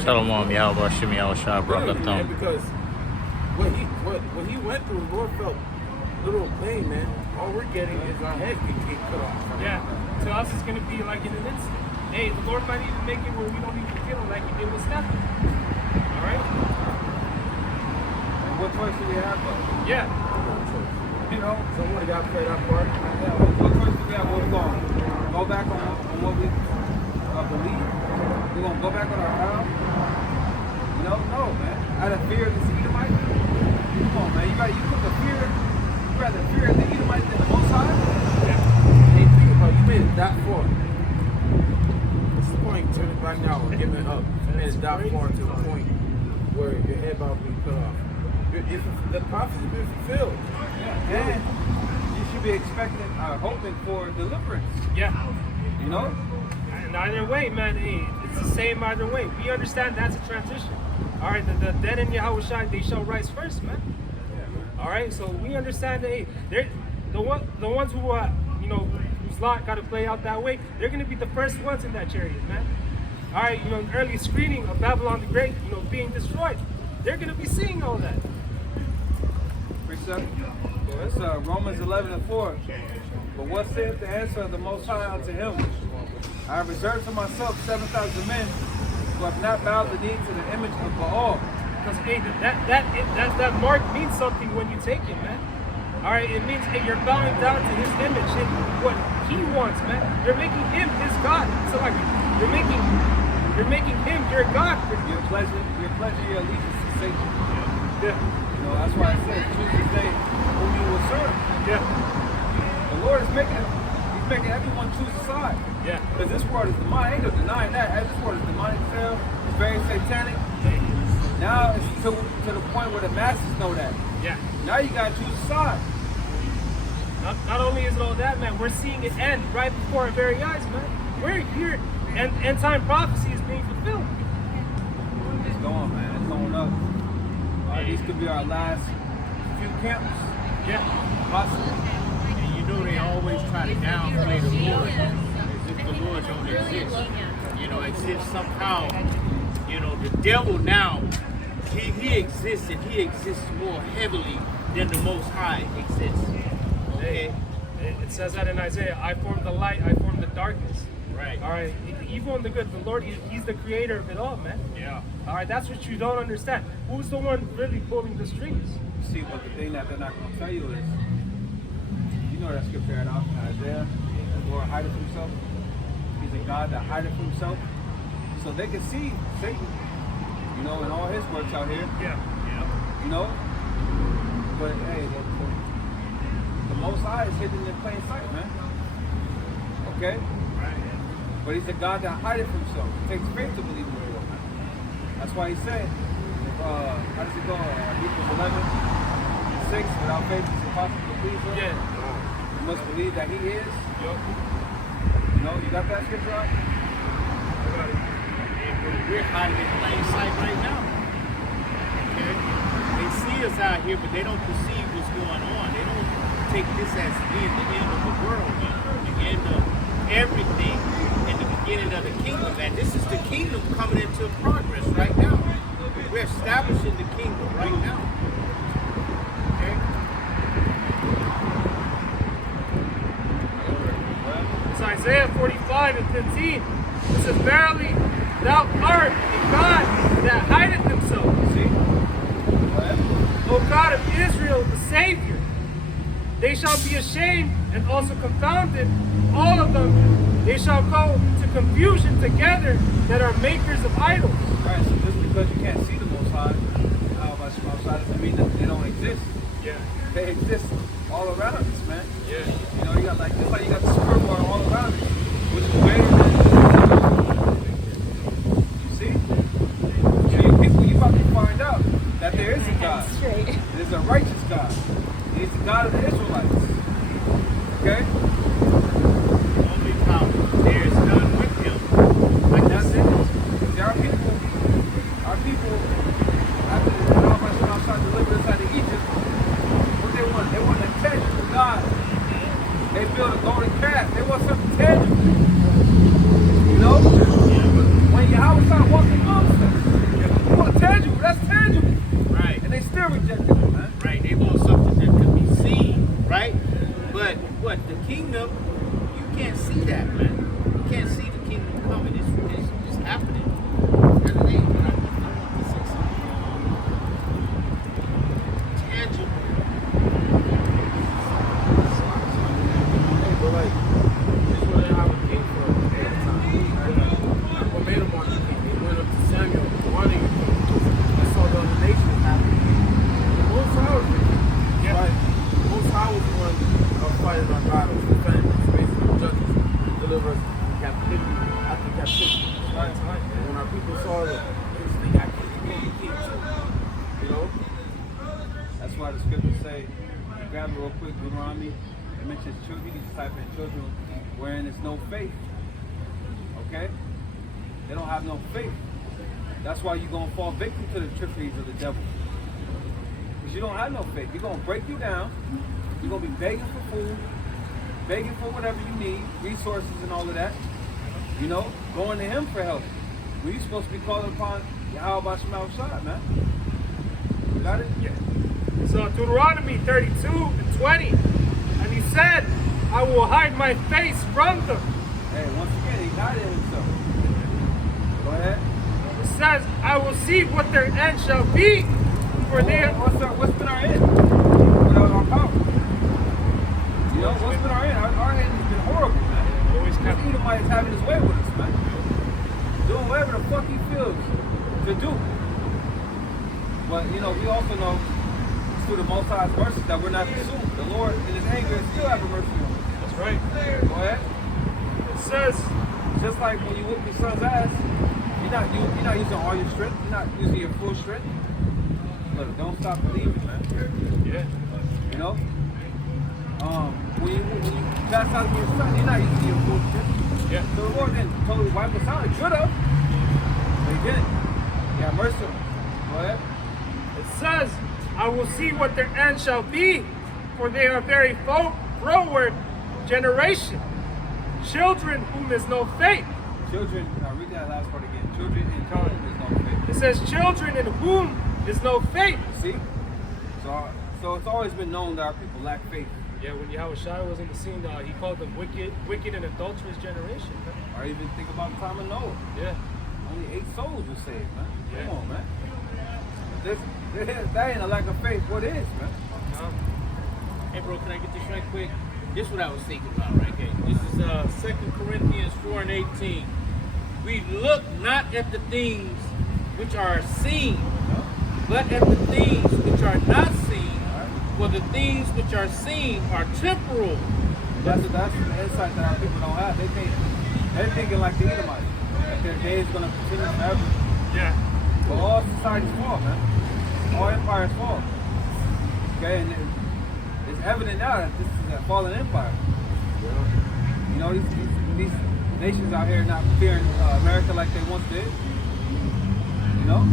Shalom, Yahweh, Shemi, Yahushua, Literally, man, Brakatham. because what he went through, the Lord felt little pain, man. All we're getting is our head can get cut off. Yeah. To us, it's going to be like in an instant. Hey, the Lord might even make it where we don't even feel like He did with Stephen. All right? And what choice do we have, though? Yeah. You know? Someone got to play that part. Yeah, what choice do we have? Where we going? Go back on what we believe? We're going to go back on our vow? You know? No, man. Out of fear of this Edomite? Come on, man. You put the fear, you rather fear of the Edomite than the Most High? Yeah. Hey, think about it. You made it that far. What's the point? Turn it back now or giving it up. You made it that far to the point where your head about to be cut off. The prophecy been fulfilled. Yeah. And you should be expecting, hoping for deliverance. Yeah. You know? And either way, man, hey, it's the same either way. We understand that's a transition. All right, the dead in Yahushua, they shall rise first, man. All right, so we understand that, hey, they're the ones who, whose lot got to play out that way, they're going to be the first ones in that chariot, man. All right, early screening of Babylon the Great, being destroyed. They're going to be seeing all that. Precept. That's Romans 11:4. But what saith the answer of the Most High unto him? I have reserved for myself 7,000 men who have not bowed the knee to the image of Baal. Because hey, that mark means something when you take it, man. All right, it means hey, you're bowing down to His image and what He wants, man. You're making Him His God. So like you're making Him your God. You're pledging your allegiance to Satan. Yeah. That's why I said choose this day whom you will serve. Yeah. The Lord is making everyone choose a side. Yeah. Because this world is demonic. Ain't no denying that. This world is demonic as hell. It's very satanic. Now it's to the point where the masses know that. Yeah. Now you gotta choose a side. Not only is it all that, man, we're seeing it end right before our very eyes, man. We're here, and end time prophecy is being fulfilled. It's going, man. It's going up. These could be our last few camps. Yeah. Possibly. And they always try to downplay the Lord as if the Lord don't exist. As if somehow, the devil now, he exists and he exists more heavily than the Most High exists. Okay? It says that in Isaiah, I formed the light, I formed the darkness. Right. All right, the evil and the good, the Lord, He's the creator of it all, man. Yeah. All right, that's what you don't understand. Who's the one really pulling the strings? See, but the thing that they're not going to tell you is, that scripture in Isaiah, the Lord hideth himself. He's a God that hideth himself. So they can see Satan, in all his works out here. Yeah. But hey, the Most High is hidden in plain sight, man. Okay? But he's a God that hideth himself. It takes faith to believe in the Lord. That's why he said, how does it go? Hebrews 11:6, without faith it's impossible to please him. Yeah. You must believe that he is. Yep. You got that scripture out? We're hiding in plain sight right now. Okay? They see us out here, but they don't perceive what's going on. They don't take this as being the end of the world, the end of everything, and the beginning of the kingdom. And this is the kingdom coming into progress right now. We're establishing the kingdom right now. Okay? It's Isaiah 45:15. It says, verily, thou art a God that hideth himself. See? O God of Israel, the Savior. They shall be ashamed and also confounded, all of them. They shall go to confusion together that are makers of idols. Right, so just because you can't see the Most High, doesn't mean that they don't exist. Yeah. They exist all around us, man. Yeah. You got just like you got the spirit world all around us, which is greater than you see? You about to find out that there is a God. There's a righteous God. He's the God of the Israelites. Okay? Only power. There is none with him. Like that's it. See, our people, after the Almighty delivered us out of Egypt, what they want? They want a tangible God. They build a golden calf. They want something tangible. When Yahweh started walking amongst us, They got kids, kids too. You know? That's why the scriptures say, you grab it real quick, Deuteronomy, it mentions children, you just type in children wherein there's no faith. Okay? They don't have no faith. That's why you're going to fall victim to the trickeries of the devil. Because you don't have no faith. You're going to break you down. You're going to be begging for food, begging for whatever you need, resources and all of that. You know, going to him for help. When you're supposed to be calling upon Yahweh Shema Shai, man. You got it? Yeah. So Deuteronomy 32:20. And he said, I will hide my face from them. Hey, once again, he guided himself. Go ahead. It says, I will see what their end shall be. For they What's been our end? Without our power. You know, what's been our end? Our end has been horrible, man. always This Edomite is having his way with us, man. Doing whatever the fuck he feels to do. But, you know, we also know it's through the Most High's mercy that we're not consumed. The Lord, in his anger, still have a mercy on us. That's right. Go ahead. It says, Just like when you whoop your son's ass, you're not using all your strength. You're not using your full strength. Look, don't stop believing, man. yeah. You know? When you chastise your son, you're not using your full strength. Yeah. So the Lord didn't totally wipe us out. He could have. But he didn't. He had mercy on us. Go ahead. It says, I will see what their end shall be, for they are very froward generation, children whom is no faith. Children, now read that last part again. Children in whom is no faith. It says, children in whom is no faith. See? So it's always been known that our people lack faith. Yeah, when Yahweh Shai was in the scene, he called them wicked and adulterous generation. Man. Or even think about the time of Noah. Yeah. Only 8 souls were saved, man. Yeah. Come on, man. That ain't a lack of faith. What is, man? Hey, bro, can I get this right quick? This is what I was thinking about right here. This is 2 Corinthians 4:18. We look not at the things which are seen, but at the things which are not seen. For the things which are seen are temporal. That's the insight that our people don't have. They're thinking like the Edomites, that their day is going to continue forever. Yeah. But all societies fall, man. All empires fall. Okay, and it's evident now that this is a fallen empire. You know, these nations out here not fearing America like they once did. You know?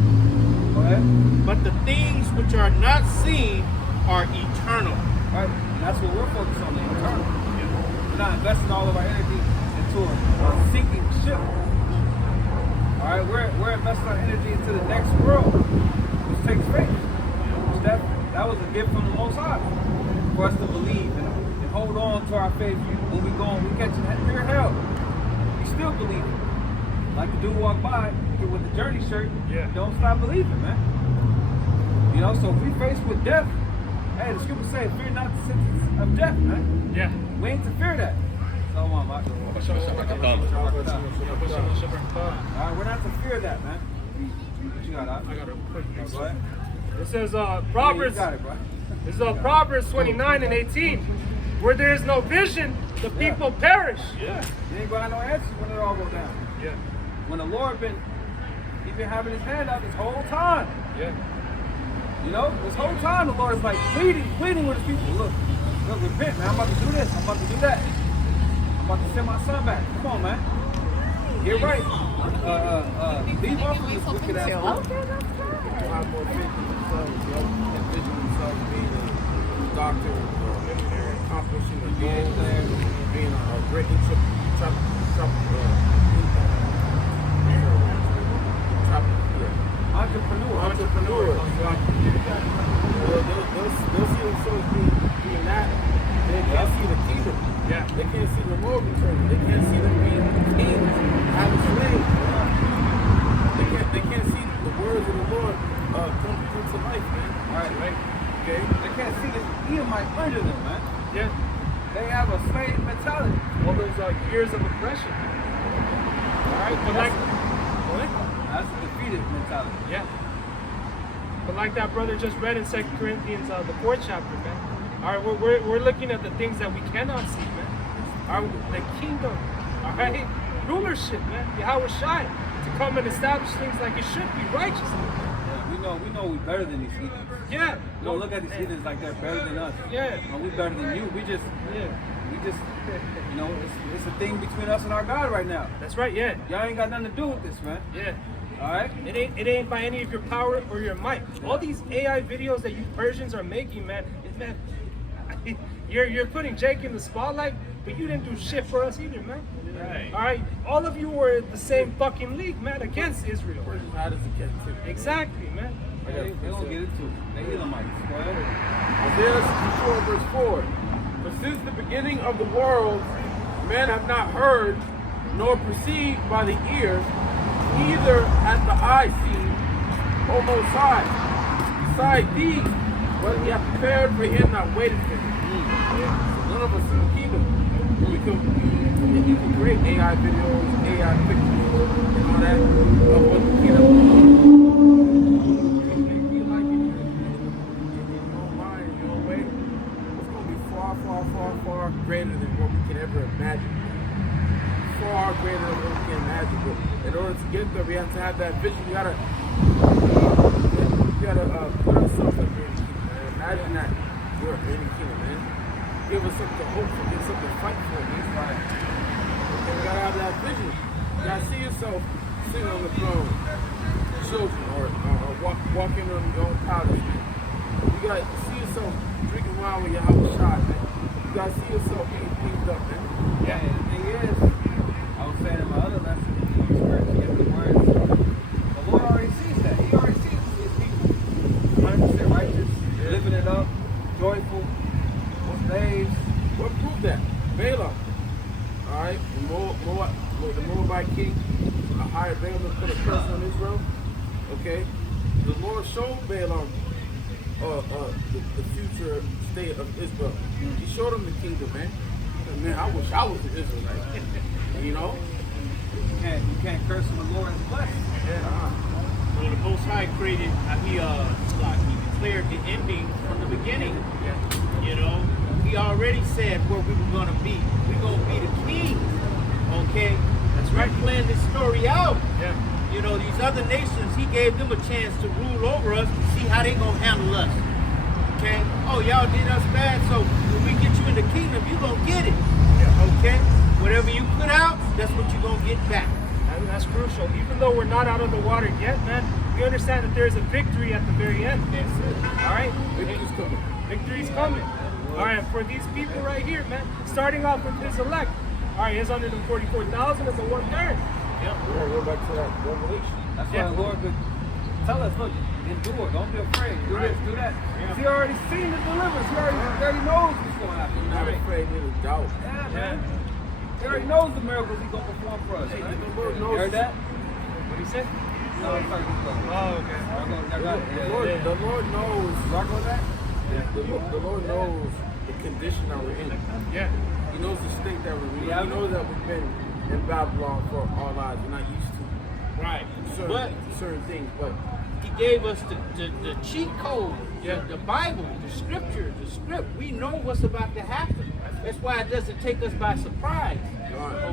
Go ahead. But the things which are not seen are eternal. Right? And that's what we're focused on, the eternal. We're not investing all of our energy into a sinking ship. Alright, we're investing our energy into the next world, which takes faith. That was a gift from the Most High for us to believe and hold on to our faith when we catching that pure hell. We still believe it. Like the dude walked by with the journey shirt, don't stop believing, man. You know, so if we faced with death, hey, the scripture say, fear not the sentence of death, man. Yeah. We ain't to fear that. So Alright, we're not to fear that, man. What you got, I got a quick one. Go ahead. It says Proverbs. You got it, bro. This is Proverbs 29:18. Where there is no vision, the people perish. Yeah. You ain't gonna have no answers when it all go down. Yeah. When the Lord he's been having his hand out this whole time. Yeah. You know, this whole time the Lord is like pleading with his people. Look, repent, man. I'm about to do this. I'm about to do that. I'm about to send my son back. Come on, man. Get right. Leave off of this wicked ass world. Have more faith in themselves, bro. Envision themselves being a doctor, accomplishing a goal, being a great entrepreneur. They'll see themselves being that. They can't see the kingdom. Yeah. They can't see the Lord returning. They can't see them being kings, having slaves. They can't see the words of the Lord come to life, man. Right. Okay? They can't see this Edomite under them, man. Yeah. They have a slave mentality. All those years of oppression. All right. But That's a defeated mentality. yeah. But like that brother just read in 2 Corinthians, the 4th chapter, man. All right, we're looking at the things that we cannot see, man. All right, the kingdom, all right, rulership, man. Yahweh Shai, to come and establish things like it should be righteously. Yeah, we know we better than these heathens. Yeah. We don't look at these heathens like they're better than us. Yeah. We better than you. We just, you know, it's a thing between us and our God right now. That's right, yeah. Y'all ain't got nothing to do with this, man. Yeah. All right? It ain't by any of your power or your might. All these AI videos that you Persians are making, man, you're putting Jake in the spotlight, but you didn't do shit for us either, man. Right. All right, all of you were the same fucking league, man, against Israel. Persians hide us against it. Exactly, man. They don't get into it. They Elamites. Go ahead. Isaiah 64 verse 4. But since the beginning of the world, men have not heard, nor perceived by the ear, neither has the eye seen, O Most High. Beside these, what he hath prepared for him that waited for him. So none of us in the kingdom. You can create AI videos, AI pictures, and all that of what the kingdom far greater than what we can ever imagine. Far greater than what we can imagine. But in order to get there, we have to have that vision. We gotta put ourselves up here in the kingdom, man. Imagine that we're in the kingdom, man. Give us something to hope for, give us something to fight for, man. Okay, we gotta have that vision. You gotta see yourself sitting on the throne, children, or walking on your own palace, man. You gotta see yourself drinking wine with your house shot, man. You gotta see yourself being cleaned up, man. Yeah, and the thing is, I was saying in my other lesson, spiritual gift of words, the Lord already sees that. He already sees his people 100% righteous, living it up, joyful, slaves. What proved that? Balaam. Alright, the Moabite king, hired Balaam to put a curse on Israel. Okay? The Lord showed Balaam the future state of Israel. He showed him the kingdom, man. Man, I wish I was an Israelite. You know? You can't curse when the Lord is blessed. Yeah. Well, the Most High created, he declared the ending from the beginning. Yeah. You know, he already said where we were going to be. We're going to be the kings. Okay? That's right. We're playing this story out. Yeah. You know, these other nations, he gave them a chance to rule over us to see how they going to handle us. Okay? Oh, y'all did us bad, so when we get you in the kingdom, you're going to get it. Yeah. Okay? Whatever you put out, that's what you're going to get back. And that's crucial. Even though we're not out of the water yet, man, we understand that there's a victory at the very end. That's it. All right? Victory's coming. Victory's coming. All right, for these people right here, man, starting off with his elect. All right, his 144,000 is the 1/3. Yep. We're going to go back to that revelation. That's why the Lord could tell us, look, endure, don't be afraid. Do this, do that. Yeah. He already seen the deliverance. He already knows what's going to happen. You're not afraid, neither doubt. Yeah, man. He already knows the miracles he's going to perform for us. Hey, Man. the Lord You knows. heard that? What do you say? No, I'm sorry. Oh, okay. The Lord knows. Rock with that? The Lord knows the condition that we're in. Yeah. He knows the state that we're in. Yeah. He knows that we've been in Babylon for our lives. We're not used to Right. certain things, but He gave us the cheat code, the Bible, the scripture, the script. We know what's about to happen. That's why it doesn't take us by surprise.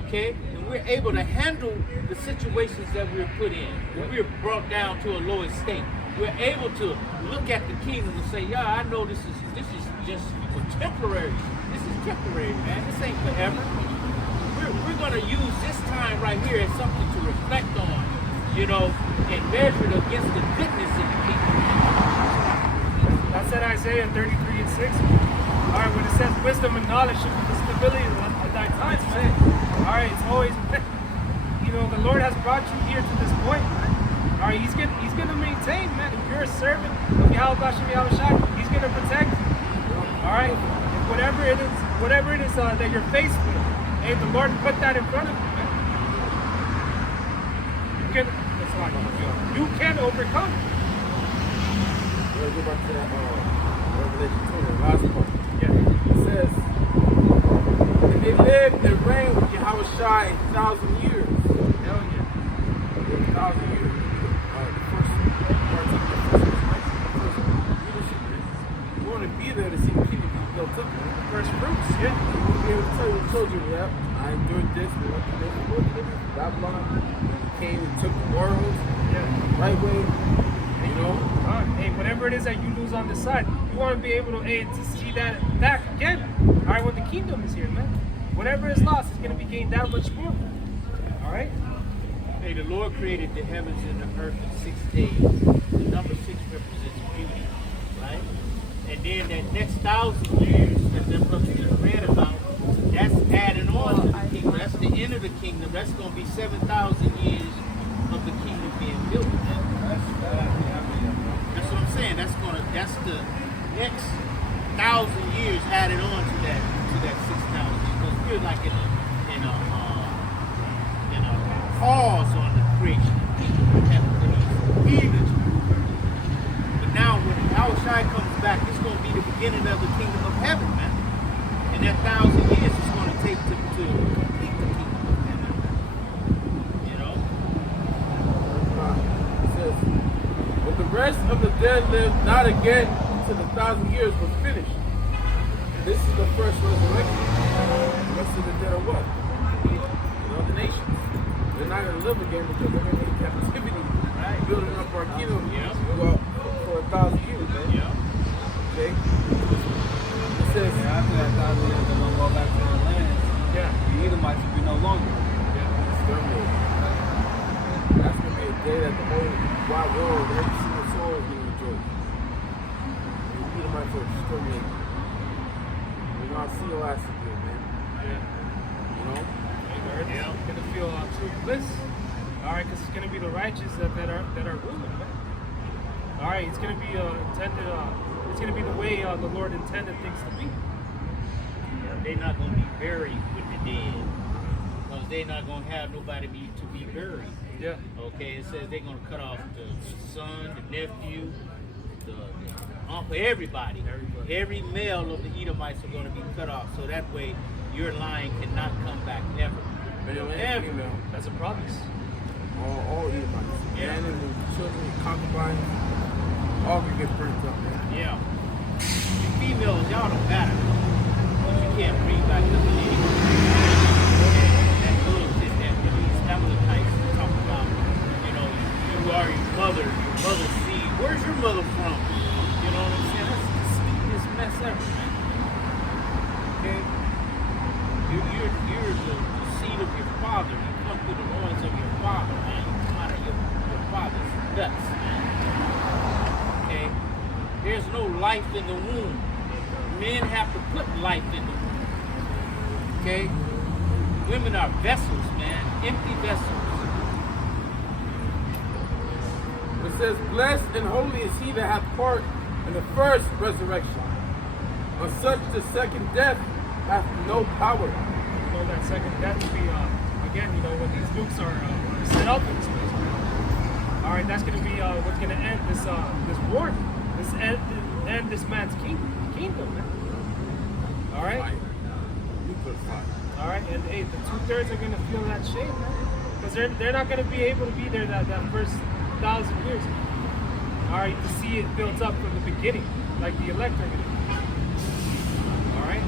Okay? And we're able to handle the situations that we're put in. When we're brought down to a lower state. We're able to look at the kingdom and say, yeah, I know this is just for temporary. This is temporary, man. This ain't forever. We're gonna use this time right here as something to reflect on, you know, and measure it against the goodness in the kingdom. That's at Isaiah 33 and 6. All right, when it says wisdom and knowledge should be the stability of thy times, man. All right, it's always, you know, the Lord has brought you here to this point, man. All right, he's gonna maintain, man. If you're a servant of Yahweh Hashem Yahushai, he's gonna protect you. All right, and whatever it is that you're faced with, hey, the Lord put that in front of you, man. You can overcome. we'll go back to that Revelation 20, the last part. Yeah. It says, and they lived and reigned with Yahushua 1,000 years. Hell yeah. 1,000 years. The first leadership, man. You want to be there to see the kingdom being built up, man. First fruits, yeah. You want to be able to tell your children, yeah, I endured this, we went through this, Babylon came and took right way. You know? Hey, whatever it is that you lose on the side, you want to be able to, to see that back again. All right, when the kingdom is here, man. Whatever is lost is going to be gained that much more. All right? Hey, the Lord created the heavens and the earth in 6 days. The number 6 represents beauty, right? And then that next 1,000 years that the brothers just read about, that's adding on to the kingdom. That's the end of the kingdom. That's going to be 7,000 years of the kingdom being built. That's what I'm saying. That's the next 1,000 years added on to that 6,000. Because we're like in a pause on the creation of the kingdom of heaven for these heathens. But now when Yahushua comes back, it's going to be the beginning of the kingdom of heaven, man. And that 1,000 years is going to take to complete the kingdom of heaven. You know? It says, but the rest of the dead lived not again until the 1,000 years were finished. This is the first resurrection. The rest of the dead are what? In other nations. They're not going to live again because they're going to be in captivity. Right. Building up our kingdom for 1,000 years, man. Yeah. Okay? It says, after that 1,000 years, they're going to go back to their land. Yeah. The Edomites will be no longer. exterminated. That's going to be a day that the whole wide world, every single soul is going to rejoice. The Edomites are exterminated. We're going to see the last of it, man. Yeah. You know? Yeah. Going to feel true bliss. All right, because it's going to be the righteous that are ruling, man. All right, it's going to be intended. It's going to be the way the Lord intended things to be. Yeah, they're not going to be buried with the dead, because they're not going to have nobody to be buried. Yeah. Okay, it says they're going to cut off the son, the nephew, the uncle, everybody. Every male of the Edomites are going to be cut off, so that way your line cannot come back, never. Male and Ever. female. That's a promise. All Edomites. Yeah. Men and women, children, concubines, all can get burnt up, man. Yeah. You females, y'all don't matter. But you can't bring back the lady. That bullshit that these Amalekites talk about, you are your mother's seed. Where's your mother from? You know what I'm saying? That's the stupidest mess ever, man. Okay? You're the seed of your father. You come through the loins of your father, man. You come out of your father's guts, man. Okay? There's no life in the womb. Men have to put life in the womb. Okay? Women are vessels, man. Empty vessels. It says, blessed and holy is he that hath part in the first resurrection. On such the second death hath no power. You know, that second death will be, again, when these nukes are set up in space. All right, that's going to be what's going to end this war. End this man's kingdom, man. All right? Fire. You put fire. All right, and hey, the 2/3 are going to feel that shame, man. Because they're not going to be able to be there that first 1,000 years. All right, to see it built up from the beginning, like the elect are going to be. All right?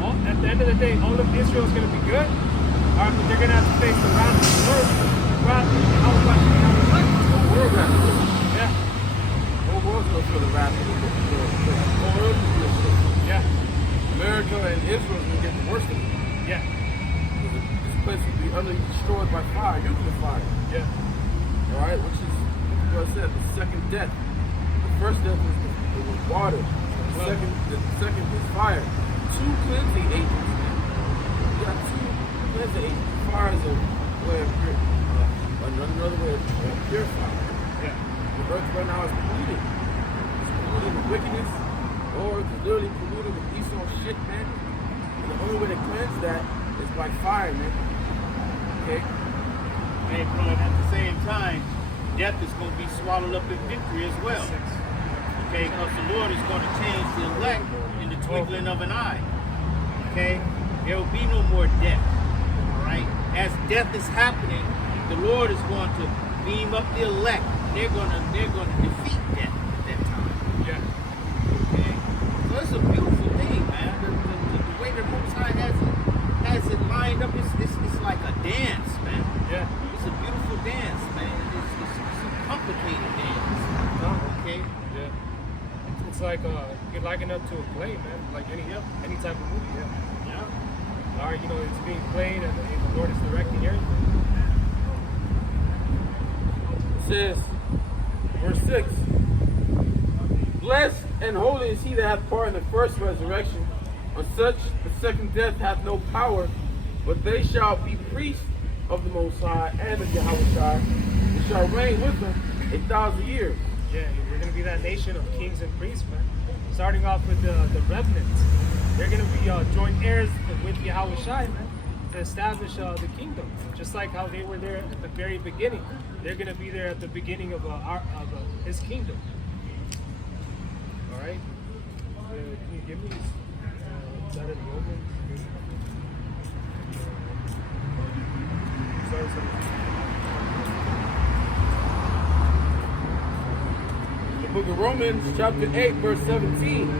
At the end of the day, all of Israel is going to be good. All right, but they're going to have to face the wrath of the Lord. Wrath of the elect. The whole world has to go. Yeah. The whole world's going to feel the wrath of the Lord. The whole world is going to feel it. Yeah. America and Israel is going to get the worst of it. Yeah. This place will be utterly destroyed by fire, nuclear fire. Yeah. All right, which is what I said, the second death. The first death was water. The second is fire. Two cleansing agents. You got two cleansing agents. Fire is a way of another way of purifying. Yeah. The earth right now is polluted. It's polluted with wickedness. The whole earth is literally polluted with Esau shit, man. And the only way to cleanse that is by fire, man. Okay? And bro, and at the same time, death is going to be swallowed up in victory as well. Okay, because the Lord is going to change the elect in the twinkling of an eye. Okay, there will be no more death. All right, as death is happening, the Lord is going to beam up the elect. They're going to defeat death at that time. Yeah. Okay, so it's a beautiful thing, man. The way the Most High has it lined up, it's like a dance, man. Yeah. It's a beautiful dance, man. It's complicated. It's like you could liken up to a play, man. Like any type of movie, Yeah. All right, it's being played and the Lord is directing everything. It says, verse 6, blessed and holy is he that hath part in the first resurrection. On such the second death hath no power, but they shall be priests of the Most High and of Yahweh, and shall reign with them 1,000 years. Yeah, we're going to be that nation of kings and priests, man. Starting off with the remnants. They're going to be joint heirs with Yahweh Shai, man, to establish the kingdom. Just like how they were there at the very beginning. They're going to be there at the beginning of his kingdom. All right? Can you give me this? Is that in Romans? Sorry. The book of Romans, chapter 8, verse 17.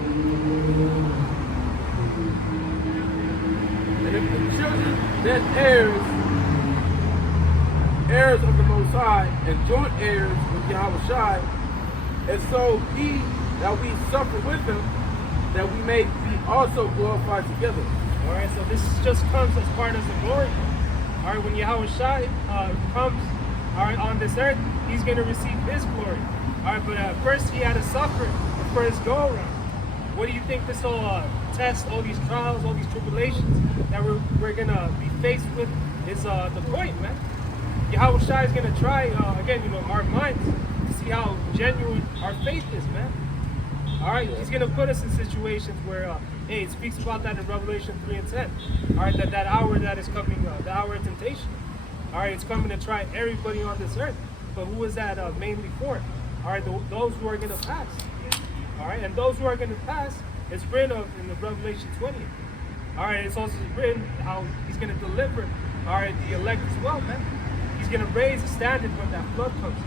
And if the children then heirs of the Most High, and joint heirs with Yahweh Shai, and so he that we suffer with him, that we may be also glorified together. All right, so this just comes as part of the glory. All right, when Yahweh Shai comes, all right, on this earth, he's going to receive his glory. All right, but first he had to suffer for his go around. What do you think this whole test, all these trials, all these tribulations that we're going to be faced with is the point, man? Yahweh Shai is going to try, again, our minds to see how genuine our faith is, man. All right, he's going to put us in situations where, hey, it speaks about that in Revelation 3 and 10. All right, that hour that is coming, the hour of temptation. All right, it's coming to try everybody on this earth. But who is that mainly for? All right, those who are going to pass. All right, and those who are going to pass, it's written of in the Revelation 20. All right, it's also written how he's going to deliver, all right, the elect as well, man. He's going to raise the standard when that flood comes.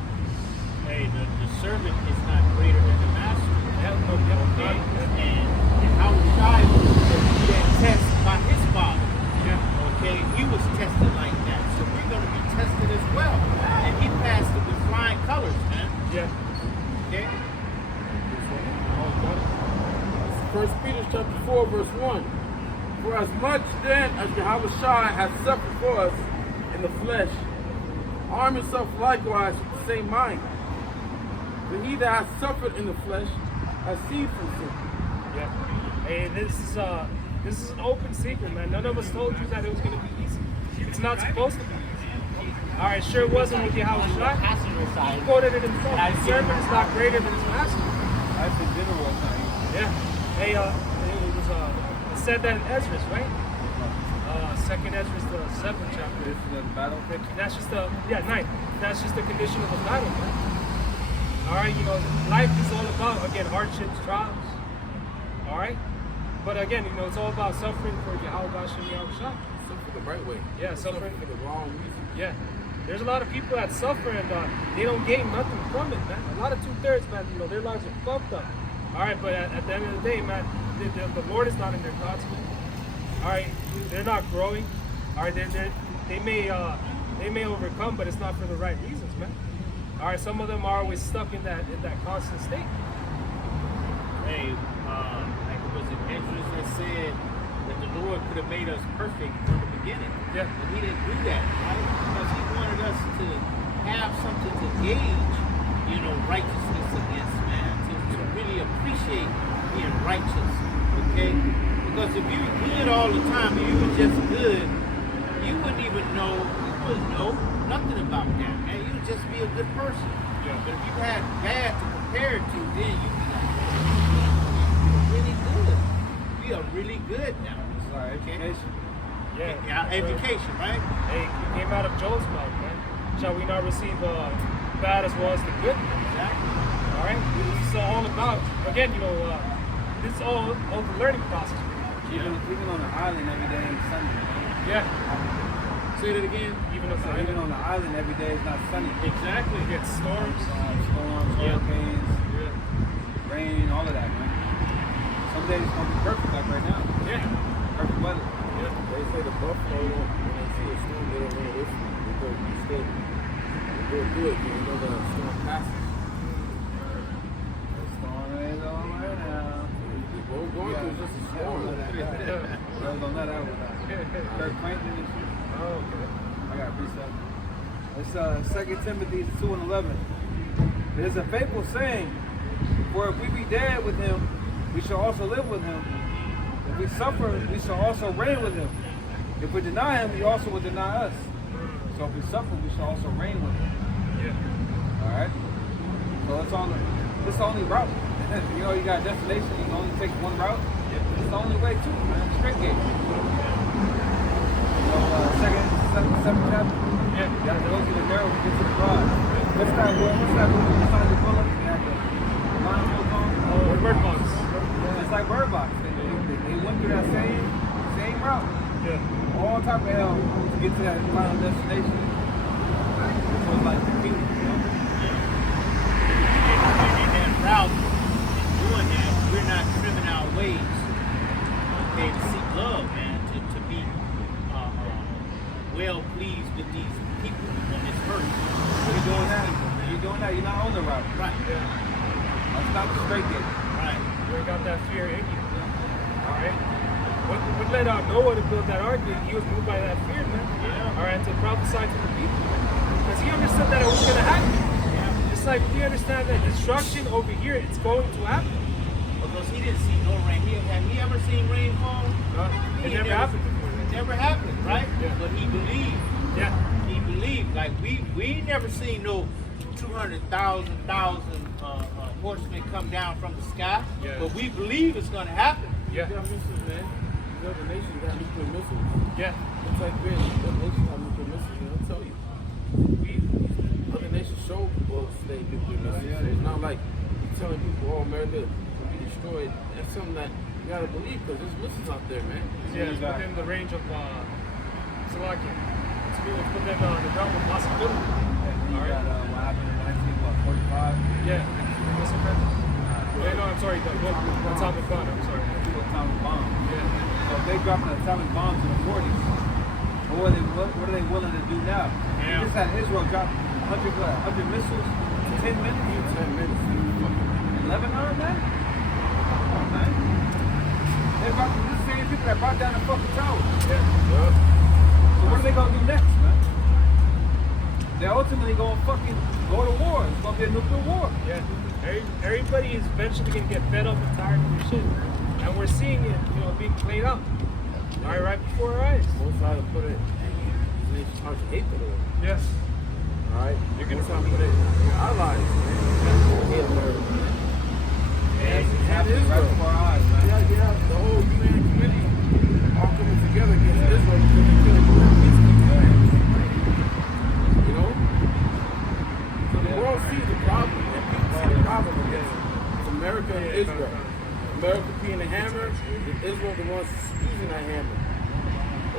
Hey, the servant is not greater than the master. Okay? And how Shai was being tested by his father. Yeah. Okay? He was tested like that. So we're going to be tested as well. And he passed it with flying colors, man. Yeah. Okay? 1 Peter chapter 4, verse 1. For as much then as Yahweh Shai hath suffered for us in the flesh, arm yourself likewise with the same mind. For he that hath suffered in the flesh has ceased from sin. Yeah. Hey, this is an open secret, man. None of us told you that it was going to be easy. It's not supposed to be easy. All right, sure it wasn't with Yahweh Shai. He quoted it himself. The servant is not greater than his master. That's in general, it's not easy. Yeah. Hey, it said that in Ezra, right? Second Ezra, the 7th chapter. This is the battle pit. That's just ninth. That's just the condition of the battle, man. All right, life is all about, again, hardships, trials. All right? But again, it's all about suffering for Yahweh Bash and Yahweh Shai. Suffer the right way. Yeah, suffering for the wrong reason. Yeah. There's a lot of people that suffer and they don't gain nothing from it, man. A lot of 2/3, man, their lives are fucked up. All right, but at the end of the day, man, the Lord is not in their thoughts, man. All right, they're not growing. All right, they may overcome, but it's not for the right reasons, man. All right, some of them are always stuck in that constant state. Hey, like it was in Ezra that said that the Lord could have made us perfect from the beginning. Yeah. But he didn't do that, right? Because he wanted us to have something to gauge, righteousness against, man, to really appreciate being righteous, okay? Because if you were good all the time and you were just good, you wouldn't know nothing about that, man. You would just be a good person. Yeah. But if you had bad to compare it to, then you'd be like, you're really good. We are really good now. It's like education. Yeah. Education, right? Hey, it came out of Joel's mouth, man. Shall we not receive bad as well as the good? Exactly. All right? This is all about, again, this is all the learning process. Even on the island every day ain't sunny. Yeah. Say that again. Even on the island every day is not sunny. Exactly. You get storms. Storms, Yeah. hurricanes, rain, all of that, man. Some days it's gonna be perfect, like right now. Yeah. Perfect weather. They say the buffalo, when they see a storm, they don't run away from it. They go be still. They go do it, the storm passes. The storm is on right now. was on that album. Kirk Franklin and shit. Oh, okay. I got precept. It's 2 Timothy 2:11. It is a faithful saying, for if we be dead with him, we shall also live with him. If we suffer, we shall also reign with him. If we deny him, he also will deny us. So if we suffer, we shall also reign with him. Yeah. Alright? So it's the only route. You know, you got a destination, you can only take one route. It's the only way to it, man. Straight gate. So, seventh chapter. Yeah. You gotta go through the narrow to get to the broad. What's that movie beside the bullet? They had the blindfolds on. Bird Box. It's like Bird Box. They went through that same route. Yeah. All type of hell to get to that final destination. So it's like competing, you know? And in that route, doing that, we're not trimming our ways. Okay, to seek love, man, to be well pleased with these people on this earth. You're doing that. You're doing that. You're not on the route. Right. Yeah. That's not the straight gate. Right. You ain't got that fear in you. All right. What led Noah to build that ark? He was moved by that fear, man. Yeah. All right, to prophesy to the people. Because he understood that it was going to happen. Yeah. Just like we understand that destruction over here, it's going to happen. Because he didn't see no rain. Have he ever seen rain fall? It He never happened before. It never happened, right? Yeah. But he believed. Yeah. He believed. Like we never seen no 200,000 horsemen come down from the sky. Yeah. But we believe it's going to happen. Yeah. You got missiles, man. These other nations got nuclear missiles. Yeah. It's like this. Other nations have nuclear missiles, man. I'll tell you. Other nations show both state nuclear missiles. So it's not like you're telling people, oh, America will be destroyed. That's something that you gotta believe because there's missiles out there, man. Yeah, it's within the range of Slovakia. It's within the realm of possibility. You got what happened in 1945? Yeah. What's the friend? Yeah, no, I'm sorry. The atomic bomb. I'm sorry. Atomic bomb. Yeah. So if they dropping atomic bombs in the 40s, what are they willing to do now? Yeah. You just had Israel drop 100 missiles in 10 minutes? 10 minutes. Lebanon, man? Come on, man. This is the same people that brought down the fucking tower. Yeah. So what are they gonna do next, man? They're ultimately gonna fucking go to war. It's gonna be a nuclear war. Yeah. Everybody is eventually going to get fed up and tired of this shit. And we're seeing it, being played out. Right before our eyes. Most how to put it, these nations start to hate the Lord. Yes. Alright? You're gonna Most how to put it, your allies, man. Hate America. And Happening right Israel. before our eyes, man. Yeah, the whole UN committee all coming together against Israel because they're killing peacekeeping men. You know? So the world sees the problem, and people see the problem against America and Israel. America being the hammer, and Israel the ones using that hammer.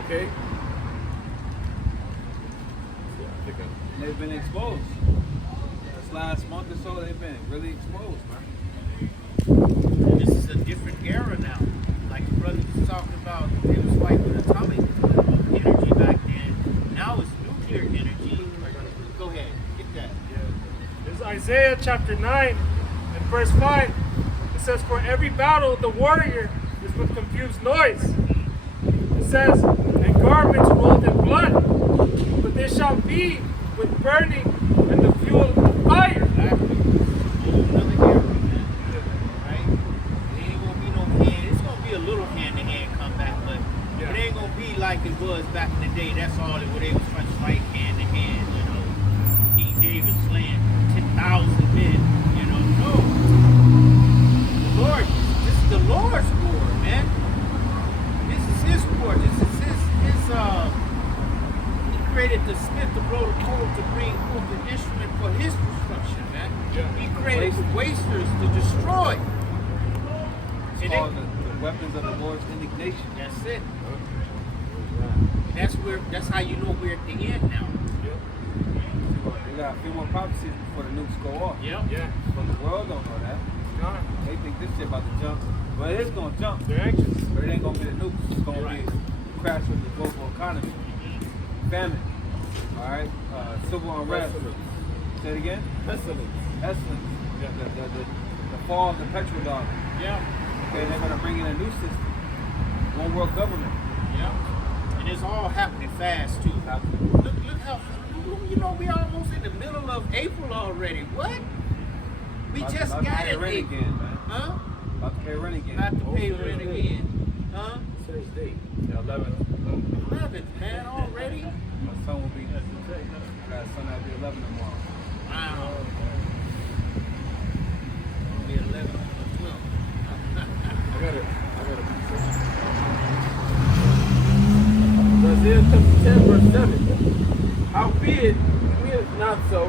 Okay? Yeah, I think They've been exposed. This last month or so, they've been really exposed, man. And this is a different era now. Like the brother was talking about, it was fighting with atomic energy back then. Now it's nuclear energy. Go ahead, get that. There's Isaiah chapter 9 and verse 5. It says, for every battle the warrior is with confused noise. It says, and garments rolled in blood, but they shall be with burning and the fuel of fire. Exactly. Another era, man. Right? It ain't gonna be no hand. It's gonna be a little hand-to-hand comeback, but it ain't gonna be like it was back in the day. That's all where they was trying to fight hand-to-hand, King David slaying 10,000 men, No. The Lord, this is the Lord's war, man. This is his war. This is his he created the smith to blow the coal to bring forth an instrument for his destruction, man. Yeah. He created wasters to destroy. It's called the weapons of the Lord's indignation. That's it. That's how you know we're at the end now. We got a few more prophecies before the nukes go off. Yeah. But the world don't know that. They think this shit about to jump. But it is going to jump. They're anxious. But it ain't going to be the nukes. It's going to be a crash of the global economy. Famine. All right? Civil unrest. Say it again? Pestilence. Pestilence. The fall of the petrodollar. Yeah. Okay, they're going to bring in a new system. one world government. Yeah. And it's all happening fast too. Look how you know we almost in the middle of April already. What? We just About to got pay it. rent again, man. Huh? About to pay rent again. About to pay rent again. Huh? Today's date. Yeah, 11. 11th, man, already? My son will be. I got a son that'll be 11 tomorrow. Wow. It'll be 11 on the 12th. I got it. Isaiah chapter 10, verse 7. Howbeit, he is not so,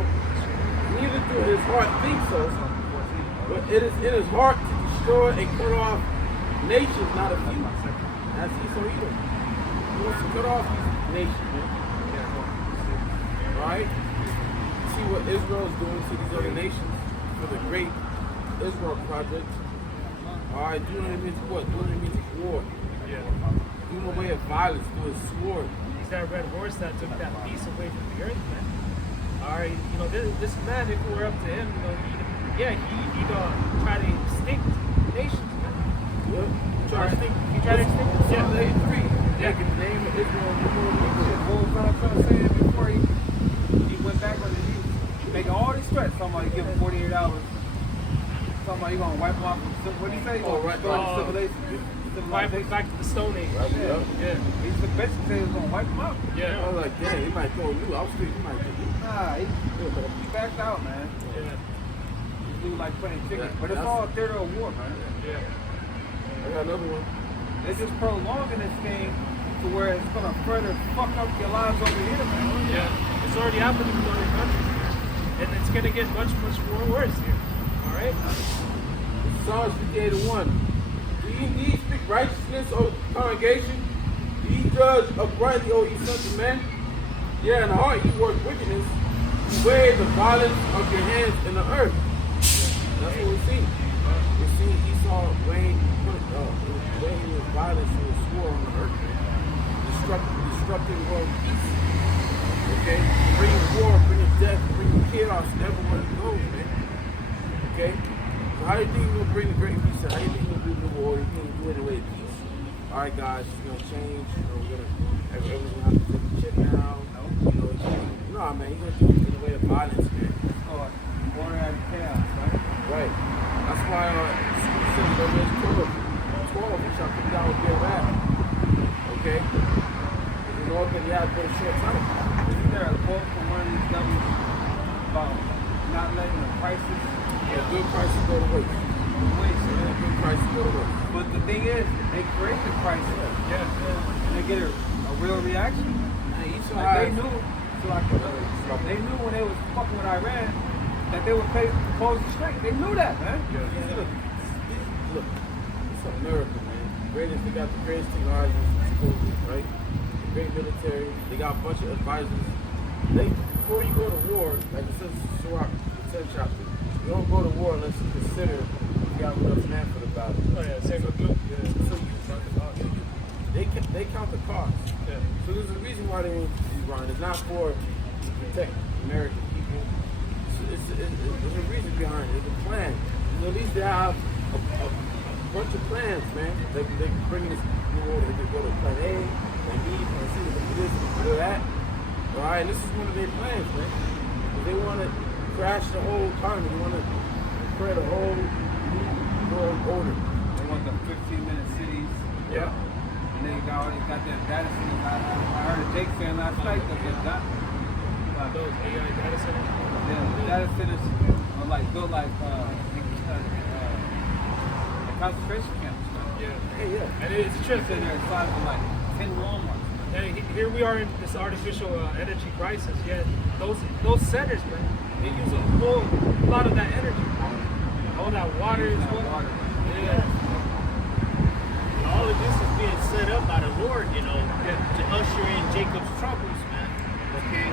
neither do his heart think so, but it is in his heart to destroy and cut off nations, not a few. That's Esau Edom. He wants to cut off these nations, man. Right? See what Israel is doing to these other nations for the great Israel project. Alright, doing it means what? Doing it means war. Yeah. Doing away of violence through his sword. He's that red horse that took that peace away from the earth, man. All right, you know, this man, if it were up to him, you know, he'd try to extinct nations, man. Yep. Try to extinct. He tried to extinct them. Psalm Yeah. 83. Yeah. Take the name of Israel and the Lord of Israel. What was I trying to say before he went back on his knees? Making all these threats. Somebody give him 48 hours. Somebody gonna wipe him off. What did he say? Oh, right. Civilization. Back to the Stone Age. Right, Yeah. yeah. He's basically saying he's gonna wipe him out. Yeah. I was like, damn, he might throw you. I was thinking he might throw you. Nah, he backed out, man. Yeah. This dude like playing chicken. Yeah, But it's that's- all theater of war, man. Yeah. I got another one. They're just prolonging this thing to where it's gonna further fuck up your lives over here, man. Yeah. It's already happening in other countries. And it's gonna get much more worse here. All right. Psalms 58:1. Do ye indeed speak righteousness, O congregation? Do ye judge uprightly, O ye sons of men? Yeah, in the heart ye work wickedness. You weigh the violence of your hands in the earth. That's what we see. We see Esau weighing his violence and his sword on the earth. Destructing world peace. Okay? Bringing war, bringing death, bringing chaos everywhere it goes, man. Okay? So how do you think you're going to bring the great peace? How do you think you're going to do the war? You think you're going to do it in a way of peace? All right, guys, it's going to change. You know, everyone's going to have to take a check now. You know, nah, man, you're going to do it in a way of violence, man. Oh, order out of chaos, right? Right. That's why Scripture says in Revelation 12, he shall come down with their wrath. Okay? The Lord can have for a short time. Isn't there a quote from one of these devils about not letting the prices Yeah, good prices go to waste. waste? Yeah, good prices go to waste. But the thing is, they create the price, and they get a real reaction. Man, Esau Like they has- knew, they knew when they was fucking with Iran that they would pose a strike. They knew that, man. Look, it's America, man. They got the greatest technology, supposedly, right? The great military. They got a bunch of advisors. Before you go to war, like it says in Sirach, the 10th chapter, you don't go to war unless you consider you got enough man for the battle. Oh yeah. Same with blue. Yeah. So they count the cost. Yeah. So there's a reason why they want to run. It's not for to protect American people. There's a reason behind it. There's a plan. And at least they have a bunch of plans, man. They can bring this, you know, they can go to plan A, plan B, plan C, they can do this, they can do that. All right, and this is one of their plans, man. They want to crash the whole economy. They want to create a whole new world order. They want the 15-minute cities. Yeah. And they got their data centers. I heard a Jake saying last night that they got Those AI data centers. the data centers are like built like concentration camps. Man. Yeah. Hey, yeah. And it's a trip. They said they're the size of like 10 Walmarts. And here we are in this artificial energy crisis. Yeah, those centers, man, they use a lot of that energy. All that water is what. Yeah. All of this is being set up by the Lord, you know, to usher in Jacob's troubles, man. Okay?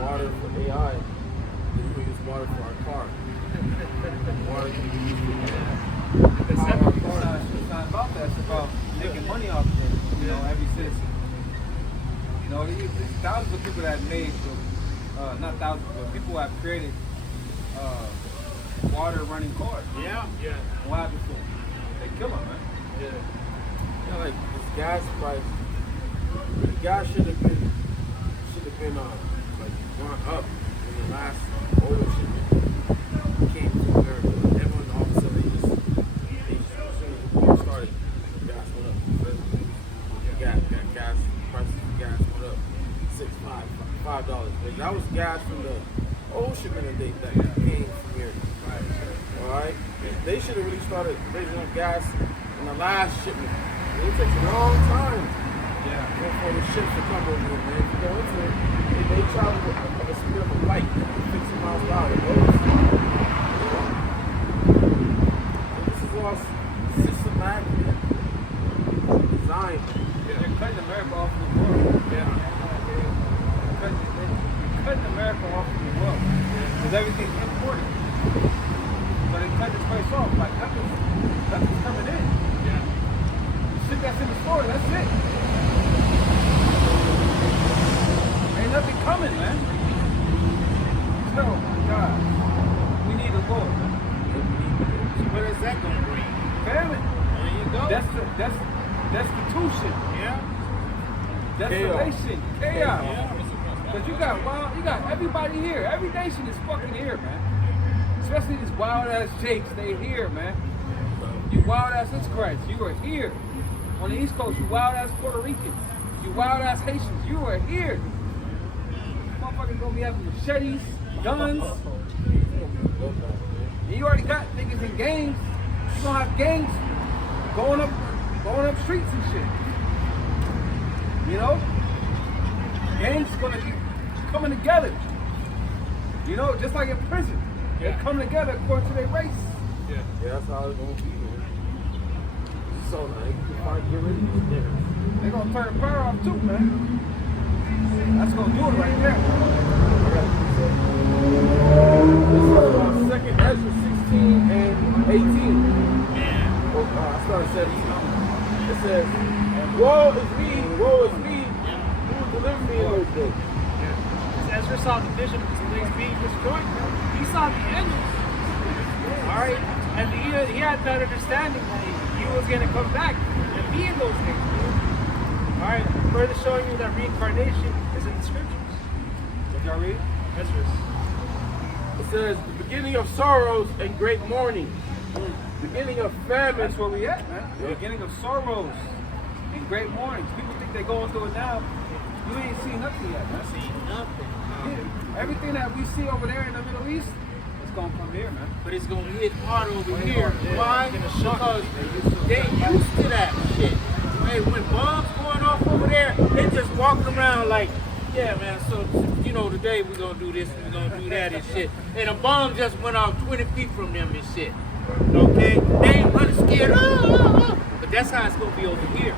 Water for AI. We use water for our car. Water can be used for It's power separate. our cars. It's not about that. It's about making money off of it. You know, every citizen. You know, there's thousands of people that have made, not thousands, but people who have created water running cars. Yeah. Yeah. And what happens to them? They kill them, man. You know, like this gas price, the gas should have been like gone up in the last oil shipment came to America. Everyone all of a sudden they just as soon as the war started, gas went up. Gas prices of gas went up $5. But that was gas from the old shipment that came from here. Alright? They should have really started raising up gas in the last shipment. It takes a long time for the ships to come over here, man. If you go into it, they travel at the speed of a light, 50 miles per hour. This is all systematically designed. They're cutting America off the world. They're cutting America off the world. Because everything's imported. So they cut this place off. Like, nothing's coming in. Shit that's in the store, that's it. Ain't nothing coming, man. Oh my God. We need a Lord, man. So what is that going to bring? Famine. There you go. Destitution. Yeah. Desolation. Chaos. Yeah. Because you got everybody here. Every nation is fucking here, man. Especially these wild ass Jakes, they here, man. You wild ass Israelites, you are here. On the East Coast, you wild ass Puerto Ricans, you wild ass Haitians, you are here. Motherfuckers gonna be having machetes, guns. And you already got niggas in gangs. You gonna have gangs going up streets and shit. You know? Gangs gonna be coming together. You know, just like in prison. They come together according to their race. Yeah, that's how it's gonna be, man. So like, you can get rid of these niggas. They're gonna turn the power off too, man. That's gonna do it right there. This is second Ezra 16 and 18. Yeah. I started 17. It says, woe is me, who will deliver me in those days. Ezra saw the vision of this place being destroyed. He saw the angels. Alright? And he had that understanding that he was going to come back and be in those things. Alright? Further showing you that reincarnation is in the scriptures. Did y'all read? Ezra. It says, the beginning of sorrows and great mourning. Beginning of famine. That's where we at, man. The beginning of sorrows and great mournings. People think they're going through it now. You ain't seen nothing yet, man. See nothing. Yeah. Everything that we see over there in the Middle East, it's gonna come here, man. But it's going to hit hard over Way here. hard, yeah. Why? It's gonna shock. Because they used to that shit. Hey, when bombs going off over there, they just walking around like, yeah, man, so, you know, today we're going to do this, we're going to do that and shit. And a bomb just went off 20 feet from them and shit. Okay? They ain't running scared. But that's how it's going to be over here.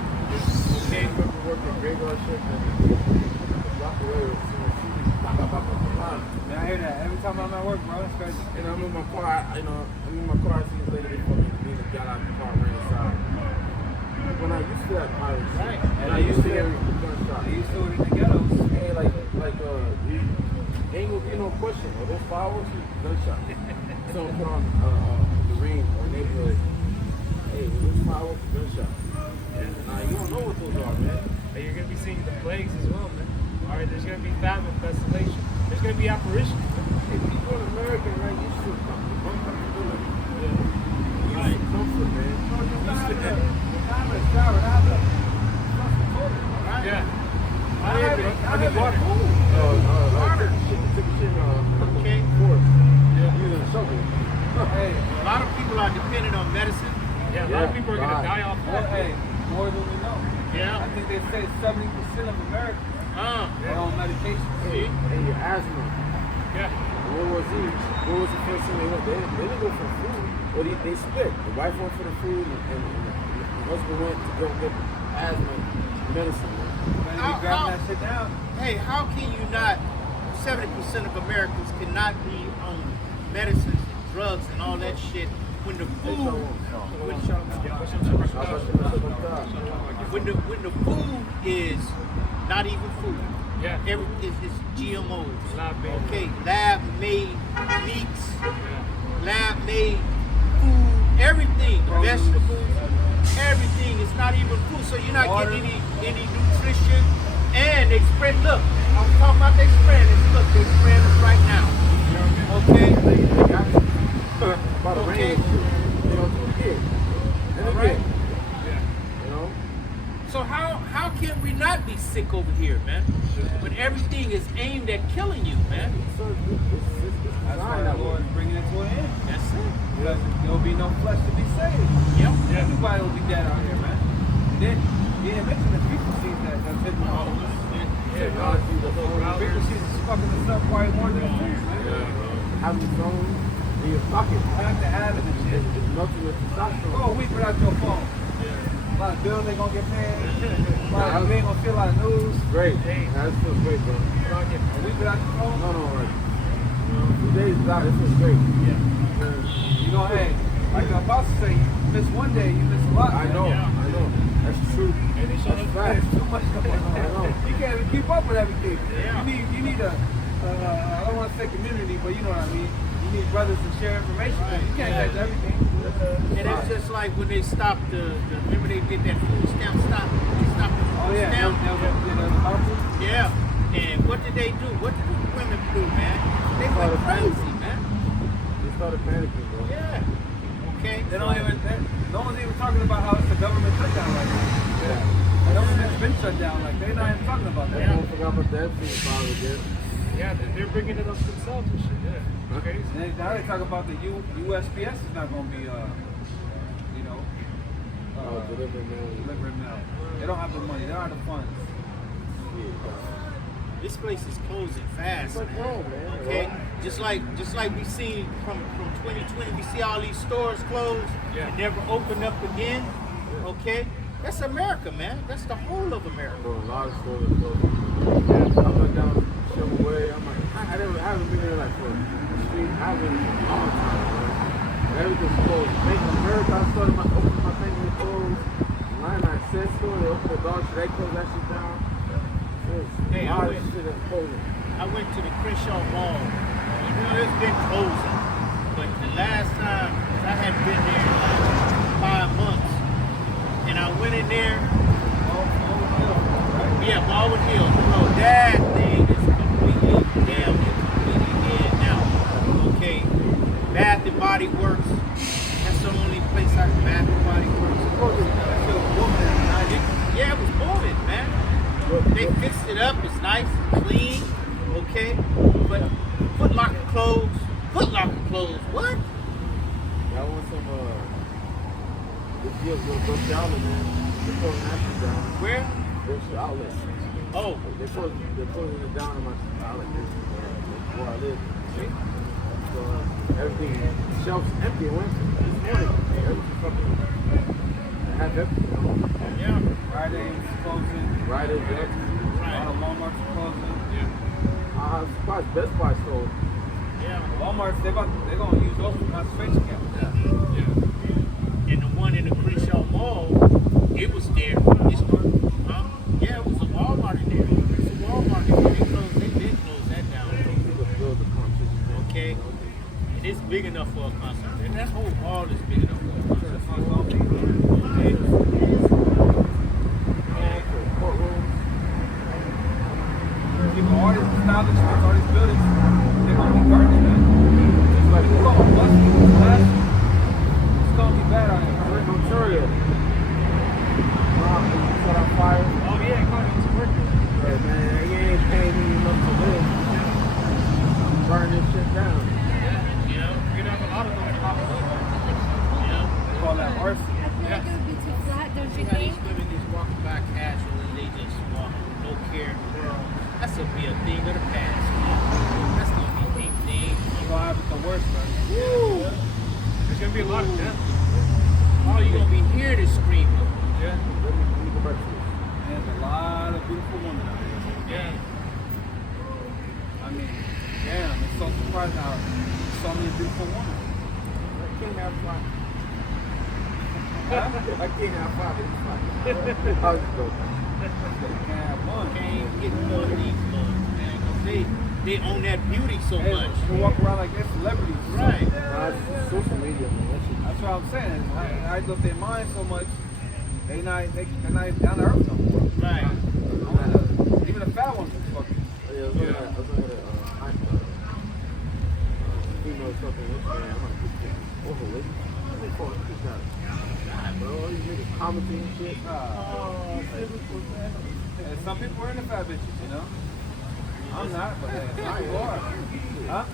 Okay? Working graveyard shift and walk away with Man, I hear that every time I'm at work, bro. That's crazy. and I'm in my car, I'm in my car, I see this lady, they fucking me, got out of the car, ran inside. When I used to that pirate shit, Right. and I used to hear gunshots. They used to it in the ghettos. Hey, ain't gonna be no question. Are those fireworks or gunshots? Someone put on the ring or neighborhood. Hey, were those fireworks or gunshots? Nah, you don't know what those are, man. But you're going to be seeing the plagues as well, man. Alright, there's going to be famine, desolation. There's going to be apparitions. Hey, people in America, right, used to comfortability. Yeah. Used to comfort, man. Used to that. Yeah. I have water. Water. Took a shit Okay. forest. Using a shovel. Hey, A lot of people are dependent on medicine. Yeah, a lot of people are going to die off that. hey, more than we know. Yeah. I think they say 70% of Americans are on medication. Hey, your asthma. Yeah. What was the first thing they went? They didn't go for food. Well, they split. The wife went for the food, and the husband went to go get asthma medicine. Man. When they grab that shit down. Hey, how can you not? 70% of Americans cannot be on medicines and drugs and all that shit when the food, when the food is not even food. Yeah. It's GMOs. Lab-made. Okay, lab-made meats, lab-made food, everything, vegetables, everything. It's not even food, so you're not Water. getting any nutrition. And they spread. Look, I was talking about they spread this. Look, they spread us right now. Okay. They got you. About to Okay. rain and shit. They don't do it again. And All again. right. You know? So how can we not be sick over here, man? But everything is aimed at killing you, man. So it's That's why designed the that way. Lord is bringing it to an end. That's it. Because there will be no flesh to be saved. Yep. Everybody will be dead out here, man. And then you didn't mention the frequencies that's hitting all of us. Technology, the whole Frequencies is fucking us up quite more than food, man. having your phone in your pocket. Back to having and shit. It's nothing with testosterone. Go a week without your phone. A lot of bills ain't gonna get paid. You ain't gonna see a lot of news. Great. That feels great, bro. A week without your phone. No, right. 2 days without it feels great. You know, hey, like the apostle say, you miss one day, you miss a lot. I man. know. That's true. That's fact. There's too much going on. I know. You can't even keep up with everything. Yeah. You need a, I don't want to say community, but you know what I mean. You need brothers to share information. Right. You can't catch everything. And it's just like when they stopped remember they did that food stamp stop? They stopped the Oh food yeah, stamp. yeah. Yeah. And what did they do? What did the women do, man? They went crazy, man. They started panicking, bro. Yeah. Okay. They don't even. No one's even talking about how it's a government shutdown right now. Yeah. The government's been shut down. Like they're not even talking about that. Everyone forgot about the Epstein file again. Yeah, they're bringing it up themselves and shit. Yeah, crazy. And then now they talk about the USPS is not going to be, you know, Delivering mail. delivering mail. They don't have the money. They don't have the funds. This place is closing fast, It's like man. home, man. Okay, just like we see from 2020, we see all these stores closed Yeah. and never open up again. Okay, that's America, man. That's the whole of America. Bro, a lot of stores are closed. I went down Shovel Way. I'm like, I haven't been there like for the street. I haven't been in a long time, bro. Everything's closed. Bank of America, I started opening my thing and it closed. 99-cent store, they opened the dog shit, they closed that shit down. Hey, A lot I of went- shit is closing. I went to the Crenshaw Mall. You know, it's been closing, but the last time I had been there in like 5 months, and I went in there. Yeah, Baldwin Hills. Bro, that thing is completely damn completely dead now. Okay, Bath and Body Works. That's the only place I can. Bath and Body Works. Yeah, it was booming, man. They fixed it up. It's nice, clean. Okay, but Foot Locker closed. Foot Locker closed. What? I want some, this deal's with Brooks Outlet, man. They're closing that shit down. Where? Brooks Outlet. Oh, They're closing it down in my outlet where I live. So everything, shelves empty. I went this morning. Everything's fucking, I have everything. yeah. Friday's closing. Right is there. A lot of Walmart's closing. I'm surprised Best Buy sold. Yeah. Walmart's, they're going to use those for concentration camps. And the one in the Crenshaw Mall, it was there. It's yeah, it was a Walmart in there. It's a Walmart in there. They did close that down. Okay. And it's big enough for a concert. And that whole mall is big enough for a concert. Okay. People, all these establishments, all these buildings, they're going to be garbage, man. It's like, it's going to bust people. It's going to be bad out here. I'm in Ontario. Set on fire. Oh yeah, Connie, it's working. Hey, man, you ain't paying me enough to live. Burn this shit down. You know? You're gonna have a lot of those popping up. You know? They call that arson. I feel like it would be too flat, don't See you how think? these women just walking by casually, they just walk, no care in the world. That's gonna be a thing of the past, man. That's gonna be a thing. You're going to have it the worst, man. Woo! There's gonna be a lot of death. All you're gonna be hearing is screaming. Yeah. Let me go back to this. There's a lot of beautiful women out here. Yeah. I mean, damn, it's so surprising how so many beautiful women. I can't have fun. I can't have fun. It's fine. I'll just go. They can't have one. Can't get none of these ones, man. 'Cause they own that beauty so Hey, much. you walk around like they're celebrities. Right. It's social media, man. That shit. That's what I'm saying. I look at mine so much. they're not down to earth no more. Right. Even the fat ones is fucking. Yeah, I was looking at female something yesterday. I'm like, this thing is overweight. What they call it? This guy. God, bro, all these niggas commenting and shit. And some people are into fat bitches, you know. I'm not, but some people are. Huh?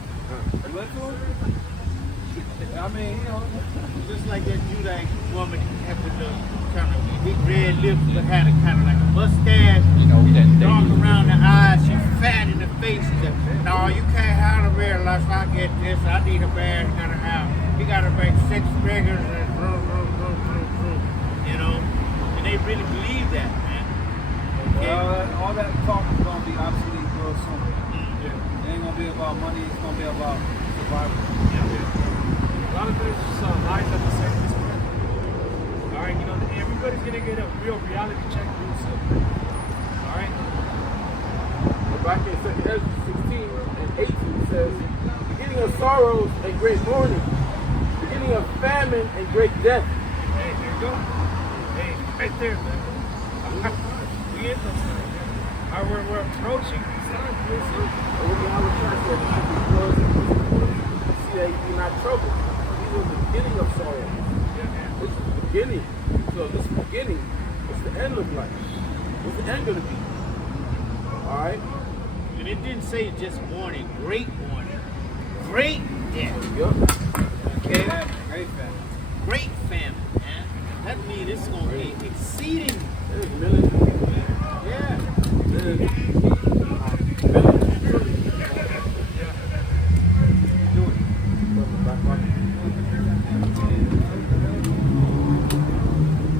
You into them? I mean, you know. Just like that Judite woman had with the kind of big red lips, but had a kind of like a mustache, dark around the eyes. She's fat in the face. She said, "No, you can't have a red unless I get this. I need a man who gotta have. You gotta make 6 figures and you know." And they really believe that, man. Well, all that talk is gonna be obsolete real soon. It ain't gonna be about money. It's gonna be about survival. A lot of it is just lies that the surface spread. Alright, you know, everybody's gonna get a real reality check real soon. Alright? But back in 2 Ezra 16 and 18 it says, beginning of sorrows and great mourning, beginning of famine and great death. Hey, there you go. Hey, right there, man. We in those times, man. Alright, we're approaching these times real soon. And when the Bible says that it should be closed, see that you be not troubled. These are the beginning of sorrow. This is the beginning. So this beginning is the end of life. What's the end going to be? Alright? And it didn't say just warning, great warning, great death, Yup. okay? Great fat. Great famine, man. That means it's gonna be exceeding. There's millions of people. Yeah. There's millions.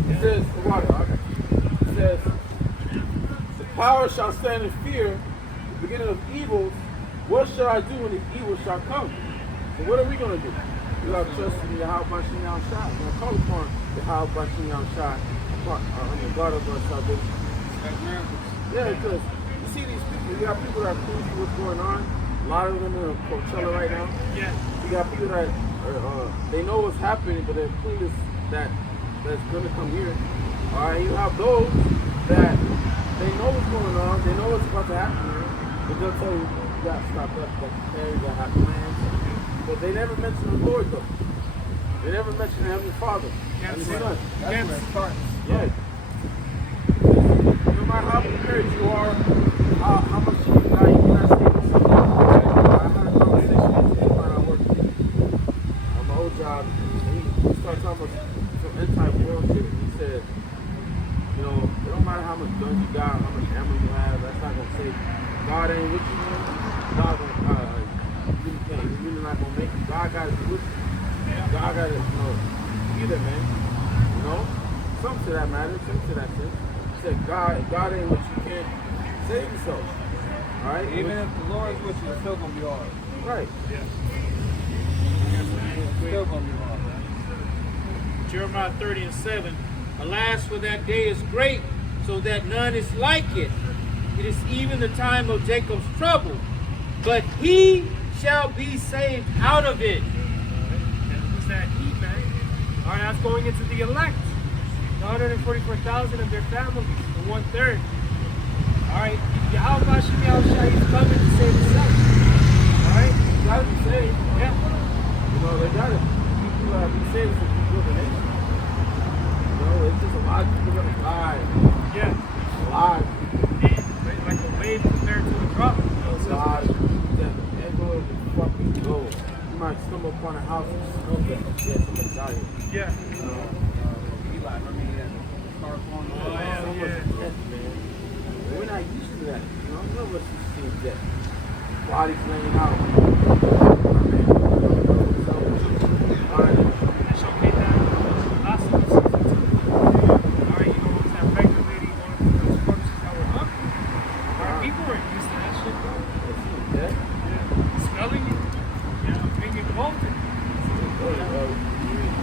It says, it says, the power shall stand in fear, the beginning of evils. What shall I do when the evil shall come? So what are we going to do? We got to trust in Yahweh Bashim Yahweh Shai. We're going to call upon Yahweh Bashim Yahweh Shai, the God of our salvation. Yeah, because you see these people, you got people that are clueless to what's going on. A lot of them in Coachella right now. Yeah. You got people that are, they know what's happening, but they're clueless that's going to come here. All right, you have those that they know what's going on, they know what's about to happen here, but they'll tell you, you got to stop that, you got to have plans. But they never mention the Lord, though. They never mention the Heavenly Father and the Son. That's where it starts. Yeah. No matter how prepared you are, how much you got, you cannot stay with something. I had a conversation with him when I worked on my old job, and he started talking about some anti-world shit. He said, you know, it don't matter how much guns you got, how much ammo you have, that's not going to save you. God ain't with you, man. God you're really not going to make it. God got to be with you. God got to, you know, be there, man. You know? Something to that matter, something to that sense. He said, God ain't what you can't save yourself. All right? Even if the Lord is with you, it's still going to be hard. Right. It's still going to be hard, man. Jeremiah 30:7. Alas, for that day is great, so that none is like it. It is even the time of Jacob's trouble, but he shall be saved out of it. Who's that heat, man? All right, that's going into the elect. The 144,000 and their families, the 1/3. All right, Yahweh Bashim Yahweh Shai is coming to save himself. All right, You got to be saved. yeah. You know, they got to. People got to be saved from people of the nation. You know, it's just a lot of people that lie. Yeah. A lot of people. Like a wave compared to a drop. You know, A lot of people that everywhere they fucking go. You might stumble upon a house and smoke that and shit, somebody died. yeah. You know, Eli, remember he had a car phone? Oh, yeah, so much death, man. We're not used to that. You know, none of us used to see death. Bodies laying out. Showcase that last episode. All right, you know, what's that pregnant lady, one of those corpses that were up? All right, people were used to that shit, bro. Yeah. Smelling it, being involved in it.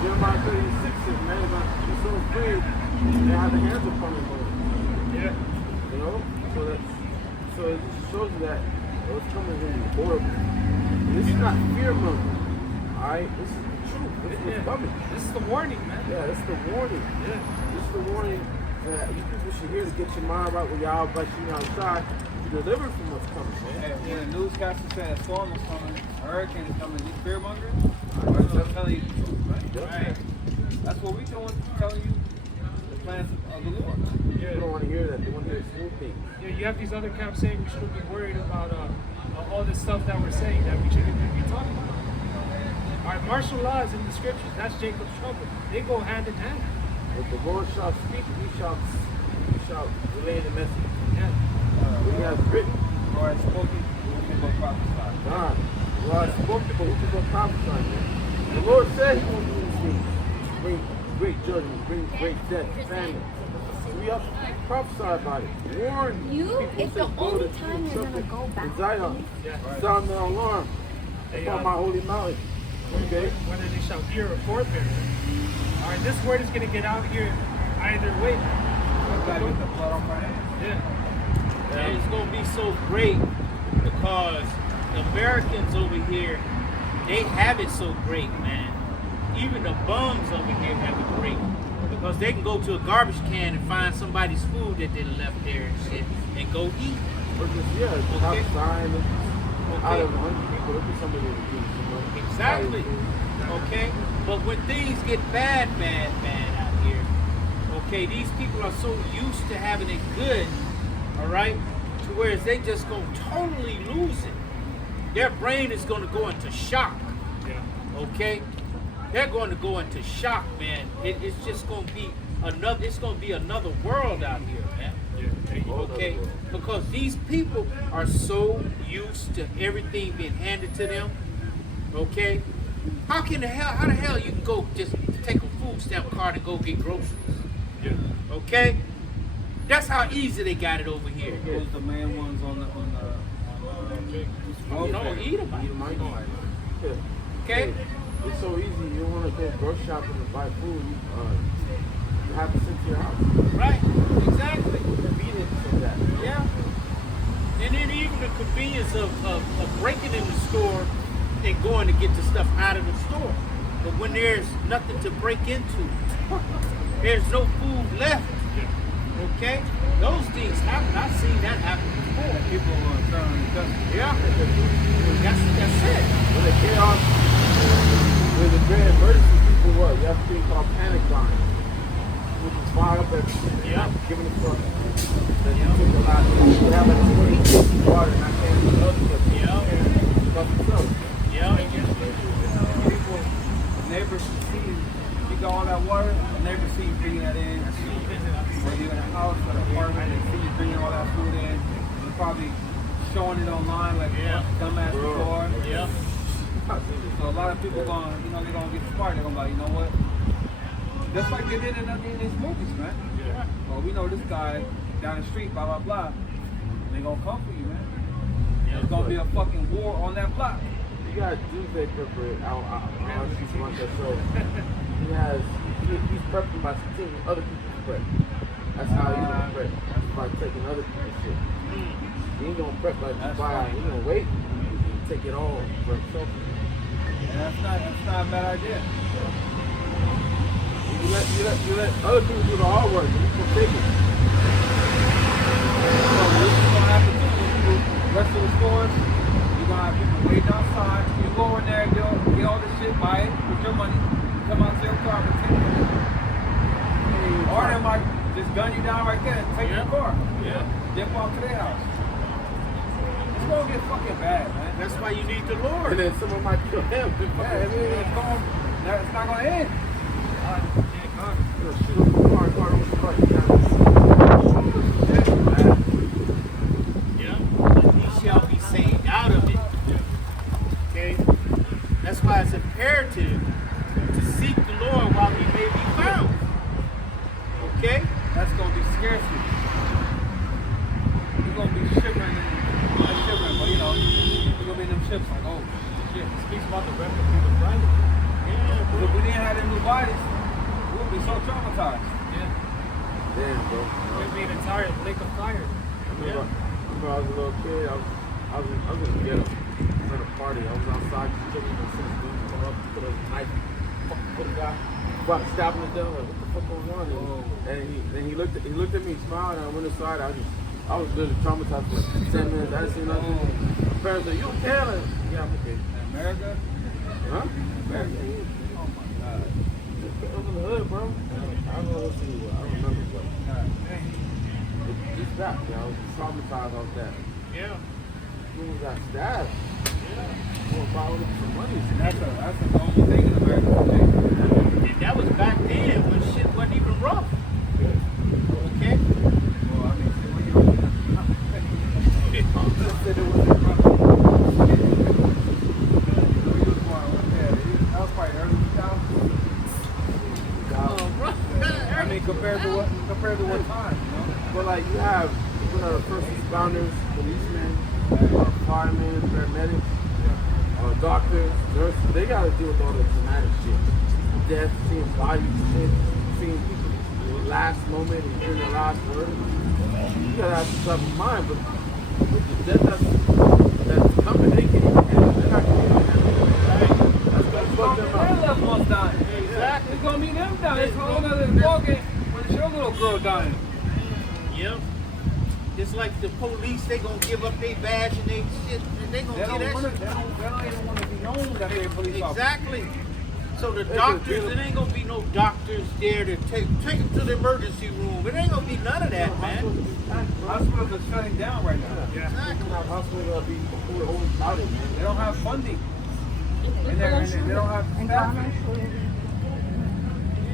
Jeremiah 36 says, man, you're so afraid, they have the hands upon him. Yeah. You know? So it just shows you that what's coming in is horrible. This is not fear mongering. Alright? This is the truth. This is what's coming. This is the warning, man. Yeah, this is the warning. Yeah. This is the warning that you people should hear to get your mind right when y'all about you outside to deliver from what's coming, man. Hey, when the newscaster said a storm is coming, a hurricane is coming, you fear mongering? Or is that telling you the truth, right? Right. That's what we doing, telling you the plans of the Lord. People don't want to hear that. They want to hear smooth things. Yeah, you have these other camps saying we shouldn't be worried about all this stuff that we're saying that we shouldn't even be talking about. All right, martial law is in the scriptures. That's Jacob's trouble. They go hand in hand. If the Lord shall speak, we shall relay the message. Yeah. What he has written. Or has spoken, we can go prophesy. God. Well, I spoke to, but we can go prophesy, man. The Lord said he won't do these things. Bring great judgment, bring great death, famine. So we have to prophesy about it. Warn You, people. it's Say, the go only to time you're gonna something go back. in Zion. Yeah. Sound the alarm. Upon my holy mountain. Okay? Whether they shall hear or forbear. All right, this word is going to get out here either way. Gotta get the blood off our hands. Yeah. And it's gonna be so great because the Americans over here, they have it so great, man. Even the bums over here have it great. Because they can go to a garbage can and find somebody's food that they left there and shit and go eat. Or just, yeah, just Okay. outside. Okay. Out of 100 people, look at somebody to do some Exactly. Okay? But when things get bad out here, okay, these people are so used to having it good, all right, to whereas they just gonna totally lose it. Their brain is gonna go into shock. Yeah. Okay? They're going to go into shock, man. It's just going to be another world out here, man. Yeah. Okay? Because these people are so used to everything being handed to them. Okay? How the hell you can go just take a food stamp card and go get groceries? Yeah. Okay? That's how easy they got it over here. Those the main ones on the No, eat them. Yeah. Okay? It's so easy. You don't want to go grocery shopping and buy food. You have to sit to your house. Right. Exactly. Convenience of that. Yeah. And then even the convenience of breaking in the store and going to get the stuff out of the store. But when there's nothing to break into, there's no food left. Okay? Those things happen. I've seen that happen before. people turn on each other. Yeah. That's it. When the chaos, when the great emergency, people what? You have a thing called panic buying. Which is fire up everything. Yeah. Giving a fuck. That you take a lot. You have like 20 cases of water and I can't do other stuff. Yeah. Fuck yourself. Yeah. People, neighbors see you got all that water, the neighbors see you bringing that in. Or you're in a house or an apartment, they see you bringing all that food in. You're probably showing it online like dumbass before. Yeah. So a lot of people they're gonna get smart. They're gonna be like, you know what? Just like they did in these movies, man. Yeah. Well, we know this guy down the street, blah blah blah. They gonna come for you, man. There's gonna be a fucking war on that block. You got Doomsday Prepper out on that show. He's prepping by taking other people's prep. That's how he's gonna prep. That's by taking other people's shit. He ain't gonna prep like you buy. He gonna wait. And take it all for himself. And that's not a bad idea. You let other people do the hard work. You gonna take it. So this is gonna happen too. When you rest of the stores, you're gonna have people waiting outside. You go in there, get all this shit, buy it with your money, come out to your car and take it. Or they might just gun you down right there and take your car. Yeah. Dip off to their house. It's gonna get fucking bad, man. That's why you need the Lord. And then someone might kill him. It's not gonna end. Shoot up the car over the car. Yeah. He shall be saved out of it. Okay? That's why it's imperative to seek the Lord while he may be found. Okay? That's gonna be scarcity. You're gonna be shivering, not shivering, but you're gonna be in them ships like, oh shit. It speaks about the replicated right. Yeah, If we didn't have them new bodies, we would be so traumatized. Yeah. Damn, bro. It would be an entire lake of fire. Remember I was a little kid, I was in the ghetto. I was at a party. I was outside just chilling and some dude come up to put a a knife, fucking put a guy, about to stab him to death. Like, what the fuck going on? And he looked at me, smiled, and I went inside. I was literally traumatized for like 10 minutes. I didn't see nothing. My parents said, "You okay?" Like, yeah, I'm okay. America? Huh? America? Oh my God. It was in the hood, bro. I don't know what to do. I don't remember, but just that. Yeah, I was traumatized off that. Yeah. Who got stabbed? Or borrowed some money. That's the only thing in America today. And that was back then when shit wasn't even rough. Okay? Well, I mean, when you don't just said it wasn't rough. That was probably early 2000s. Oh, bro. I mean, compared to what time, you know? But like you have people that are first responders, policemen, firemen, paramedics, doctors, nurses. They gotta deal with all the traumatic shit. Death, seeing bodies and shit, seeing people in the last moment and hearing their last word. You gotta have some type of mind, but with the death that's coming, they can't even handle it. They're not gonna be able to handle it. That's gonna fuck them Their up. loved ones dying. Exactly. It's gonna be them dying. It's a whole other ballgame when it's your little girl dying. Yep. It's like the police, they gonna give up their badge and they shit, and they They gonna don't get wanna, that shit. they don't even want to be known that they're a police officer. Exactly. So the They doctors, just it ain't gonna be no doctors there to take them to the emergency room. It ain't gonna be none of that, man. Hospitals are shutting down right now. Exactly. Hospitals gotta be overcrowded, man. They don't have funding. And they don't have staff.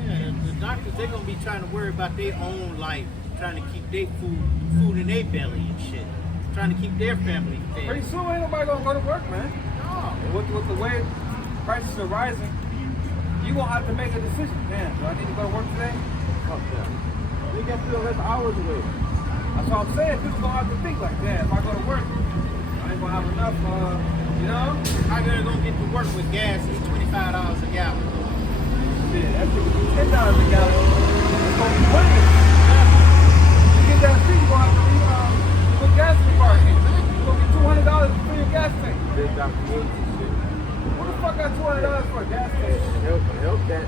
Yeah, the doctors, they gonna be trying to worry about their own life, trying to keep their food in their belly and shit, trying to keep their family Pretty fed. soon ain't nobody gonna go to work, man. No. With the way prices are rising, you gonna have to make a decision. Damn, do I need to go to work today? Fuck that. They got 3 hours away. That's what I'm saying. People gonna have to think like, damn, if I go to work, I ain't gonna have enough, you know? How they gonna get to work with gas is $25 a gallon? Shit, that's $10 a gallon. It's gonna be pointless. You get that shit, you gonna have to put gas in the car again. It's gonna be $200 for your gas tank. They got kids and shit. What the fuck got $200 for a gas tank? Hellcat.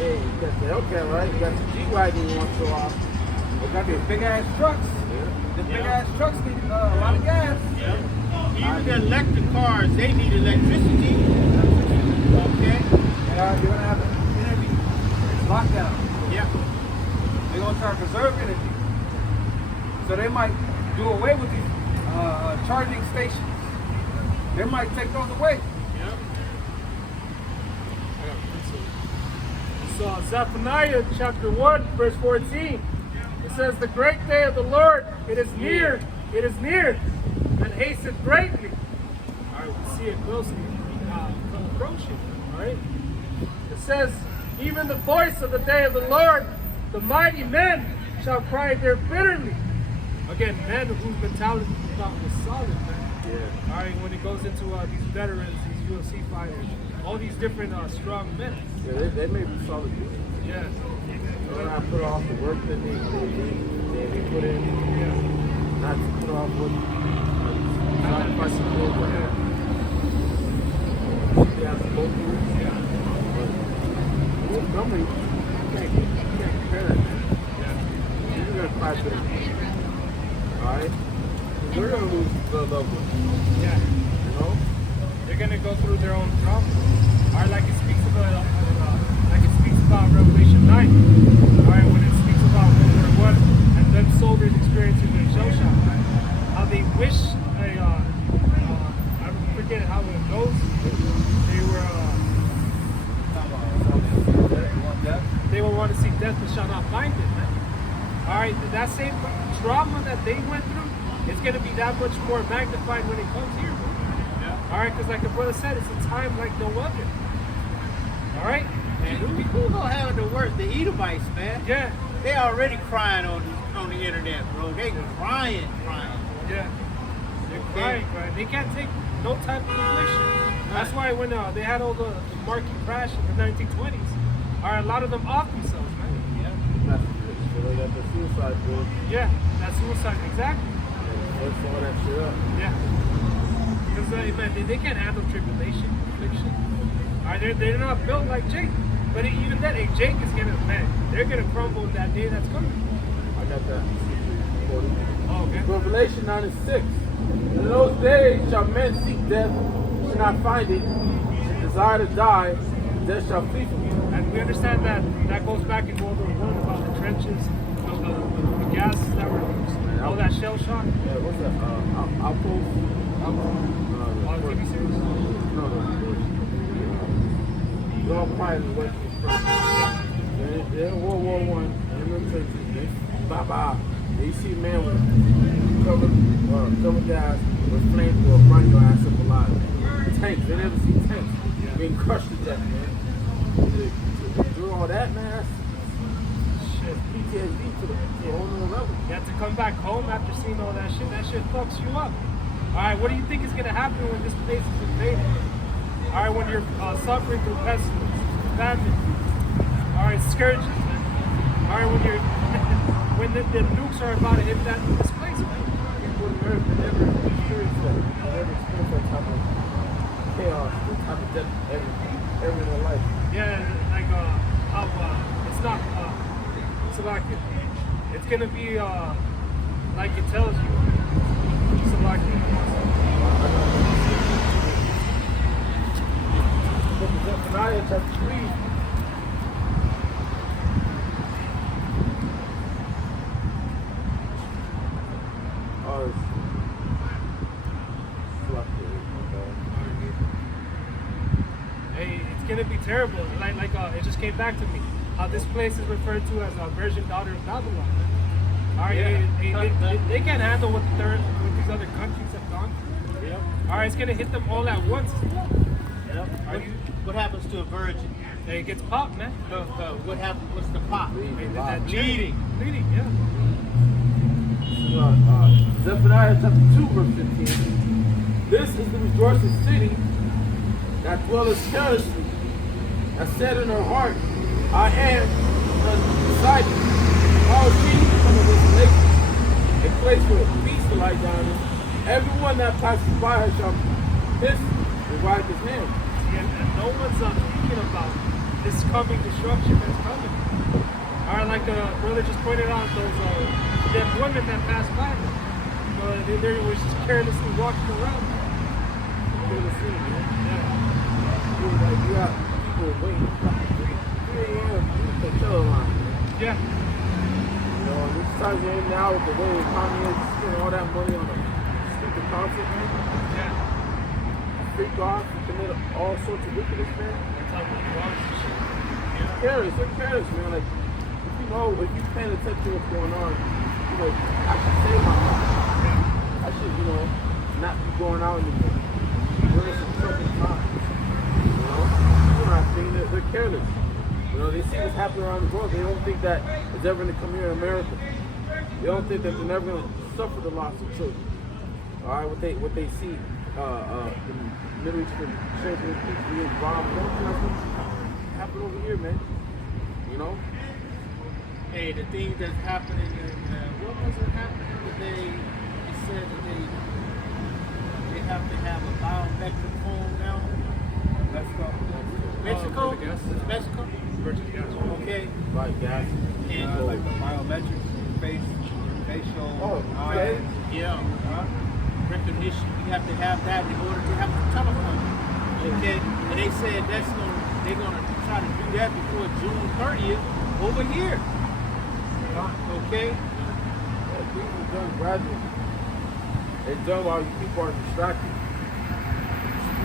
Hey, you got the Hellcat, right? You got the G-Wagon you want to show off. They got these big ass trucks. The big ass trucks need a lot of gas. Yep. Even the electric cars, they need electricity. Okay? Yeah, you're gonna have an energy lockdown. Yeah. They're gonna try to preserve energy. So they might do away with these charging stations. They might take those away. Yep. So Zephaniah chapter 1, verse 14. It says, the great day of the Lord, it is near, and hastened greatly. All right, we see it closely approaching. All right. It says, even the voice of the day of the Lord, the mighty men shall cry there bitterly. Again, men whose mentality was solid, man. Yeah. All right, when it goes into these veterans, these UFC fighters, all these different strong men. Yeah, they may be solid dudes. Yeah. They're not put off the work that they put in. Yeah. Not to put off what sacrifice of people have. They have to go through. But what's coming, you can't compare that, man. You're going to cry to them. Alright? We're going to lose the loved ones. Yeah. You know? They're gonna go through their own trauma. Or like it speaks about Revelation 9. Alright, when it speaks about World War I and them soldiers experiencing their shell shock. How they wish I forget how it goes. They will want to see death but shall not find it, man. Alright, that same trauma that they went through is gonna be that much more magnified when it comes here, bro. All right, because like the brother said, it's a time like no other. All right? And who gonna have it the worst? The Edomites, man. Yeah. They already crying on the internet, bro. They crying. Yeah. They're crying. They can't take no type of affliction. That's why when they had all the market crash in the 1920s, all right, a lot of them off themselves, man. That's so they got the suicide bill. Yeah, that's suicide. Exactly. Let's all that shit up. Yeah. Because man, they can't handle tribulation, affliction. All They're not built like Jake. But even then, Jake is gonna, man, they're gonna crumble in that day that's coming. I got that. Oh, okay. Revelation 9 and 6. In those days shall men seek death, shall not find it, and desire to die, death shall flee from you. And we understand that goes back in World War I about the trenches, the gases that were used, all that shell shock. Yeah, what's that? Outpost? TV series? No. They're all quiet and wait for the front. They're in World War I, and in the trenches, they bye. You see a man with covered gas with flamethrower burning your ass up alive. Tanks, they never see tanks being crushed to death, man. Do all that, man, that's shit. PTSD to a whole nother level. You have to come back home after seeing all that shit fucks you up. Alright, what do you think is gonna happen when this place is invaded? Alright, when you're suffering through pestilence, famine, alright, scourges, man. Alright, when you're when the nukes are about to hit this place, man. People in America never experienced that. They never experienced that type of chaos, that type of death ever in their life. Yeah, like it's not it's gonna be like it tells you. Book of Zephaniah chapter 3. Hey, it's gonna be terrible. Like it just came back to me how this place is referred to as a virgin daughter of Babylon. All right, they can't handle what these other countries have gone through. Yep. All right, it's gonna hit them all at once. Yep. What happens to a virgin? It gets popped, man. What happens? What's the pop? Bleeding, yeah. Zephaniah chapter 2 verse 15. This is the rejoicing city that dwelleth carelessly, that said in her heart, I am undecided. All she from a desolation, a place for beasts to lie down in. Everyone that passes by her shall hiss and wag his hand. And no one's thinking about this coming destruction that's coming. All right, like the brother just pointed out, those dead women that passed by. They were just carelessly walking around. Carelessly, man. Yeah. Like you got people waiting 3 a.m. to kill line. Yeah. You know, this time you're in now with the way the economy is, spending all that money on a stupid concert, man. Yeah. Freak off, commit all sorts of wickedness, man. Careless, they're careless, man. Like, if you're paying attention to what's going on, you know, I should save my money. I should, not be going out anymore. We're in some troubled times. They're not thinking that they're careless. They see what's happening around the world. They don't think that it's ever going to come here in America. They don't think that they're never going to suffer the loss of children. All right, what they see, the Middle Eastern children being bombed. Don't think that's going to happen over here, man. Hey, the thing that's happening in what was it happening today? It said that they have to have a biometric phone now. Mexico? Mexico? Okay. Like gas. And Like the biometrics, facial, okay. Yeah. Recognition. You have to have that in order to have a telephone. Okay. And they said they're gonna try to do that before June 30th over here. Okay. Yeah, things are done gradually. It's done while people are distracted.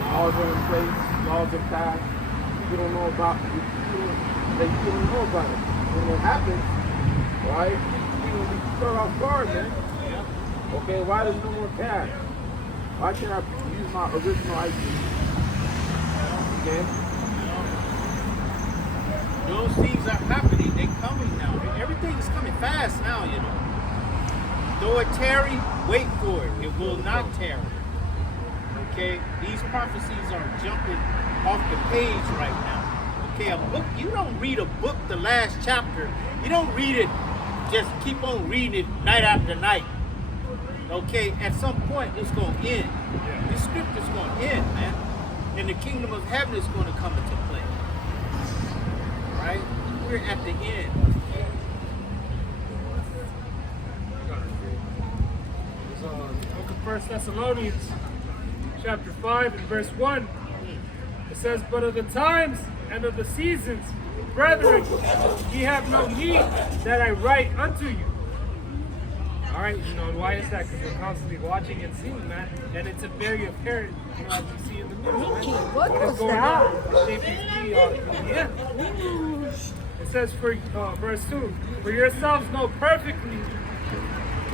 Laws are in place, laws are passed. People don't know about it. People don't know about it. When it happens, right, people will be caught off guard, man. Yeah. Okay, why there's no more cash? Why can't I use my original ID? Okay? Those things are happening. They're coming now. Everything is coming fast now, Though it tarry, wait for it. It will not tarry. Okay? These prophecies are jumping off the page right now. Okay, a book, you don't read a book, the last chapter. You don't read it, just keep on reading it night after night. Okay, at some point it's going to end. This scripture's going to end, man. and the kingdom of heaven is going to come into play. Right? We're at the end. Book of 1 Thessalonians, chapter 5 and verse 1. It says, "But of the times and of the seasons, brethren, ye have no need that I write unto you." All right, and why is that? Because we're constantly watching and seeing, man. And it's a very apparent, as we see in the news, man. What What is was going that? on shaping to be yeah. It says, verse 2, "For yourselves know perfectly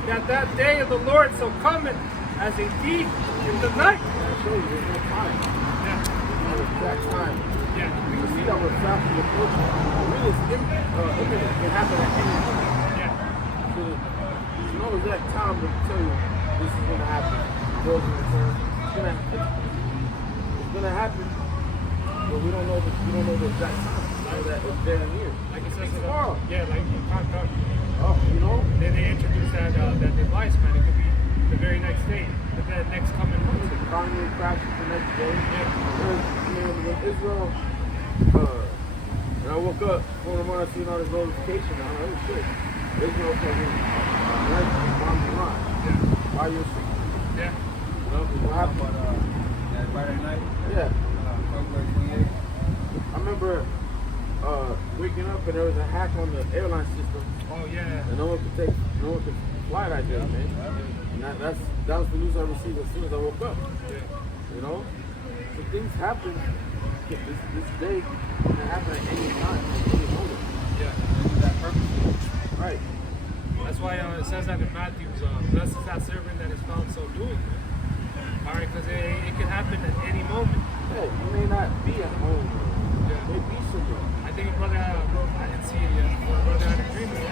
that day of the Lord so cometh as a thief in the night." I show you, there's no time. Yeah. There's no exact time. Yeah. You can see that we're fast approaching. Really, it's imminent. It can happen at any moment. Yeah. So there's no exact time to tell you this is going to happen. World's going to turn. It's going to happen, but we don't know the exact time. We know that it's very near. Like it says tomorrow. Yeah, like you can't talk. Oh, you know? Then they introduced that device, man. It could be the very next day, the next coming month. The economy crashes the next day. When Israel, when I woke up, one of mine seeing all this notification, I'm like, oh shit. Israel coming, bombing Iran. Why you sleep? Yeah. You know, what happened? That Friday night, Yeah. February 28th. I remember waking up and there was a hack on the airline system, Oh yeah. and no one could fly that day, man. And that was the news I received as soon as I woke up. Yeah. You know, so things happen. This day can happen at any time, at any moment. Yeah. That purpose. Right. That's why it says that in Matthew's, blessed is that servant that is found so doing. All right, because it can happen at any moment. Yeah, you may not be at home. Yeah. You may be somewhere. I think a brother had I didn't see it yet, but a brother had a dream of it.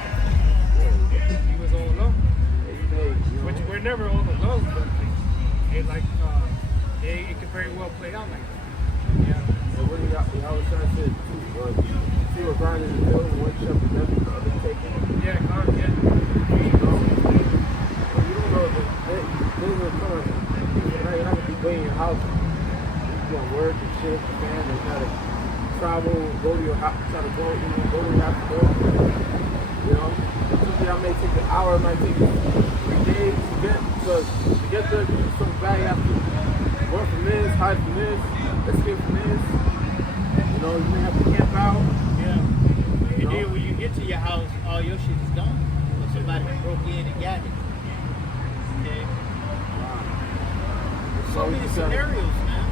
He was all alone. Which we're never all alone, but it could very well play out like that. Yeah. And when I was trying to say, two were grinding in the hill, one shepherd left, the other taken. Yeah, God, yeah. You know, but you don't know that things will come. You're not gonna be waiting in your house. You're going to work and shit, man, and try to travel, go to your house, try to go, go where you have to go. You know, something that may take an hour, it might take 3 days to get there, do something bad, you have to run from this, hide from this, escape from this. You know, you may have to camp out. Yeah. And No. then when you get to your house, all your shit is gone. Or somebody broke in and got it. Okay. So many scenarios, man.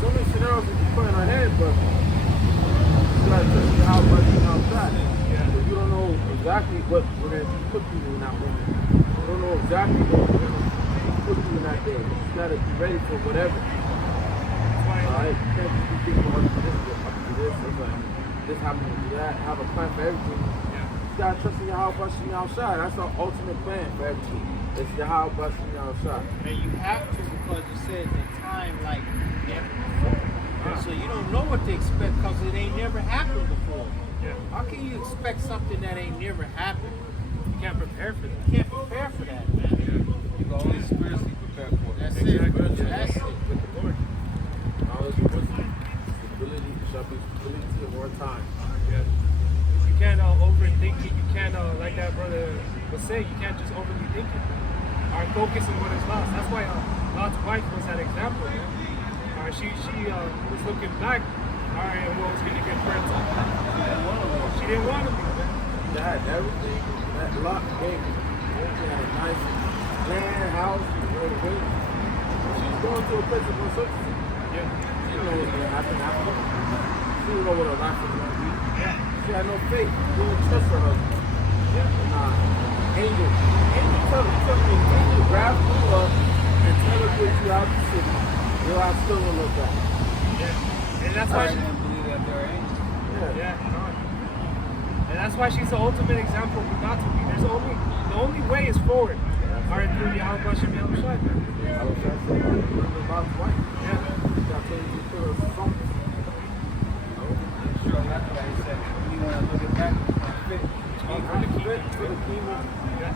So many scenarios that you put in our head, but you gotta trust your house like you're outside. So you don't know exactly what we're gonna put you in that moment. You don't know exactly what we're gonna put you in that day. You just gotta be ready for whatever. Alright, you can't just be thinking about this happening to do that, have a plan for everything. You gotta trust in your house, busting your outside. That's the ultimate plan for everything. It's your house, busting your outside. And you have to, because it says in time like never before. So you don't know what to expect because it ain't never happened before. Yeah. How can you expect something that ain't never happened? You can't prepare for that. You can't prepare for that, man. You can only spiritually prepare for it. That's Exactly. it, bro. That's it. With the Lord. Knowledge and wisdom, stability, shall be stability of our time. Yeah. You can't overthink it. You can't, like that brother was saying, you can't just overly think it. Or focus on what is lost. That's why Lot's wife was that example. Man. She was looking back. All right, and what was going to get burnt up. She didn't want to be. Man. That everything that Lot gave me. She had a nice land, house, everything. She's going to a place of uncertainty. Yeah. She didn't know what's going to happen after. She didn't know what her life was going to be. Yeah. She had no faith. She didn't trust her husband. Yeah. And Angel told me, Angel grabbed you up and teleported you out the city. Your eyes still don't look back. Yeah. And that's I why didn't believe that there are angels. Yeah. Yeah, God. And that's why she's the ultimate example of not to be. The only way is forward. All right, through the Al-Bashir Al-Shai. I was trying to say, remember Lot's wife. Yeah. God told you to put her something. Sure, after that, he said, when you want to look it back, fit. For the kingdom. Yeah.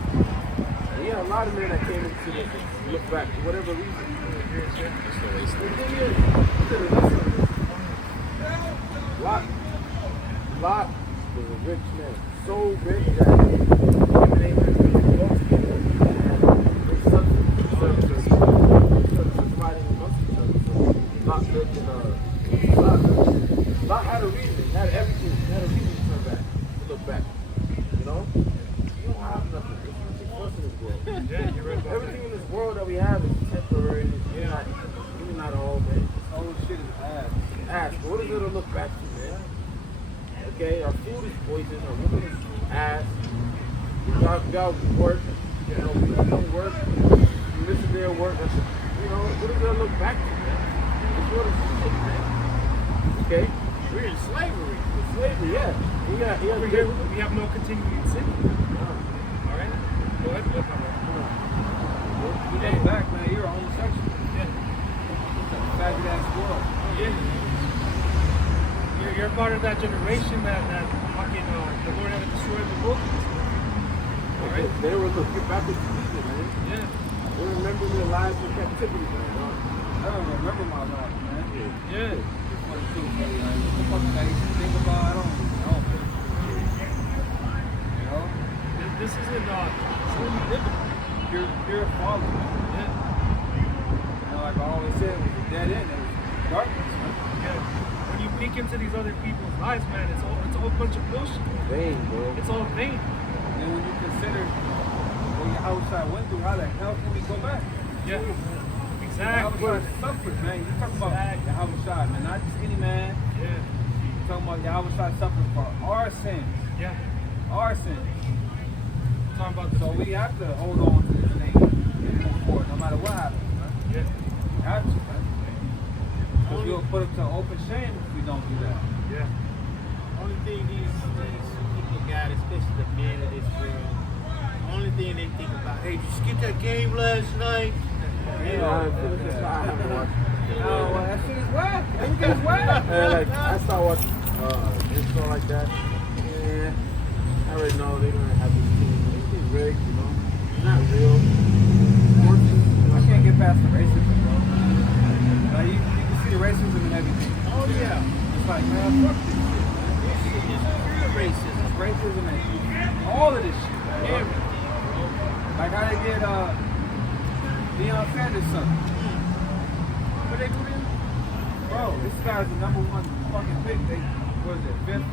Yeah, a lot of men that came into this look back for whatever reason. years, yeah. That's the way it's The done. thing is, Lot was a rich man. So rich that him and Abraham really close together. And they substituted fighting amongst each other. So Lot lived in Lot had a reason, had everything, had a reason to turn back, to look back. You know? You don't have nothing. There's nothing for us in this world. Yeah, you're right about Everything in this world that we have is temporary. It's not all, man. All this shit is ass. Ass. What is there to look back to, man? Okay, our food is poison, our woman is ass. We got work. You know, we don't work. We miss a day of work. That's, you know, what is there to look back to, man? This world is shit, man. Okay? We're in slavery. It's slavery, yeah. we have no continuing sin. All right? Go ahead. Go ahead. You look back, man, you're a homosexual. Yeah. It's a faggot ass world. Yeah. You're part of that generation that fucking the Lord had to destroy the wilderness. All right? They were looking back at Egypt, man. Yeah. They remember their lives in captivity, man. I don't remember my life, man. Yeah. Just want to like, what the fuck I used to think about, I don't know. You know? This isn't living. Pure folly, man. Yeah. You know, like I always said, it was a dead end, it was darkness, man. Yeah. When you peek into these other people's lives, man, it's all a bunch of bullshit. Vain, bro. It's all vain. And then when you consider what your outside went through, how the hell can we go back? Yeah. The Exactly. outside suffered, man. You're talking about the outside, man, not just any man. Yeah. You're talking about the outside suffered for our sins. Yeah. Our sins. Talking about the So we have to hold on to this thing and move forward, no matter what happens, man. Yeah. We have to, man. Because we'll put it to open shame if we don't do that. Yeah. Only thing these people got, especially the men of this world, only thing they think about, hey, did you get that game last night? Yeah, I haven't watched. Oh, well, that shit is whack. Everything's whack. Like, I started watching info like that. Yeah, I already know they're gonna have this team. Everything's rigged, you know. It's not real. I can't get past the racism, bro. Like, you can see the racism in everything. Oh, yeah. It's like, man, fuck this shit, man. This shit is pure racism. It's racism and all of this shit, man. Everything. Like how they get Deion Sanders' son. What they do to him? Bro, this guy's the number one fucking pick. They, what is it, fifth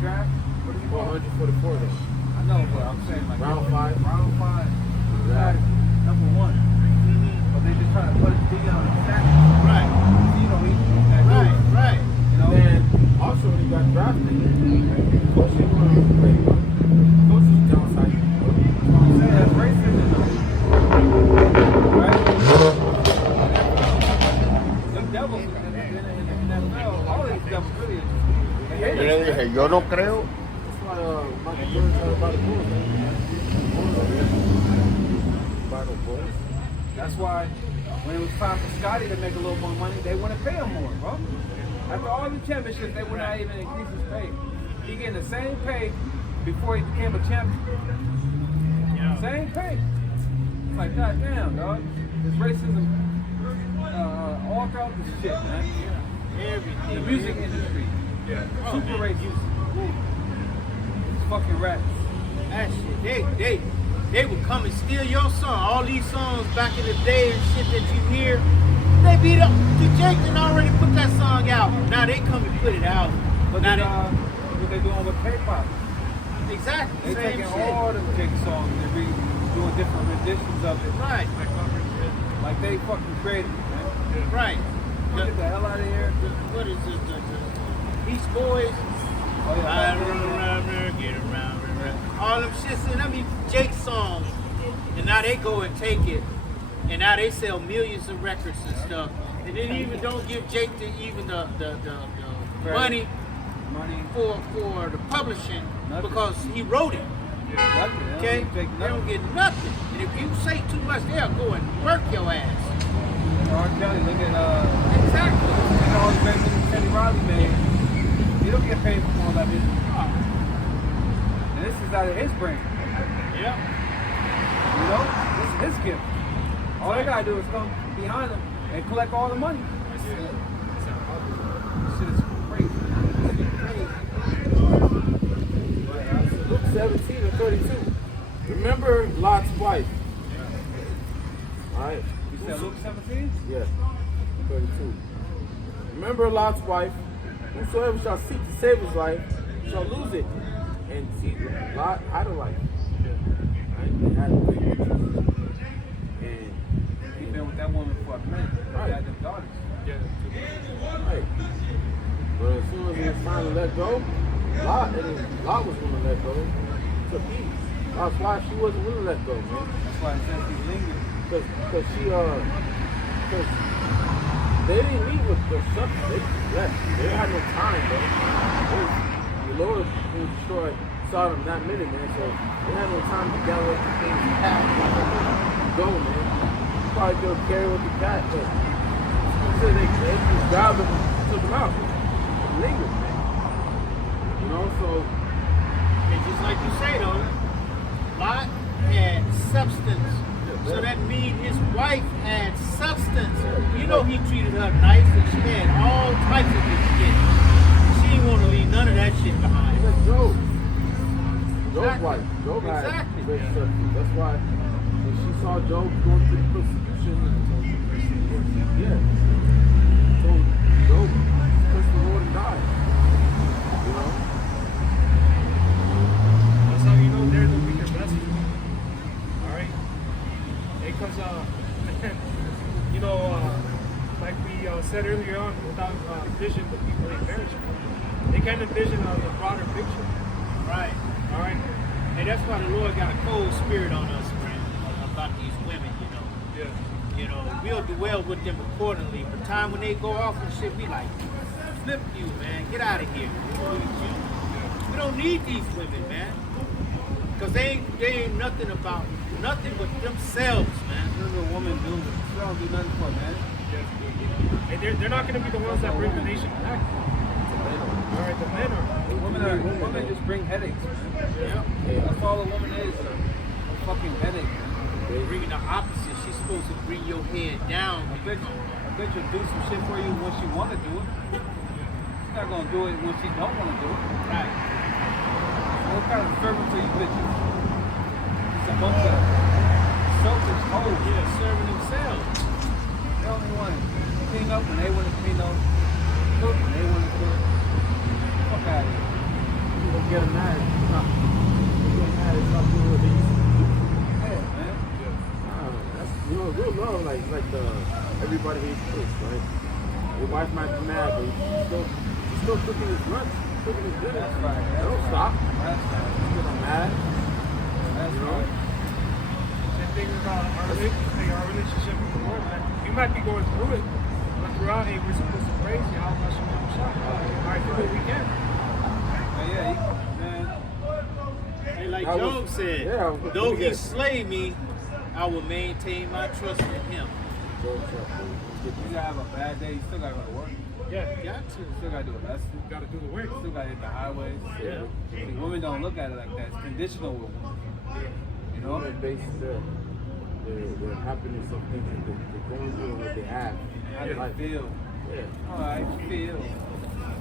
draft? What is he called? 144 though. I know, but I'm saying like Round 5. Round 5. Right. Number 1. But they just try to put Deion Sanders. Right. You know, that Right, dude, right. you know? And also when he got drafted, coach didn't want to play. Coach was downside. I'm saying that's racism, though. Right? Them devils in the NFL, all of these devils really, they hate Yo le us. dije, yo no creo. That's why Michael Jordan talked about the Bulls. About the Bulls. That's why when it was time for Scotty to make a little more money, they want to pay him more, bro. After all the championships, they would not even increase his pay. He getting the same pay before he became a champion. Same pay. It's like, god damn, dog. There's racism all throughout this shit, man. Everything. The music industry. Super racist. It's fucking rats. That shit, they would come and steal your song. All these songs back in the day and shit that you hear, they beat up. The Jake done already put that song out. Now they come and put it out. But Now then, what they doing with K-pop? exactly They same taking shit. all the Jake songs and doing different renditions of it. Right, Like they fucking created it, man. right. Get the hell out of here. What is it? The Beach Boys. Oh, yeah. I run around there, get around. All them shits, and I mean Jake songs, and now they go and take it, and now they sell millions of records and stuff, and then even don't give Jake the money for the publishing Nothing. because he wrote it. Nothing. Okay, they don't get nothing, and if you say too much, they'll go and work your ass. R. Kelly, look at Exactly. look at all the great music Kenny Riley made. He don't get paid for all that music. And this is out of his brain. Yeah. You know? This is his gift. All they gotta do is come behind them and collect all the money. That's it. It's a ugly. Shit is crazy. Luke 17 and 32. Remember Lot's wife. Alright? You said Luke 17? Yeah. 32. Remember Lot's wife. Whosoever shall seek to save his life shall lose it. And see, Lot had a life. Right? They had a good future. And He's been with that woman for a minute. Right. He had them daughters. Yeah. right. But as soon as it was time to let go, Lot was going to let go. Took ease. Lot's wife, she wasn't willing to let go, man. That's why it says he lingered. Cause they didn't leave with the substance. They left. They had no time, bro. The Lord destroyed Sodom that minute, man. So they had no time to gather up the things he had. Go, man. Probably go carry with the cat, but so they just grabbed them, took them out, and lingered, man. You know, so And just like you say though, Lot had substance. So that means his wife had substance. You know he treated her nice and she had all types of good shit. She didn't want to leave none of that shit behind. that's Job. Job's Exactly. wife. Job had Exactly. great substance. That's why when she saw Job going through persecution, yeah. So Job cursed the Lord and died. You know? That's how you know they're the weaker vessels. All right, because you know, like we said earlier on, without vision, the people they perish. They can't envision the broader picture. Right. All right. And that's why the Lord got a cold spirit on us, friend, about these women, you know. Yeah. You know, we'll dwell with them accordingly. But time when they go off and shit, we like, flip you, man. Get out of here. We don't need these women, man. Because they ain't nothing about nothing but themselves, man. What does a woman do? She don't do nothing for, man. And they're not going to be the ones that bring the nation back. All right, the men are. Women just bring headaches, man. Yeah. That's all a woman is. A fucking headache, man. They're bringing the opposite. She's supposed to bring your head down. I bet you do some shit for you when she want to do it. She's not gonna do it when she don't want to do it. Right. What kind of servants are you bitches? It's a bunch of selfish hoes. Yeah, serving themselves. They only want to clean up when they want to clean up, cook when they want to cook. Fuck out of here. You don't get them mad. You get mad at something with these. Yeah, man. That's, you know, real love, like everybody hates Chris, right? Your wife might be mad, but she's still cooking his lunch, cooking his dinner. That's right. They don't stop. That's right. You get them mad. That's You know? right. Same thing about our relationship with the Lord, man. We might be going through it, but throughout it, we're supposed to praise you. How much you shot? All right, do what we can. Yeah, man. And like I was- Job said, yeah, though he yeah. slay me, I will maintain my trust in him. You gotta have a bad day, you still gotta go to work. Yeah, Got to. You still gotta do a lesson. you got to do the work. You still gotta hit the highways. Yeah. See, women don't look at it like that. It's conditional with women. You know? Women base their happiness on things that they're going through and what they have. How do Like, you feel? yeah. Alright, feel.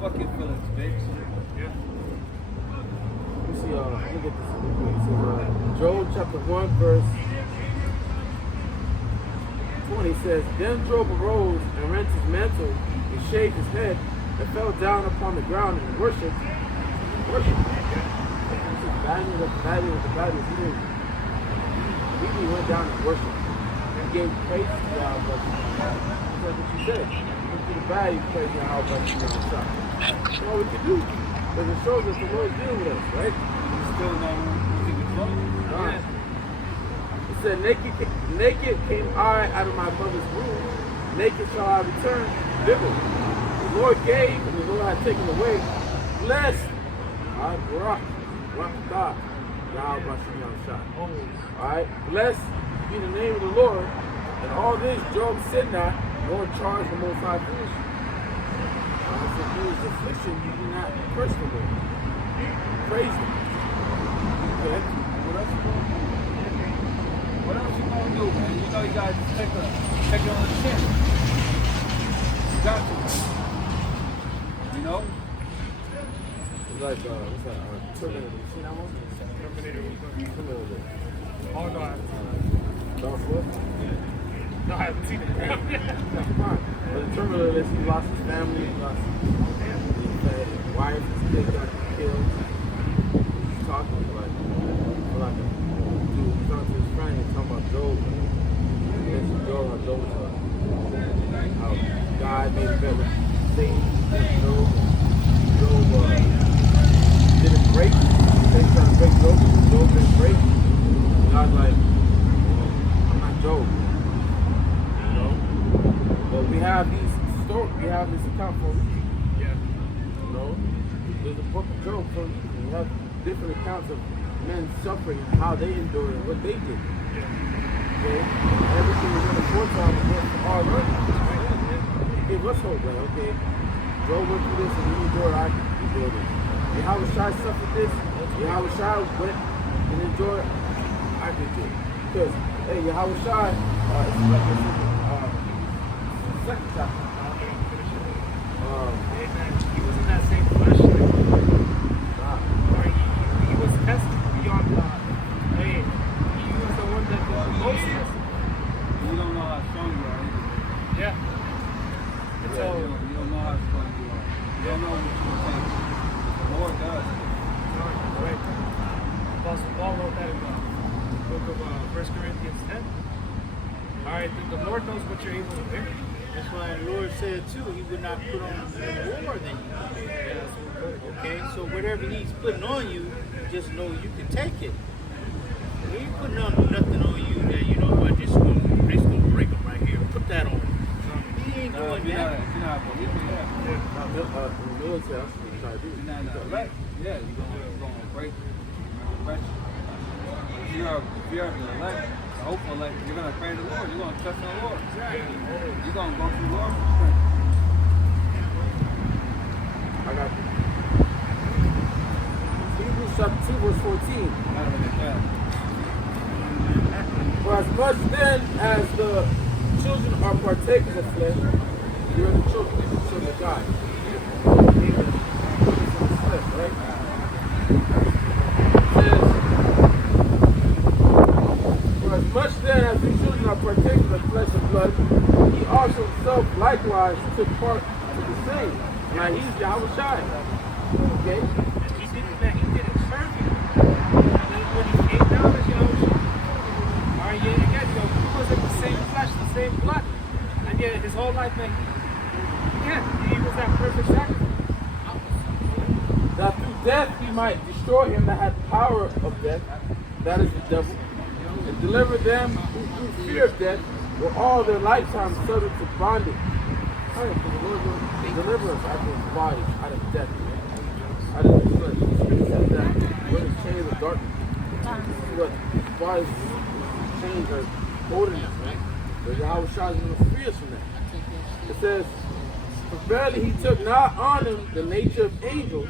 Fuck your feelings, bitch. Yeah. Let me see, let me get this real quick. So, Job chapter 1, verse 20 says, Then Job arose and rent his mantle and shaved his head and fell down upon the ground and worshipped. Worshipped. This is badness of badness. He went down and worshipped. He gave praise to God, but that's what you said. He went to the bad, he praised God, but he never stopped. That's all we can do. Because it shows us the Lord's dealing with us, right? You still know who you can fuck? It said, naked came I out of my mother's womb, naked shall I return thither. The Lord gave, and the Lord had taken away. Blessed, God, Alright, blessed be the name of the Lord. And all this Job said not, nor charged the Most High foolishly. So through his affliction, you do not curse the Lord. Praise him. Okay? What else? What else you gonna do, man? You know you gotta take it on the chin. You got to, man. You know? It's like, what's that? Terminator. You seen that one? Terminator. Oh no, I haven't. Dark Wolf? No, I haven't seen it. Fine. But the Terminator, he lost his family, he lost his wife, his kids got killed. He's talking like a dude, he's talking to his friend, he's talking about Job. And it's Job, how Job was how God made a bet with Satan against Job. Job didn't break. They trying to break Job. Job didn't break. God's like, I'm not Job. You know? But we have these stories, we have this account for a reason. Yeah. You know? There's a book of Job for a reason. We have different accounts of men suffering and how they endured and what they did. Okay? Everything was in the foretime against our learning. It gave us hope, like, okay, Job went through this and he endured, I can endure this. Yahweh Shai suffered this, Yahweh Shai went and endured, I can do it. Because, hey, Yahweh Shai, it's like this in the second chapter. He was in that same flesh. He was tested beyond God. Hey, he was the one that was the most tested. You don't know how strong you are either. Yeah. And so, You don't know how strong you are. You don't know what you can take. The Lord does. right. Apostle Paul wrote that in the book of 1 Corinthians 10. All right, the Lord knows what you're able to bear. That's why the Lord said too, he would not put on more than you. Okay, so whatever he's putting on you, just know you can take it. He ain't putting on nothing on you that you know what, just gonna break them right here. Put that on. He ain't doing that. If you're not a believer, yeah. In the military, that's what we try to do. If you're not an elect, yeah, you're gonna break pressure. If you're an elect, a hopeful elect, you're gonna pray to the Lord. You're gonna trust in the Lord. You're gonna go through the Lord for strength. I got you. Hebrews chapter 2, verse 14. For as much then as the children are partakers of flesh, you are the children of God. Flesh, right? It says, for as much then as the children are partakers of flesh and blood, he also himself likewise took part to the same. Now he's Yahweh Shai. Okay? He did it perfect. When he came down as Yahushua. All right, yeah, again, he was in the same flesh, the same blood. And yet his whole life, man, he was that perfect sacrifice. That through death he might destroy him that had power of death, that is the devil, and deliver them who through fear of death were all their lifetime subject to bondage. For the Lord will deliver us out of his body, out of death, out of the flesh. We're in the chains of darkness. This is what his body's chains are holding us, right? But Yahweh Shai is going to free us from that. It says, for verily he took not on him the nature of angels,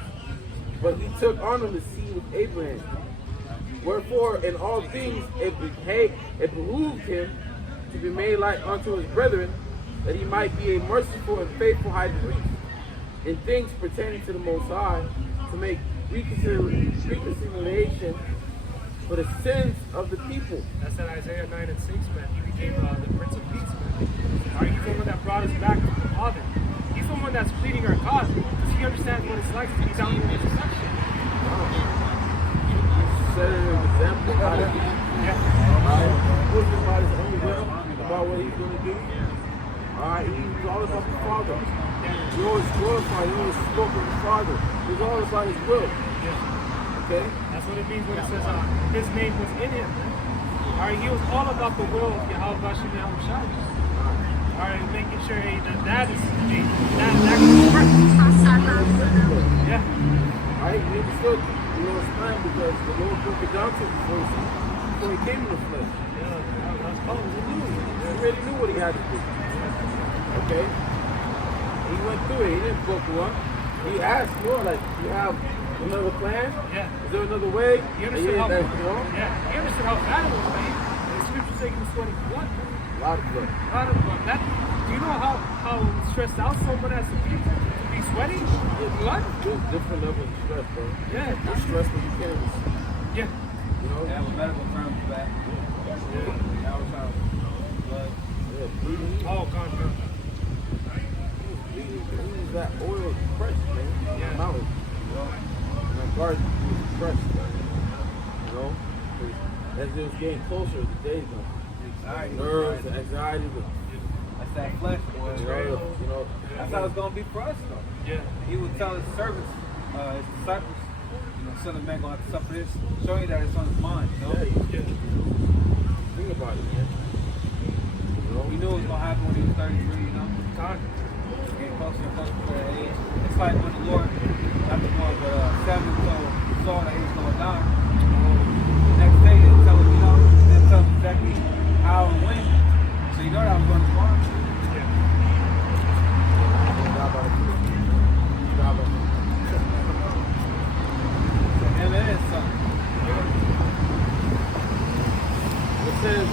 but he took on him the seed of Abraham. Wherefore in all things it behooved him to be made like unto his brethren, that he might be a merciful and faithful high priest in things pertaining to the Most High, to make reconciliation for the sins of the people. That's in Isaiah 9 and 6, man. He became the Prince of Peace, man. All right, he's the one that brought us back to the Father. He's the one that's pleading our cause, because he understands what it's like to be down in the deception. Set an example how to be. Who's about his own will, about what he's going to do. Alright, he's all about the Father. He always glorified, he always spoke of the Father. He's all about his will. Okay? That's what it means when it says his name was in him. All right, he was all about the will of Yahweh Bashem Yahweh Shai. All right, making sure that is that can work. Yeah. Alright, he understood the Lord's plan because the Lord broke it down to him before he came in the flesh. Yeah, that's cool. He already knew what he had to do. Okay? He went through it. He didn't go through one. He asked, Lord, like, you have another plan? Yeah. Is there another way? He understood how, you know? yeah, he understood how bad it was made. And the scripture taking sweating blood. A lot of blood. A lot of blood. Do you know how stressed out someone has to be sweating blood? There's different levels of stress, bro. Yeah. There's stress when you can't even see. Yeah. You know? They have a medical term for that. Yeah. Blood. Yeah, bleeding. Oh, God. Bleeding, that oil is fresh, man. Yeah. Mountain. You know? And that garden is fresh, man. You know? 'Cause as it was getting closer, the days, Anxiety. nerves, the anxiety, That's that flesh, boy. you know, That's how it's going to be for us, though. Yeah. He would tell his servants, his disciples, Son of Man going to have to suffer this, showing you that it's on his mind, you know? yeah. Think about it, man. You know? He knew it was going to happen when he was 33, you know? God. Getting closer and closer to that age. It's like when the Lord, not the Lord, but Samuel told Saul that he was going to die. The next day, he didn't tell him, you know, he didn't tell him exactly how and when. So you know that was going to spawn. And it is something. It says,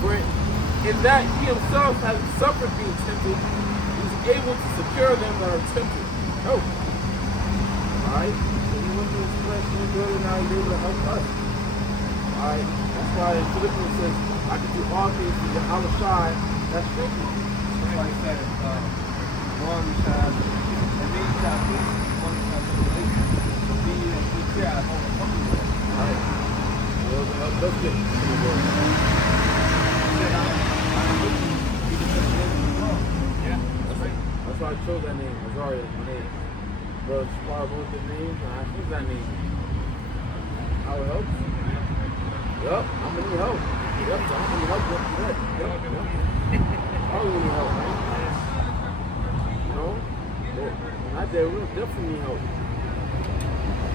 for in that he himself has suffered being tempted, he is able to secure them that are tempted. Help. Alright? So he went through his flesh and his blood, and now he's able to help us. Alright? That's why in Philippians says, I can do all things through the Shai that strengthens me. That's why he said, one shall, and me shall be, one shall be, be and be clear, I overcome the world. Alright? Let's get to the word. That's why I chose that name. Azaria is my name. Bro, Squad wrote the name, and I choose that name. How it helps? Yup, I'm gonna need help. Yup, I'm gonna need help. Yup. I really need help, man. You know? When I did, we definitely need help.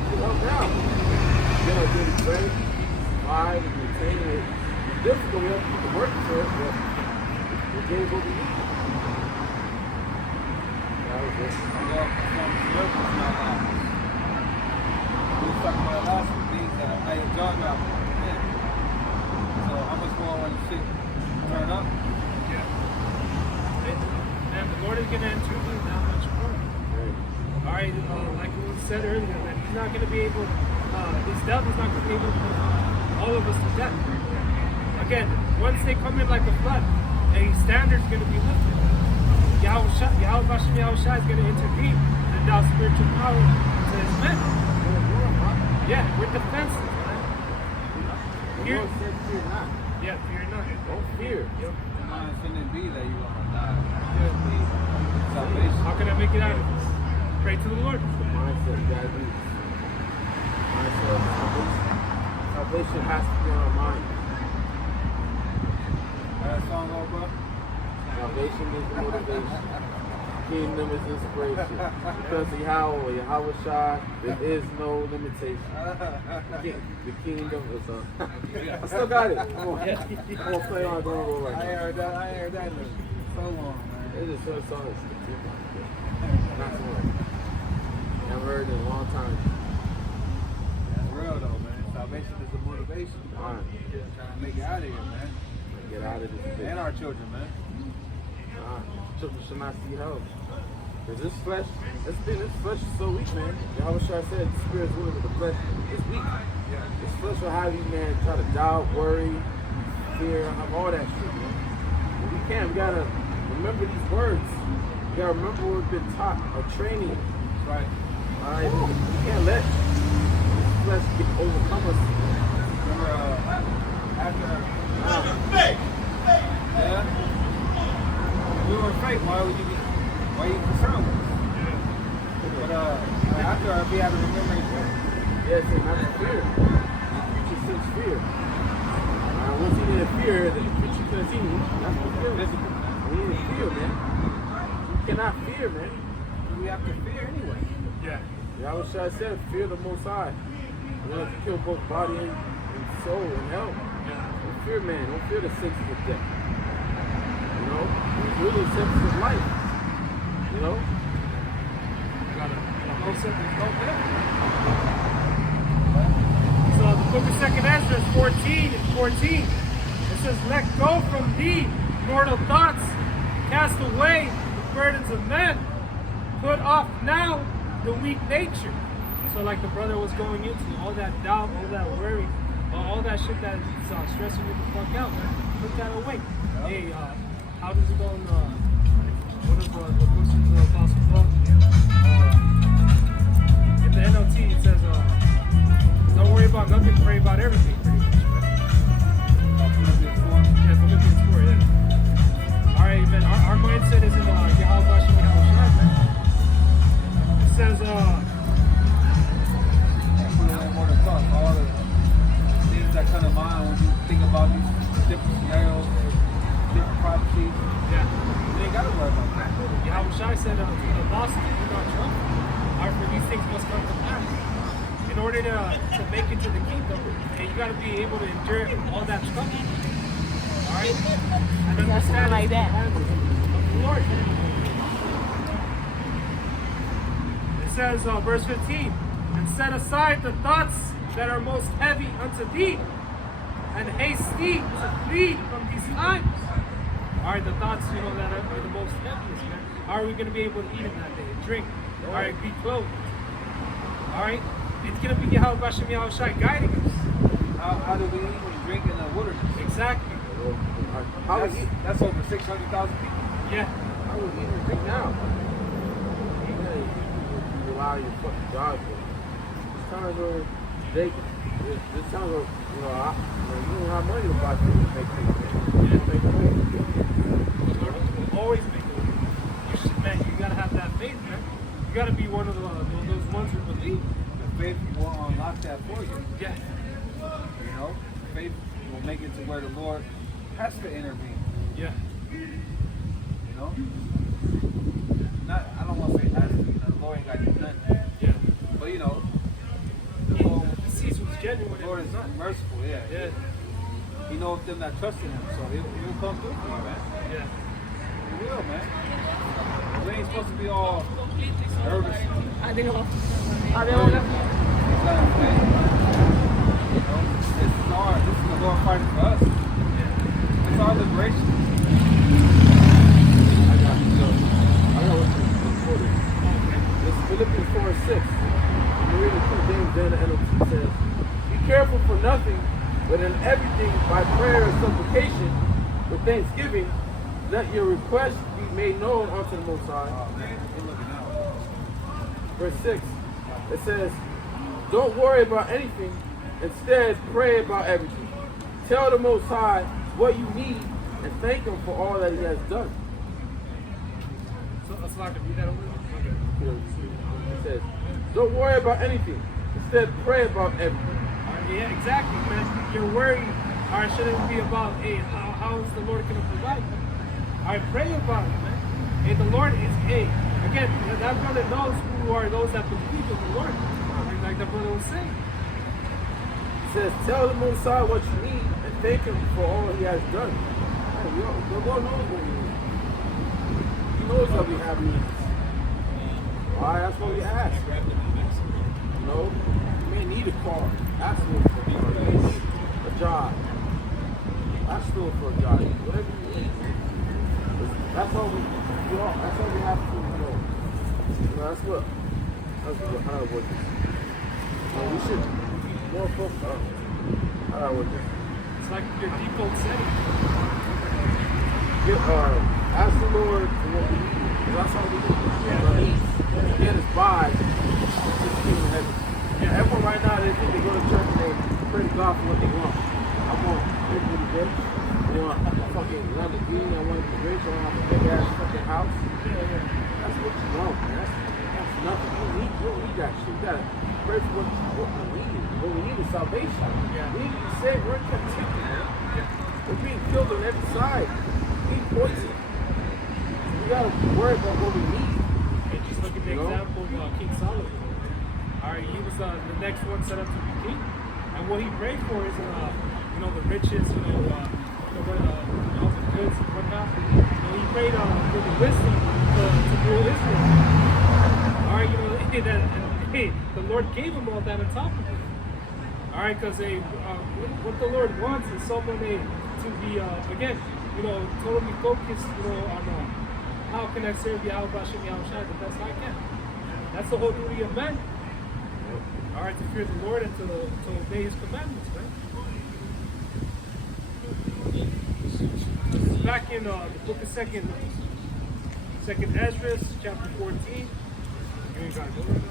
Get help now. Get up, get it straight, five, and maintain it. It's difficult, we have to put the work to it, but we gave what we need. That was it. Well, we was talking about last week, things that I had jaw dropping. So how much more when shit turn up? Yeah. Man, the Lord is going to enter you that much more. All right, like it was said earlier, that he's not going to be able, this devil's not going to be able to put all of us to death. Again, once they come in like a flood, a standard's going to be lifted. Yahweh is going to intervene and allow spiritual power to his men. Yeah, we're defenseless, man. The Lord said, fear not. Yeah, fear not. Don't fear. Yep. Your mind shouldn't be that you're going to die. It should be salvation. How can I make it out of this? Pray to the Lord. The mindset you gotta do. Mindset of salvation. Salvation has to be on our mind. That song go, bro? Salvation is the motivation. Kingdom is inspiration. Because of Yahweh Shai, there is no limitation. The kingdom is I still got it. Come on. I'm gonna play on Go right I now. heard that in so long, man. It just a song that's not so much. Never heard it in a long time. That's real though, man. Salvation is the motivation. Alright. Trying to make it out of here, man. Get out of this bitch. And our children, man. Children should not see hell. Because this flesh, this flesh is so weak, man. Yahweh Shai said the spirit is willing, but the flesh is weak. This flesh will have you, man, try to doubt, worry, fear, have all that shit, man. But we can't. We gotta remember these words. We gotta remember what we've been taught, our training. Right. Alright? We can't let this flesh overcome us. Remember, after... Yeah? If we were fake, why would you be... Why you concerned with us? But after our be having remembering too. Yes, and not fear. The preacher sends fear. Once he didn't fear, the preacher couldn't see me. That's what fear is. We need to fear, man. You cannot fear, man. We have to fear anyway. Yeah. Yahweh Shai said, fear the Most High. You have to kill both body and soul and health. Don't fear man. Don't fear the senses of death. You know? It's really the senses of life. You know? So the book of 2nd Ezra is 14 and 14. It says, let go from thee mortal thoughts, cast away the burdens of men, put off now the weak nature. So like the brother was going into, all that doubt, all that worry, all that shit that is stressing you the fuck out, man. Put that away. Hey, how does it go in one of the books of the Apostle Paul? In the NLT, it says, don't worry about nothing, pray about everything, pretty much, right? Philippians 4. Yeah, Philippians 4, yeah. Alright, man, our mindset is in Yahweh Hashem Yahushua, man. It says, Put away more than thoughts. All the things that come to mind when you think about these different scenarios, different prophecies. yeah. You ain't gotta worry about that. Yahushua said to the apostles, do not trouble. For these things must come to pass. In order to make it to the kingdom, and you got to be able to endure all that trouble. All right? And understand like that. Of the Lord. It says, verse 15, and set aside the thoughts that are most heavy unto thee, and haste thee to flee from these times. All right, the thoughts, that are the most heaviest, man. How are we going to be able to eat in that day, drink? All right, be clothed. All right, it's going to be Yahweh Hashem Yahushua guiding us. How do we eat and drink in the wilderness? Exactly. That's over 600,000 people. Yeah. I would eat and drink now. You rely on your fucking God for. It's times where there's times where, you don't have money to buy things to make things. We'll always make it. Man, you got to have that faith, man. You got to be one of those ones who believe. The faith will unlock that for you. Yeah. Faith will make it to where the Lord has to intervene. Yeah. I don't want to say has to. The Lord ain't got to do nothing. Yeah. But the Lord, He sees who's genuine. the Lord is merciful. Yeah. Yeah. He knows them that trust in Him, so He'll come through for you, man. Yeah. He will, man. We ain't supposed to be all nervous. Adiós. He's not in faith. This is hard. This is the Lord fighting for us. It's our liberation. I got what's recorded. This is Philippians 4 and 6. I'm reading King James, then the NLT says, be careful for nothing, but in everything by prayer and supplication, with thanksgiving, let your requests be made known unto the Most High. Oh, man. You're looking out. Verse 6, it says, don't worry about anything, instead pray about everything. Tell the Most High what you need and thank Him for all that He has done. So let's like to read that over. Okay. It says, don't worry about anything, instead pray about everything. Yeah, exactly, man. Your worry, shouldn't be about, hey, how is the Lord going to provide? Pray about it, man. Hey, the Lord is, again, that brother knows who are those that believe in the Lord. Like the brother was saying. It says, tell the Most High what you need and thank Him for all He has done. The Lord knows what you need. He knows that we have needs. Alright, that's what we ask. You may need a car. Ask Him for a car. You may need a job. Ask Him for a job. Whatever you need. That's all we have to do. That's what how I work this. We should be more focused on how I work this. It's like your default setting. Ask the Lord for what we need. That's all we need. Get us by to the kingdom of heaven. Yeah, everyone right now, they think they go to church and they pray to God for what they want. I want everybody rich. I want a fucking Lamborghini. I want to be rich. I want to have a big ass fucking house. That's what you want, man. That's nothing. You don't need that shit. You gotta pray for what we need. What we need is salvation. We need to be saved. We're in captivity, man. We're being killed on every side. We're being poisoned. We gotta worry about what we need. And just look at the example of King Solomon. He was the next one set up to be king. And what he prayed for is, the riches, the goods and whatnot. He prayed for the wisdom to rule Israel. The Lord gave him all that on top of it. Because what the Lord wants is someone to to be, again, totally focused, on how can I serve Yahweh Hashem Yahushua the best I can. That's the whole duty of man. All right, to fear the Lord and to obey His commandments, right? Back in the book of Second Ezra, chapter 14. You ain't gotta go there.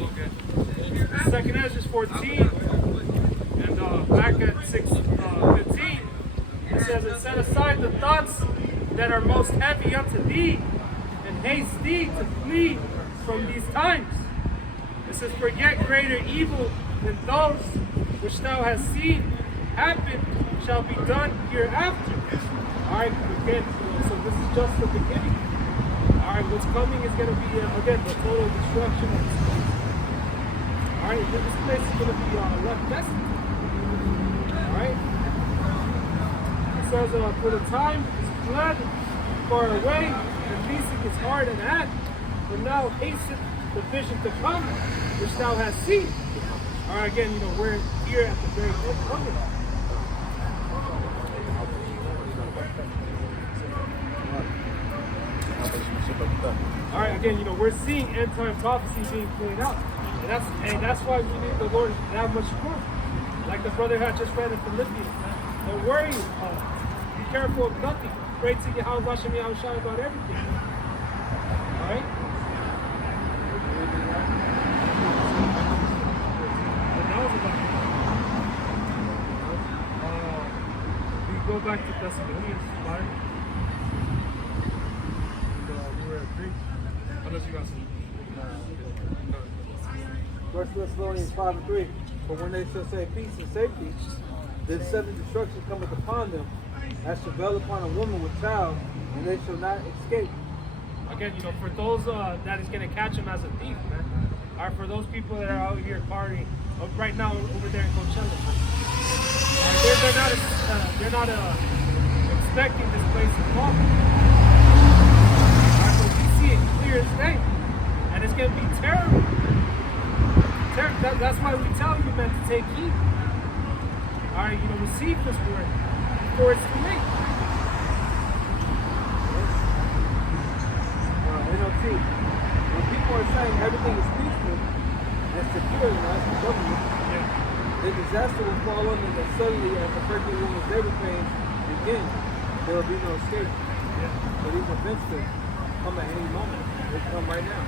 Okay. Second Ezra 14, and back at 6:15, it says, "And set aside the thoughts that are most heavy unto thee, and haste thee to flee from these times." It says, "For yet greater evil than those which thou hast seen happen shall be done hereafter." All right, again, so this is just the beginning. All right, what's coming is going to be, again, the total destruction of this place. All right, this place is going to be left desolate. All right. It says, "For the time is fled far away, and leasing is hard and at, but now hasten the vision to come, which thou hast seen." All right, again, we're here at the very end of it. All right, again, we're seeing end time prophecy being played out, and that's why we need the Lord that much more. Like the brother had just read in Philippians, man. Don't worry, be careful of nothing. Pray to Yahweh Hashem Yahushua about everything. All right. And that was about we go back to Thessalonians 5. We were at 3. Unless you got some. 1 Thessalonians 5:3. "For when they shall say peace and safety, then sudden destruction cometh upon them, as travail upon a woman with child, and they shall not escape." Again, for those that is going to catch him as a thief, man. All right, for those people that are out here partying right now over there in Coachella, they're not expecting this place to fall. All right, but we see it clear as day, and it's going to be terrible. That's why we tell you, man, to take heed. All right, receive this word before it's too late. NLT. When people are saying everything is peaceful and secure in us, the government, the disaster will fall on them, and suddenly, as the perfect woman's labor pains begin, there will be no escape. So these events could come at any moment. They come right now.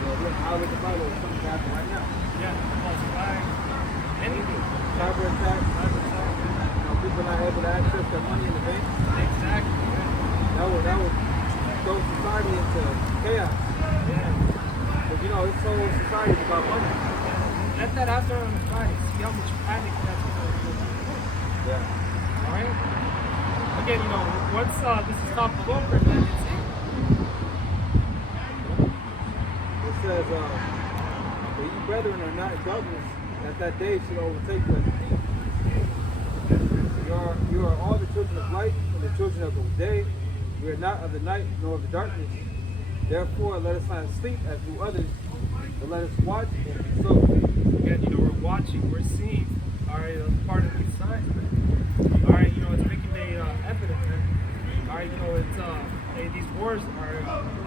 Look how the Bible is something happen right now. Yeah, anything. Cyber attacks. People not able to access their money in the bank. Exactly. That would throw society into chaos. Yeah. But this whole society is about money. Let that out there on the fire. See how much panic that's going to do. Yeah. All right. Again, once this is toppled over, then it's it. It says, "For you brethren are not in darkness, that that day should overtake you as a thief. You are all the children of light and the children of the day. We are not of the night nor of the darkness. Therefore, let us not sleep as do others, but let us watch and be sober." Again, we're watching, we're seeing, all right, part of these signs, man. All right, it's making a evident, man. All right, it's these wars are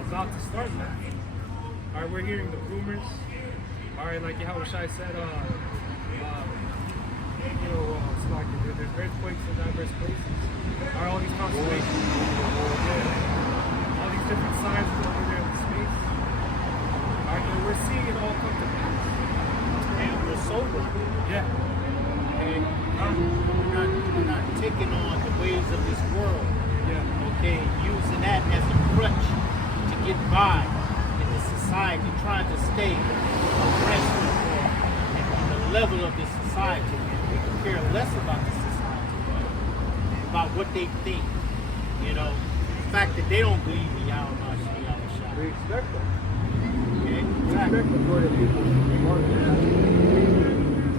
about to start, man. All right, we're hearing the rumors. All right, like Yahweh Shai said, it's like there's earthquakes in diverse places. All right, all these constellations, all these different signs over there in space. All right, we're seeing it all come to pass. And we're sober. Yeah. Okay? We're not taking on the ways of this world. Yeah. Okay, using that as a crutch to get by in the society, trying to stay abreast or in the level of this society. We can care less about the society, about what they think. The fact that they don't believe in Yahweh Shai. We expect them. Okay? We Exactly. expect majority of people to work.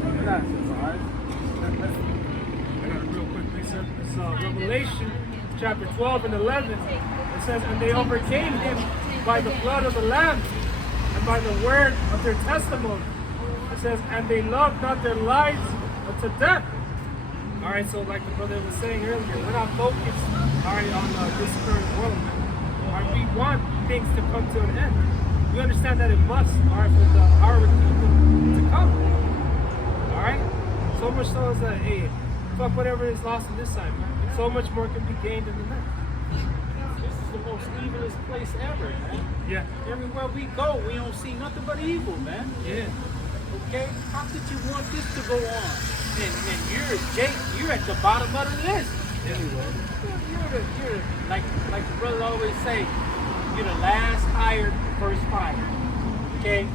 We're not surprised. I got a real quick precept. It's Revelation chapter 12 and 11. It says, "And they overcame him by the blood of the Lamb and by the word of their testimony." It says, "And they loved not their lives unto death." All right, so like the brother was saying earlier, we're not focused, all right, on this current world, man. All right, we want things to come to an end. We understand that it must, all right, for the our kingdom to come. All right, so much so as that, hey, fuck whatever is lost in this side, man. So much more can be gained in the next. This is the most evilest place ever, man. Yeah. Everywhere we go, we don't see nothing but evil, man. Yeah. Okay? How could you want this to go on? And you're Jake, you're at the bottom of the list. Anyway. You're like the brother always say, you're the last hired, first fired. Okay?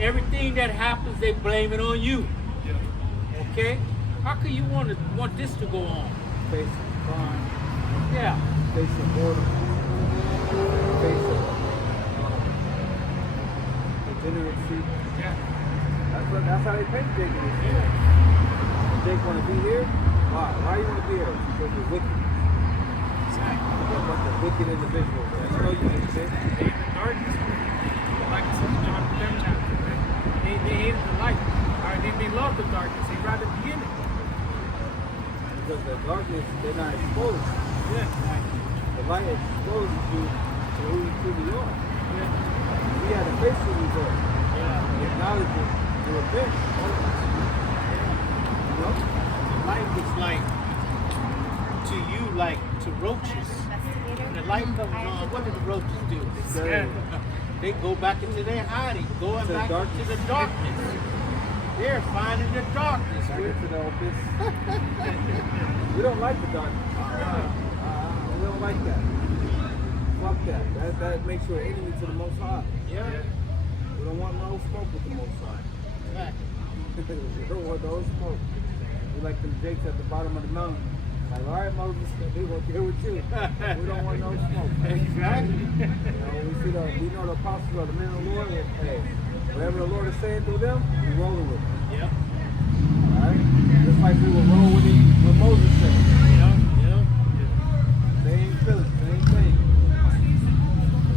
Everything that happens, they blame it on you. Yeah. Okay? How could you want this to go on? Facing crime, Yeah. facing boredom, facing degeneracy. Yeah. That's how they paint Jake in this. Yeah. Jake want to be here? Why? Why you want to be here? Because you're wicked. Exactly. You're a bunch of wicked individuals. That's all you need to say. They hate the darkness. Like I said in John 10 chapter, man. They hated the light. All right, they love the darkness. They'd rather be in it. Because the darkness, they're not exposed. Yeah. The light exposes you to who you truly are. Yeah. We had to face who we were. Yeah. Acknowledge it and repent. You know? Life is like, to you, like to roaches. When the light comes on, what do the roaches do? Scared. They go back into their hiding, going To the back darkness. into the darkness. They're finding the darkness. Back into the abyss. We don't like the darkness. We don't like that. Fuck that. That makes you an enemy to the Most High. Yeah. We don't want no smoke with the Most High. Exactly. We don't want no smoke. We like them jakes at the bottom of the mountain. Like, all right, Moses, we gonna deal with you. We don't want no smoke. Exactly. You know, we know the apostles are the men of the Lord. Hey, whatever the Lord is saying through them, we rolling with it. Yep. All right? Just like we will roll with it when Moses said. Yep. Yep. Same feeling, same thing.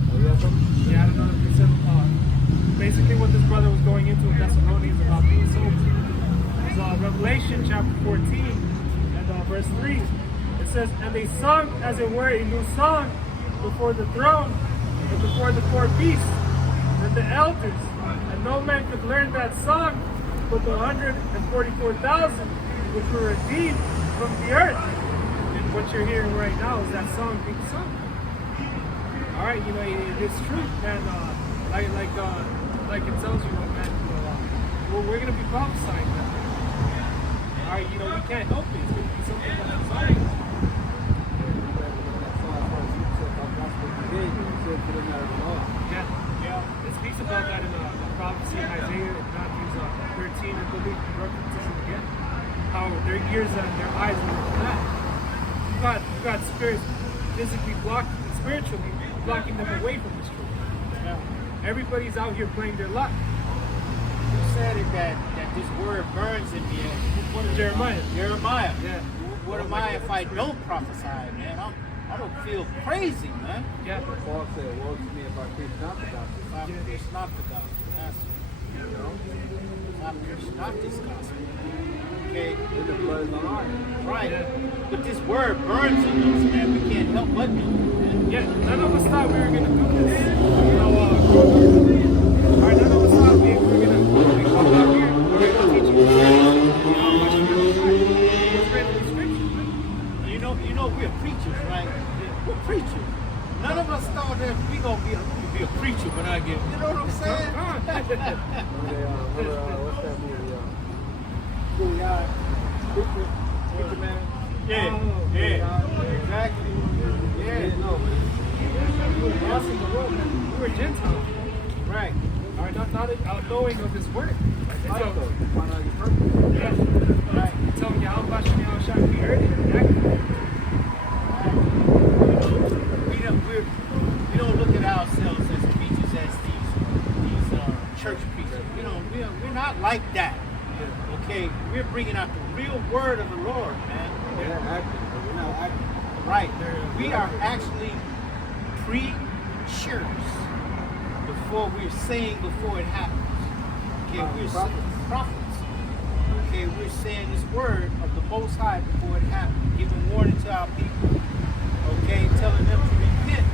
Oh, you have something? Yeah, I don't know if you said basically what this brother was going into in Thessalonians about being sober. It's Revelation chapter 14 and verse 3. It says, and they sung as it were a new song before the throne and before the four beasts and the elders. And no man could learn that song but the 144,000 which were redeemed from the earth. And what you're hearing right now is that song being sung. All right, you know, it's true, man. Like it tells you, man. We're gonna be prophesying now. All right, you know, we can't help it. It's gonna be something that's inside. Yeah, yeah. It speaks about that in the prophecy in Isaiah, in Matthew 13, and believe he references it again. How their ears and their eyes were black. You got spirits physically spiritually blocking them away from this truth. Yeah. Everybody's out here playing their luck. Who said it that this word burns in me? What is Jeremiah? Jeremiah. Yeah. What am I if I don't prophesy, man? I don't feel crazy, man. Yeah. Paul said, woe to me if I preach not the gospel. It's not the gospel. That's, you know, it's not this gospel. Okay? Then the blood is on iron. Right. Yeah. But this word burns in us, man. We can't help but do it, man. Yeah, none of us thought we were gonna do this. You know, alright, none of us thought we were gonna come out here. We're gonna teach you. You know, we're preachers, right? We're preachers. None of us thought that we gonna be a preacher when I get. You know what I'm saying? What's that movie? School Yard. Preacher Man. Yeah, exactly. Yeah, No. We lost in the world, man. We were Gentiles. right. Alright, not knowing of this word. Find out your purpose. Yeah. Right. Telling you how much and how shot we heard it. Exactly. We don't look at ourselves as preachers, as these church preachers. We're not like that. Okay, we're bringing out the real word of the Lord, man. Yeah, acting. We're not acting. Right. We are actually preachers before we're saying before it happens. Okay, we're Prophets. prophets. okay, we're saying this word of the Most High before it happened, giving warning to our people, okay, telling them to repent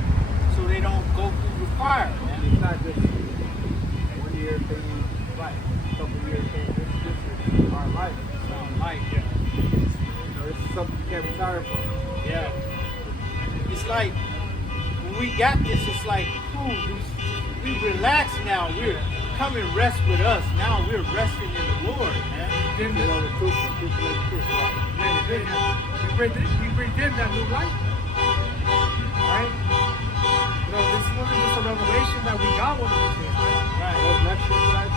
so they don't go through the fire, man. It's not just 1 year thing, Right. couple year thing. This is our life. It's our life. You know, this is something you can't retire from. Yeah. It's like when we got this, it's like, ooh, we relax now. We're come and rest with us. Now we're resting in the Lord, man. You know, the truth makes truth. We breathed in that new life. Alright? You know, this wasn't just a revelation that we got one of these days, right? Right. Those Mexican flags,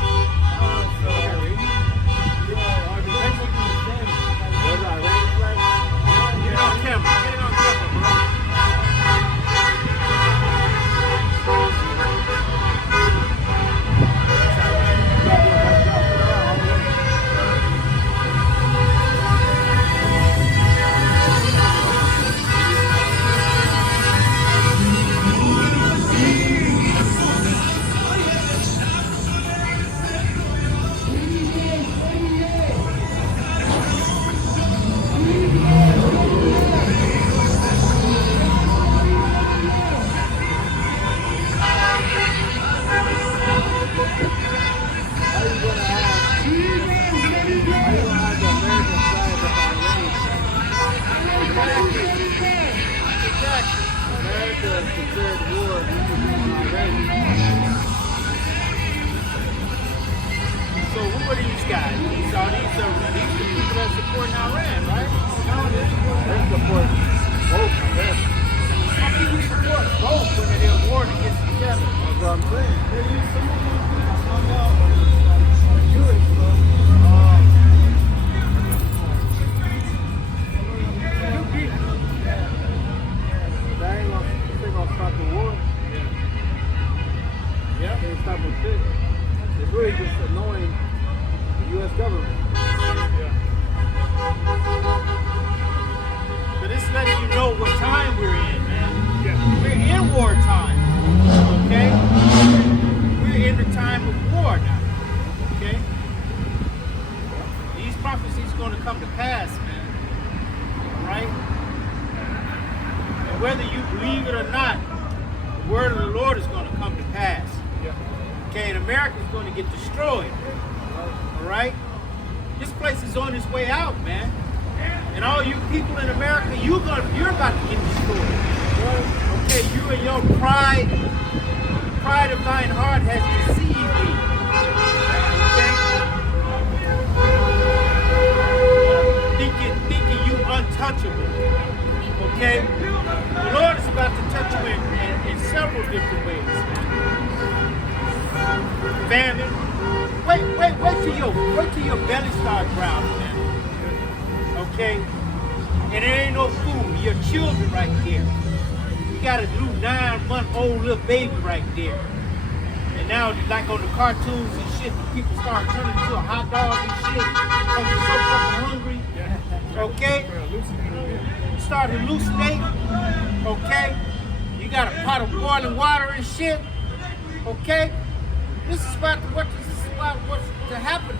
those are Iranian flags. Get it on camera. Get it on camera, bro. So who are these guys? These are the people that support Iran, right? Some people support both when they're warring against each other. That ain't gonna stop the war. Yep. Can't stop no shit. It's really just annoying the U.S. government. But it's letting you know what time we're in, man. We're in war time. Okay? We're in the time of war now. Okay? These prophecies are going to come to pass, man. Alright? And whether you believe it or not, the word of the Lord is going to come to pass. Okay, and America is going to get destroyed. Alright? This place is on its way out, man. And all you people in America, you're about to get destroyed. Okay, you and your pride of thine heart has deceived me. Okay? Thinking you untouchable. Okay? The Lord is about to touch you in several different ways. Famine. Wait till your belly starts growling, man. Okay? And there ain't no food. Your children right there. You got a new 9-month-old little baby right there. And now, like on the cartoons and shit, people start turning into a hot dog and shit because you're so fucking hungry. Okay? You start hallucinating. Okay? You got a pot of boiling water and shit. Okay? This is about what's to happen.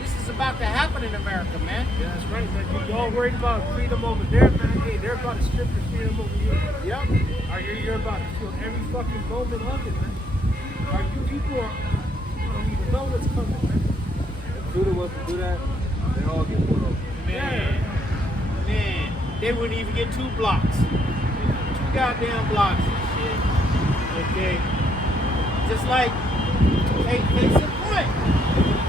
This is about to happen in America, man. Yeah, that's right, man. You all worried about freedom over there, man. Hey, they're about to strip your freedom over here. Yep. You're about to feel every fucking moment of it, man. You people don't even know what's coming, man. If Judah was to do that, they all get pulled over. Man, they wouldn't even get 2 blocks. 2 goddamn blocks and shit. Okay. Just like, case in point,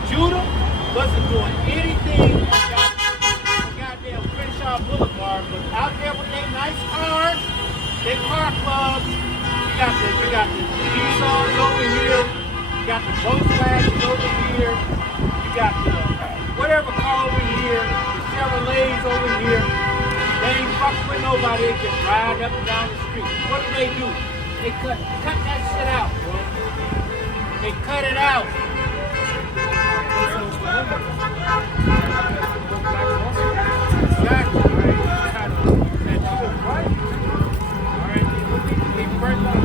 Judah wasn't doing anything on goddamn Crenshaw Boulevard, but out there with their nice cars, their car clubs. You got the Nissans over here. You got the Volkswagens over here. You got the whatever car over here. The Chevrolets over here. They ain't fucking with nobody. They just ride up and down the street. What do? They cut that shit out, bro. They cut it out. Exactly. They burnt out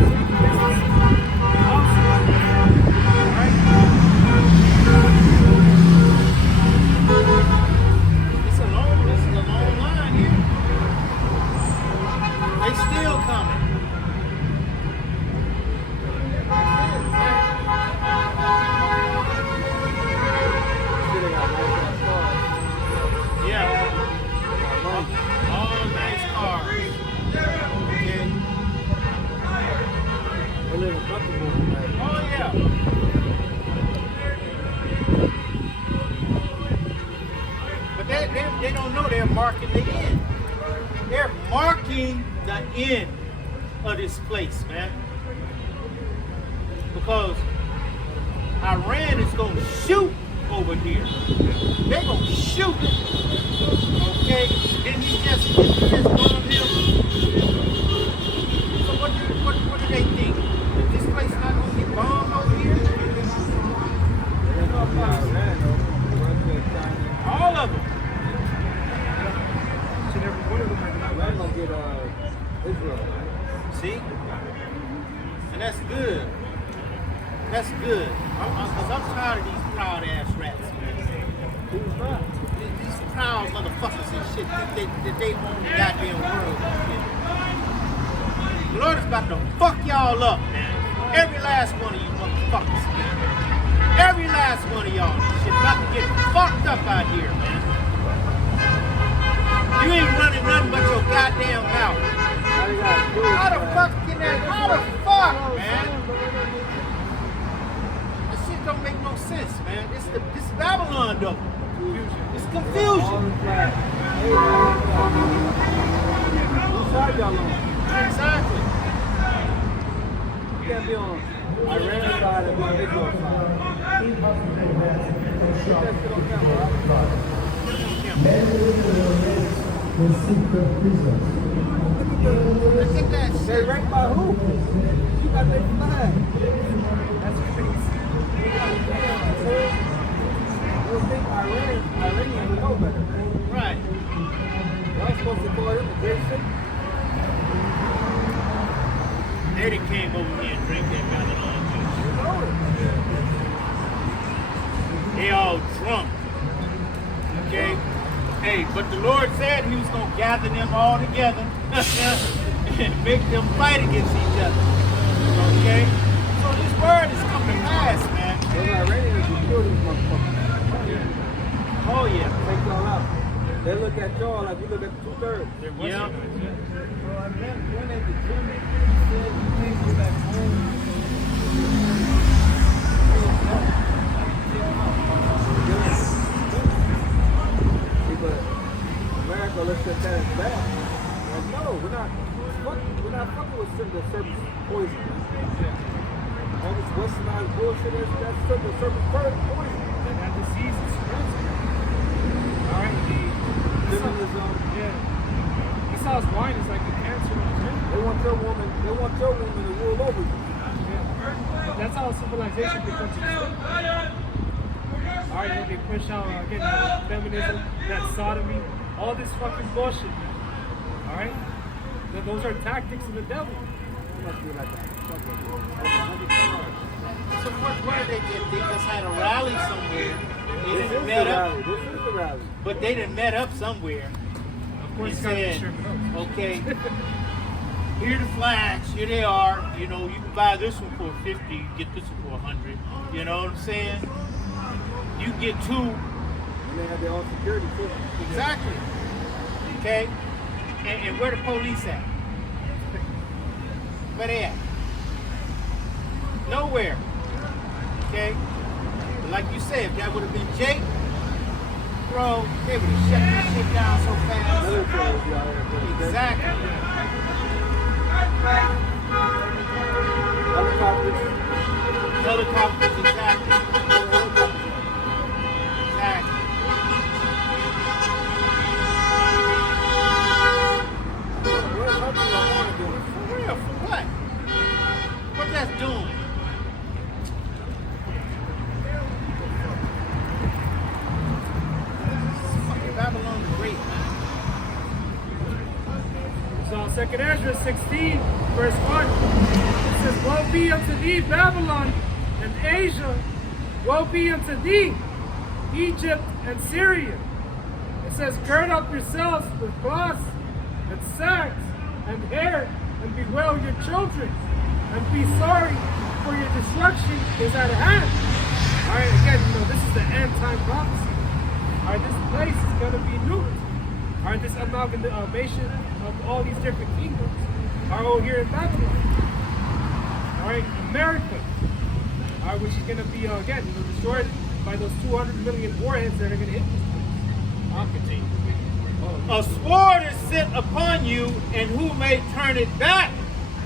But they don't know they're marking the end. They're marking the end of this place, man. Because Iran is going to shoot over here. They're going to shoot. Okay? Didn't he just bomb him? So what do they think? That this place not going to get bombed over here? All of them. Each and every one of them are Iran gonna get Israel. See? And that's good. That's good. Because I'm tired of these proud ass rats, man. Who's not? These proud motherfuckers and shit think that they own the goddamn world. The Lord is about to fuck y'all up, man. Every last one of you motherfuckers, man. Every last one of y'all shit about to get fucked up out here, man. You ain't running nothing but your goddamn mouth. How the fuck can that? How the fuck, man? This shit don't make no sense, man. This Babylon though. It's confusion. Whose side y'all on? Exactly. You can't be on Iran's side and be on Israel's side. Put that shit on camera, right? Look at that They shit. ranked by who? You got their flag. That's crazy. They think Iranians know better. Right. Y'all supposed to call him a great shit. They done came over here and drank that Babylon juice. You know it. They all drunk. Okay? Hey, but the Lord said he was going to gather them all together and make them fight against each other. Okay? So this word is coming to pass, man. Those Iranians will kill these motherfuckers. Oh, yeah. Take y'all out. They look at y'all like we look at the 2/3. Yeah. When at the gym, he said you can't go back home. But America looks at that as bad. Like, no, we're not fucking with the surface poison. All this westernized bullshit, that's the surface poison. And that disease is spreading. All right, Feminism. yeah. Esau's wine is like a cancer in a drink. They want your woman to rule over you. Yeah. That's how civilization becomes extinct. All right, then they push out again feminism, that sodomy, all this fucking bullshit, man. All right, those are tactics of the devil. It must be like that. So what did they get? They just had a rally somewhere. They This is didn't the met up. rally. This is the rally. But they didn't met up somewhere. Of He course, you gotta be said, sure. okay, here are the flags, here they are. You know, you can buy this one for 50, you get this one for 100. You know what I'm saying? You get two. And they have their own security too. Exactly. Okay? And where the police at? Where they at? Nowhere. Okay? But like you said, if that would have been Jake, bro, they would have shut this shit down so fast. Military will be out here. Exactly. Helicopters. Helicopters, exactly. Exactly. Where's Hudson Lamar doing? For real, for what? What that's doing? Fucking Babylon the Great, man. So 2nd Ezra 16, verse 1, it says, woe be unto thee, Babylon, and Asia, woe be unto thee, Egypt and Syria. It says, gird up yourselves with cloths and sacks and hair, and bewail your children, and be sorry, for your destruction is at hand. All right, again, this is the end time prophecy. All right, this place is going to be nuked. All right, this amalgamation of all these different kingdoms are all here in Babylon. All right, America. All right, which is going to be again, destroyed by those 200 million warheads that are going to hit this place. I'll continue. Oh, A sword is sent upon you, and who may turn it back?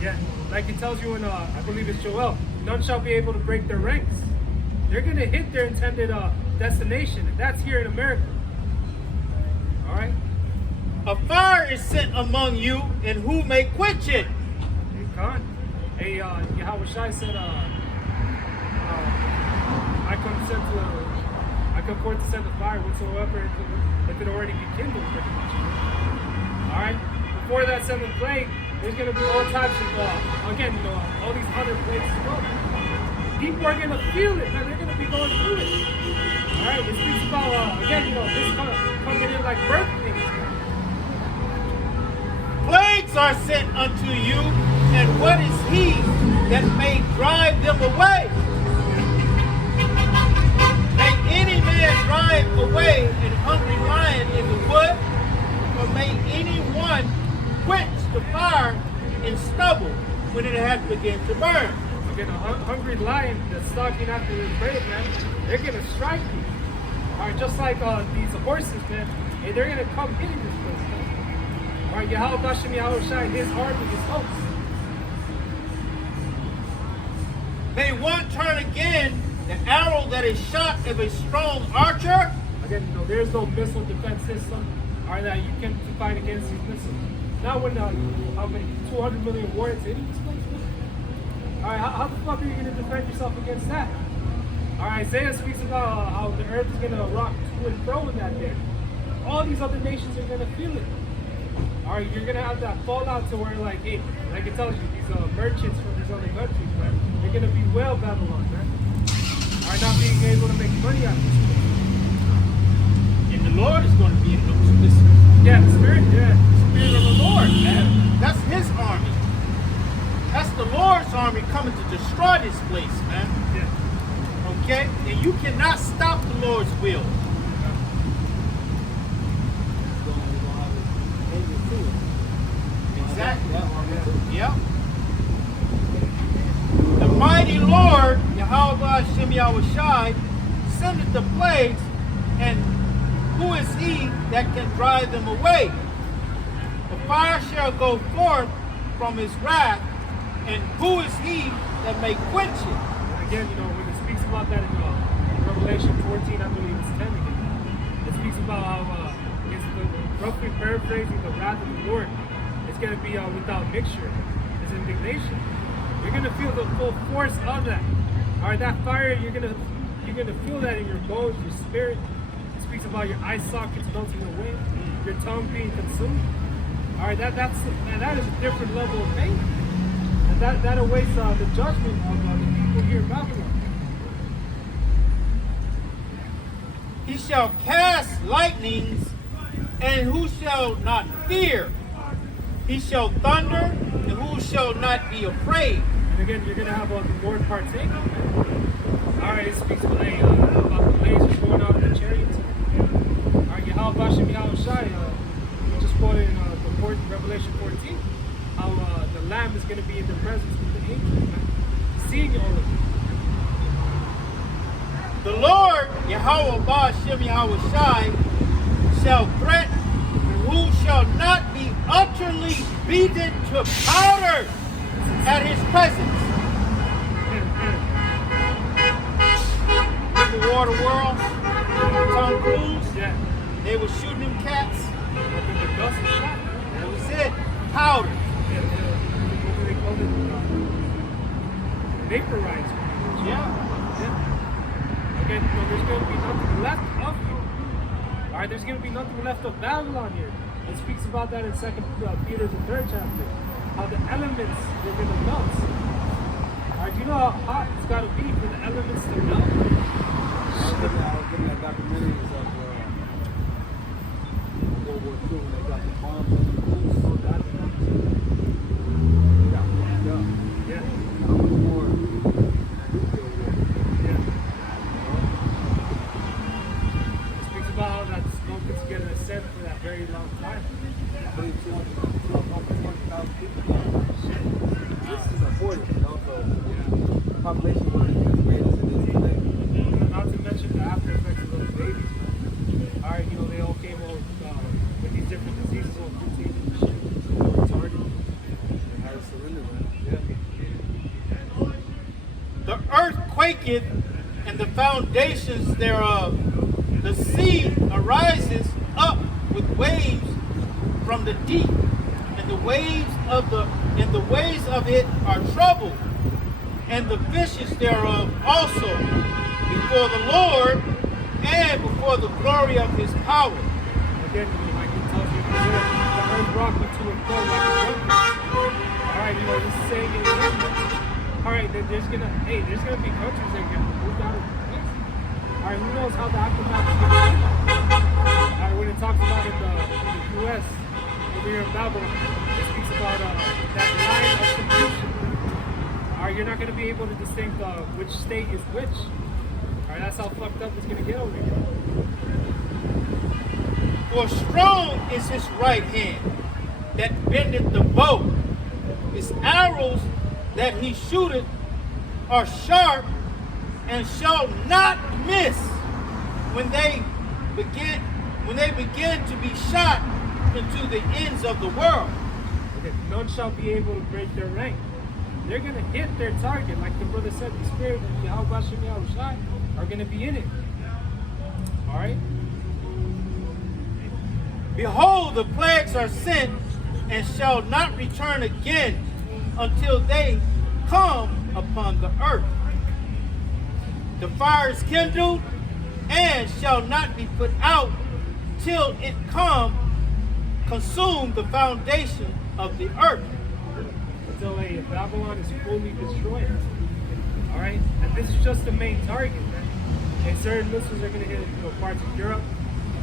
yeah, like it tells you in, I believe it's Joel, none shall be able to break their ranks. They're going to hit their intended destination, and that's here in America. All right? A fire is sent among you, and who may quench it? Hey, Khan. Hey, Yahweh Shai said, I come forth to send the fire whatsoever it could already be kindled, pretty much. All right? Before that seventh plague, there's going to be all types of, again, all these other plagues as well. People are going to feel it, man. They're going to be going through it. All right? It speaks about, again, this kind of coming in like birth things. Plagues are sent unto you, and what is he that may drive them away? May any man drive away an hungry lion in the wood, or may any one quench the fire in stubble when it hath begun to burn? Again, a hungry lion that's stalking after his prey, man, they're going to strike you. All right, just like these horses, man, and they're going to come hitting this place, man. All right, Yahweh Bashem, Yahweh Shai, his army, his host. May one turn again the arrow that is shot of a strong archer? Again, there's no missile defense system, all right, that you can fight against these missiles. Not when how many 200 million warheads hitting this place, man. All right, how the fuck are you gonna defend yourself against that? All right, Isaiah speaks about how the earth is gonna rock to and fro in that day. All these other nations are gonna feel it. All right, you're gonna have that fallout to where, like, hey, like it tells you, these merchants from these other countries, man, they're gonna be well Babylon, man. All right, not being able to make money out of this place. And the Lord is going to be in those. Yeah, the spirit of the Lord, Man, that's his army. That's the Lord's army coming to destroy this place, man. Yeah. Okay? And you cannot stop the Lord's will. Exactly. Yep. The mighty Lord, Yahweh Hashem Yahweh Shai, sendeth the plagues, and who is he that can drive them away? The fire shall go forth from his wrath, and who is he that may quench it? Again, when it speaks about that in Revelation 14, I believe it's 10 again, it speaks about how it's roughly paraphrasing the wrath of the Lord. It's going to be without mixture. It's indignation. You're going to feel the full force of that. All right, that fire, you're going to feel that in your bones, your spirit. It speaks about your eye sockets melting away, your tongue being consumed. All right, that is a different level of pain. And that awaits the judgment of the people here in Babylon. He shall cast lightnings, and who shall not fear? He shall thunder, and who shall not be afraid? And again, you're going to have the Lord partake. All right, it speaks about the blazes going out in the chariots. All right, Yahweh Bashem, Yahweh Shai, we just quoted in Revelation 14, how the Lamb is going to be in the presence of the angels, man, seeing all of it. The Lord, Yahweh Bashem Yahweh Shai, shall threaten, and who shall not be utterly beaten to powder at his presence. In the water world, Tom Cruise, Yeah. they were shooting them cats. Up in the dust and stuff. That was it. Powder. What do they call it? Vaporized. Yeah. Again, there's going to be nothing left of you. All right, there's going to be nothing left of Babylon here. It speaks about that in 2 Peter, the 3rd chapter. How the elements were going to melt. All right, do you know how hot it's got to be for the elements to melt? I was looking at documentaries of World War II when they got the bombs on the boots. Oh, that's They got fucked up. yeah. How much more nuclear war? Yeah. It speaks about how that smoke is going to ascend for that very long time. I believe 200,000 people. This is a border, so the population was as great as earth quaketh, and the foundations thereof. The sea arises up with waves from the deep, and the waves of it are troubled, and the fishes thereof also, before the Lord and before the glory of his power. Again, like it tells you, the earth rocking to and fro like a jungle. Alright, this is saying it again. Alright, there's gonna be countries that are gonna move out of place. Alright, who knows how the aftermath is gonna be? Alright, when it talks about in the US, over here in Babylon, it speaks about that line of confusion. Alright, you're not gonna be able to distinguish which state is which. Alright, that's how fucked up it's gonna get over here. For strong is his right hand that bendeth the bow. His arrows that he shooteth are sharp and shall not miss. When they begin to be shot into the ends of the world. Okay, none shall be able to break their rank. They're gonna hit their target, like the brother said. The spirit of Yahweh Shem Yahushai are gonna be in it. All right. Behold, the plagues are sent and shall not return again until they come upon the earth. The fire is kindled and shall not be put out till it consume the foundation of the earth. Until Babylon is fully destroyed. All right, and this is just the main target, man. And certain missiles are going to hit parts of Europe,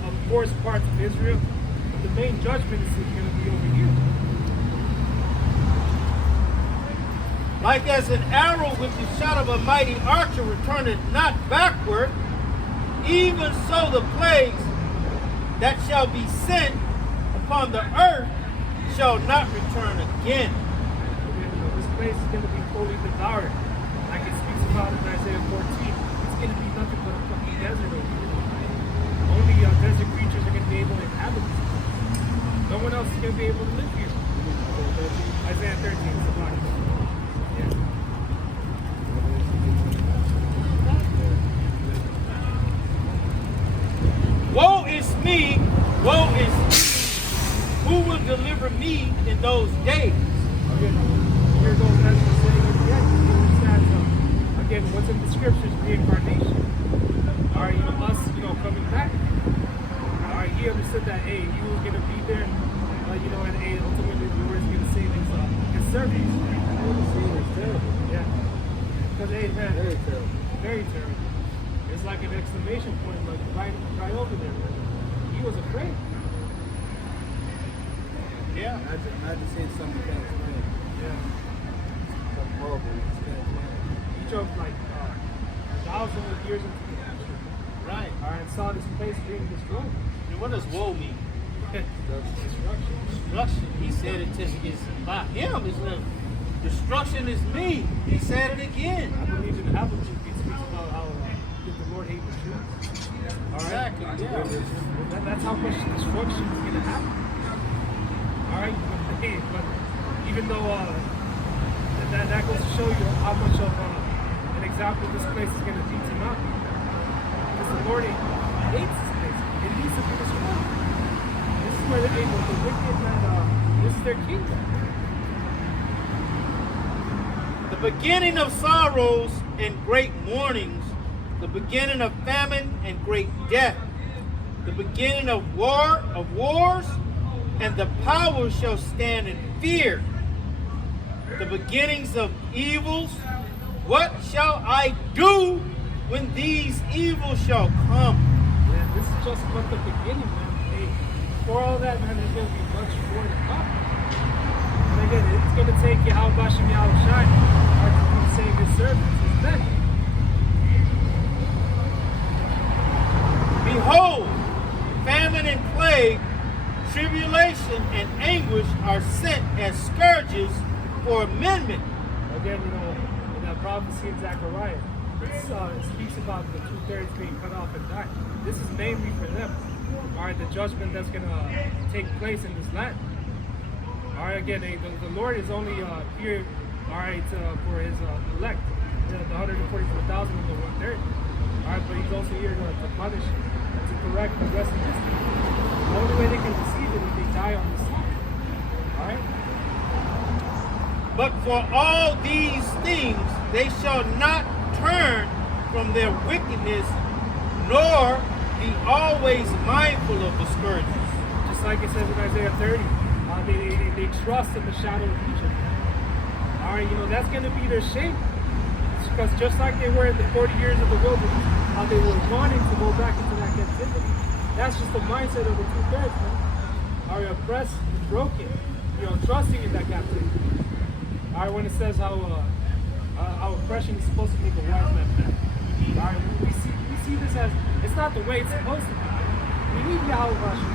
of course parts of Israel. But the main judgment is going to be over here. Like as an arrow with the shot of a mighty archer returneth not backward, even so the plagues that shall be sent upon the earth shall not return again. This place is going to be fully devoured. Like it speaks about in Isaiah 14. It's going to be nothing but a fucking desert over here. Only desert creatures are going to be able to inhabit this. No one else is going to be able to live here. Isaiah 13 is about it. Woe is me, woe is me. Who will deliver me in those days? Here goes Ezra saying it again. He understands, again, what's in the scriptures, reincarnation. All right, us, coming back. All right, he understood that, hey, you was going to be there, and hey, ultimately the Lord is going to save his servants. Yeah. Because, hey, man, Very terrible. very terrible. It's like an exclamation point, like right over there. He was afraid. Yeah. Imagine seeing something you can't explain. Yeah. Something horrible you just can't explain. He drove like thousands of years into the future. Right. All right, and saw this place being destroyed. And what does woe mean? Destruction. Destruction. He said it is by him. Destruction is me. He said it again. I believe in the Habakkuk. It speaks about how did the Lord hate the Jews. All right. Exactly. Yeah. That's how much destruction is going to happen. All right. But even though that goes to show you how much of an example this place is going to be to not be. Because the Lord hates this place. It needs to be destroyed. This is where they're able, the wicked, that this is their kingdom. The beginning of sorrows and great mournings, the beginning of famine and great death, the beginning of wars, and the power shall stand in fear. The beginnings of evils, what shall I do when these evils shall come? Yeah, this is just but the beginning, man. Hey, before all that, man, there's going to be much more to come. And again, it's going to take Yahweh Shem Yahushai to save his servants, his men. Behold, famine and plague, tribulation and anguish are sent as scourges for amendment. Again, in that prophecy in Zechariah, it speaks about the 2/3 being cut off and die. This is mainly for them. All right, the judgment that's going to take place in this land. All right, again, the Lord is only here, all right, for his elect. the 144,000 in the 130. All right, but he's also here to punish and to correct the rest of this people. The only way they can receive it is they die on the side. All right. But for all these things they shall not turn from their wickedness, nor be always mindful of the scourges. Just like it says in Isaiah 30, they trust in the shadow of Egypt. All right, that's going to be their shame. Because just like they were in the 40 years of the wilderness, how they were wanting to go back into that captivity. That's just the mindset of the two-thirds, man. Are oppressed, broken, trusting in that captivity. All right, when it says how oppression is supposed to make a wise man mad. All right, we see this as, it's not the way it's supposed to be. We need Yahweh Hashem.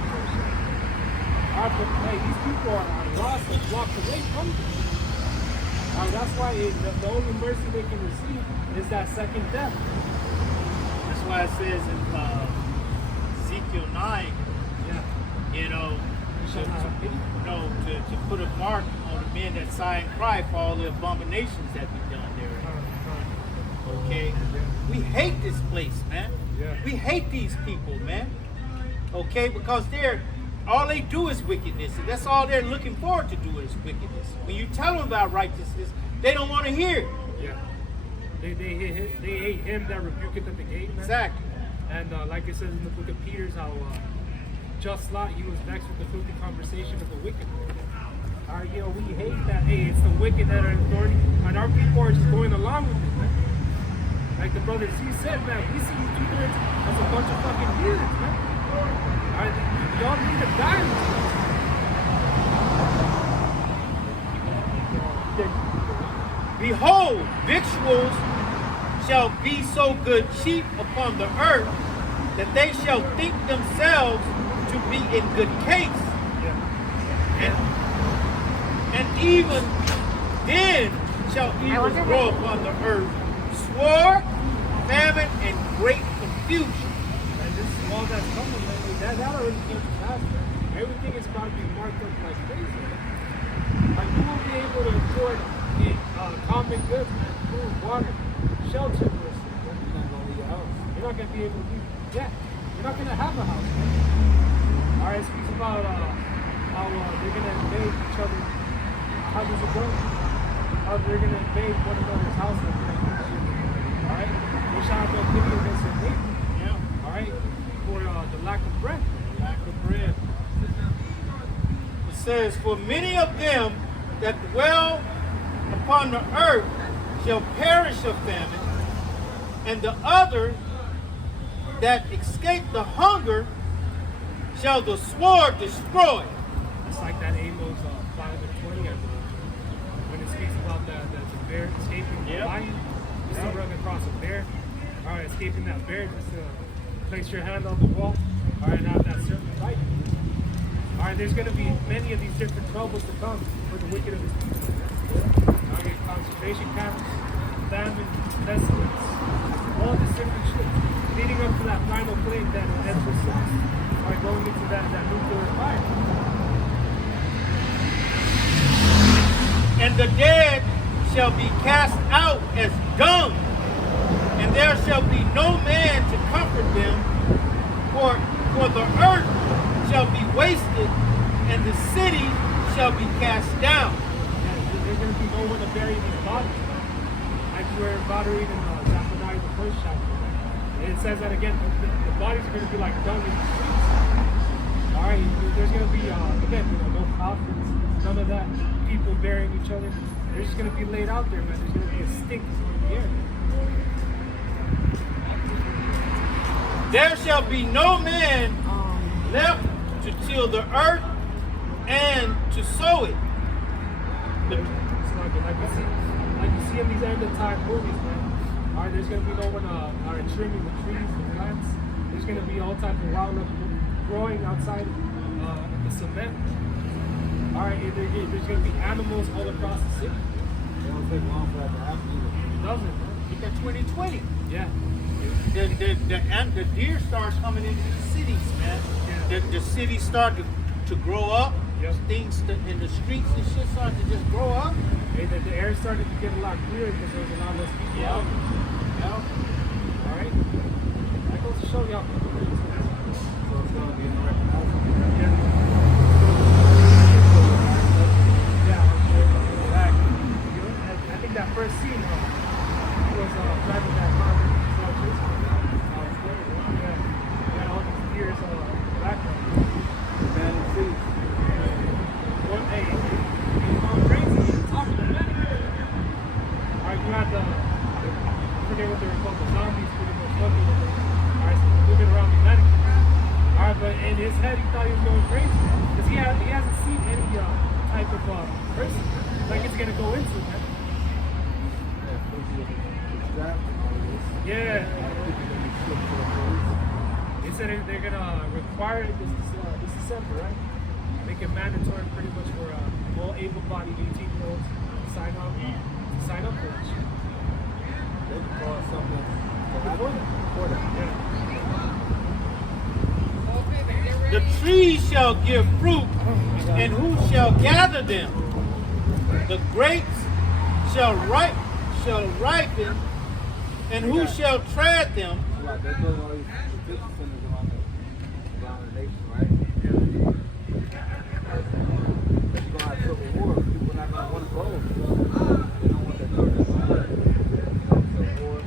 All right, but hey, these people are lost and walked away from them. All right, that's why the only mercy they can receive is that second death. That's why it says in Ezekiel 9, to put a mark on the men that sigh and cry for all the abominations that be done there. Okay? We hate this place, man. Yeah. We hate these people, man. Okay? Because all they do is wickedness. And that's all they're looking forward to do is wickedness. When you tell them about righteousness, they don't want to hear it. Yeah. They hate him that rebuketh at the gate, man. Exactly. And like it says in the book of Peter's, how just Lot, he was vexed with the filthy conversation of the wicked. We hate that. Hey, it's the wicked that are in authority, and our people are just going along with it, man. Like the brother Z said, man, we see you two-thirds as a bunch of fucking heathens, man. Alright, y'all need to die. Behold, victuals shall be so good cheap upon the earth that they shall think themselves to be in good case. And even then shall evils grow upon the earth, sword, famine, and great confusion. And this is all that's coming, man. That already came to pass, man. Everything is about to be marked up like crazy, man. Like, you won't be able to afford common goods, man. Food, water, shelter, for a second. You're not going to leave your house. You're not going to be able to leave. Yeah, you're not going to have a house, man. All right, it speaks about how they're going to invade each other. How does it go? How they're going to invade one another's house and all right? They shall have no pity against their neighbor. Yeah. All right? For the lack of bread. Lack of bread. It says, for many of them that dwell upon the earth shall perish of famine, and the other that escape the hunger shall the sword destroy. It's like that Amos 5:20, I believe. When it speaks about the bear escaping the lion, you see running across a bear. All right, escaping that bear, just place your hand on the wall. All right, now that serpent bite. All right, there's going to be many of these different troubles to come for the wicked of his people. All right, concentration camps, famine, pestilence, all this different shit, leading up to that final plague that ends with sex. All right, going into that nuclear fire. And the dead shall be cast out as dung, and there shall be no man to comfort them, for the earth shall be wasted, and the city shall be cast down. There's going to be no one to bury these bodies. Like we're about to read in Zephaniah, the first chapter. And it says that again, the bodies are going to be like dung in the streets. All right, there's going to be, again, no coffins, none of that. People burying each other. They're just going to be laid out there, man. There's going to be a stink in the air. There shall be no man left to till the earth and to sow it. It's like you see in these end of time movies, man. All right, there's going to be no one trimming the trees, the plants. There's going to be all types of wildlife growing outside the cement. All right, there's going to be animals all across the city. It don't take long for that to happen either. It doesn't, man. Look at 2020. Yeah. The deer starts coming into the cities, man. Yeah. The cities start to grow up. Yep. Things in the streets and shit start to just grow up. The air started to get a lot clearer because there was a lot less people out. All right. That goes to show y'all. So it's gonna be unrecognizable. Yeah. Exactly. I think that first scene he was driving that car. Yeah. Got all these tears in the background. Man in seats. Well, hey, he's going crazy. He's talking to them. Alright, you had I forget what they were called, the zombies pretty much looking at them. Alright, so moving around the medic. Alright, but in his head he thought he was going crazy. Because he hasn't seen any type of person like it's gonna go into, man. Yeah. They said they're gonna require it this December, right? Make it mandatory pretty much for all able-bodied 18-year-olds to sign up for it. They can call it something before that. Yeah. The trees shall give fruit, and who shall gather them? The grapes shall ripen, and who shall tread them? Like they're doing all these detention centers around the nation, right? If you're gonna have civil war, people are not gonna want to go. They don't want their children to go. Civil war.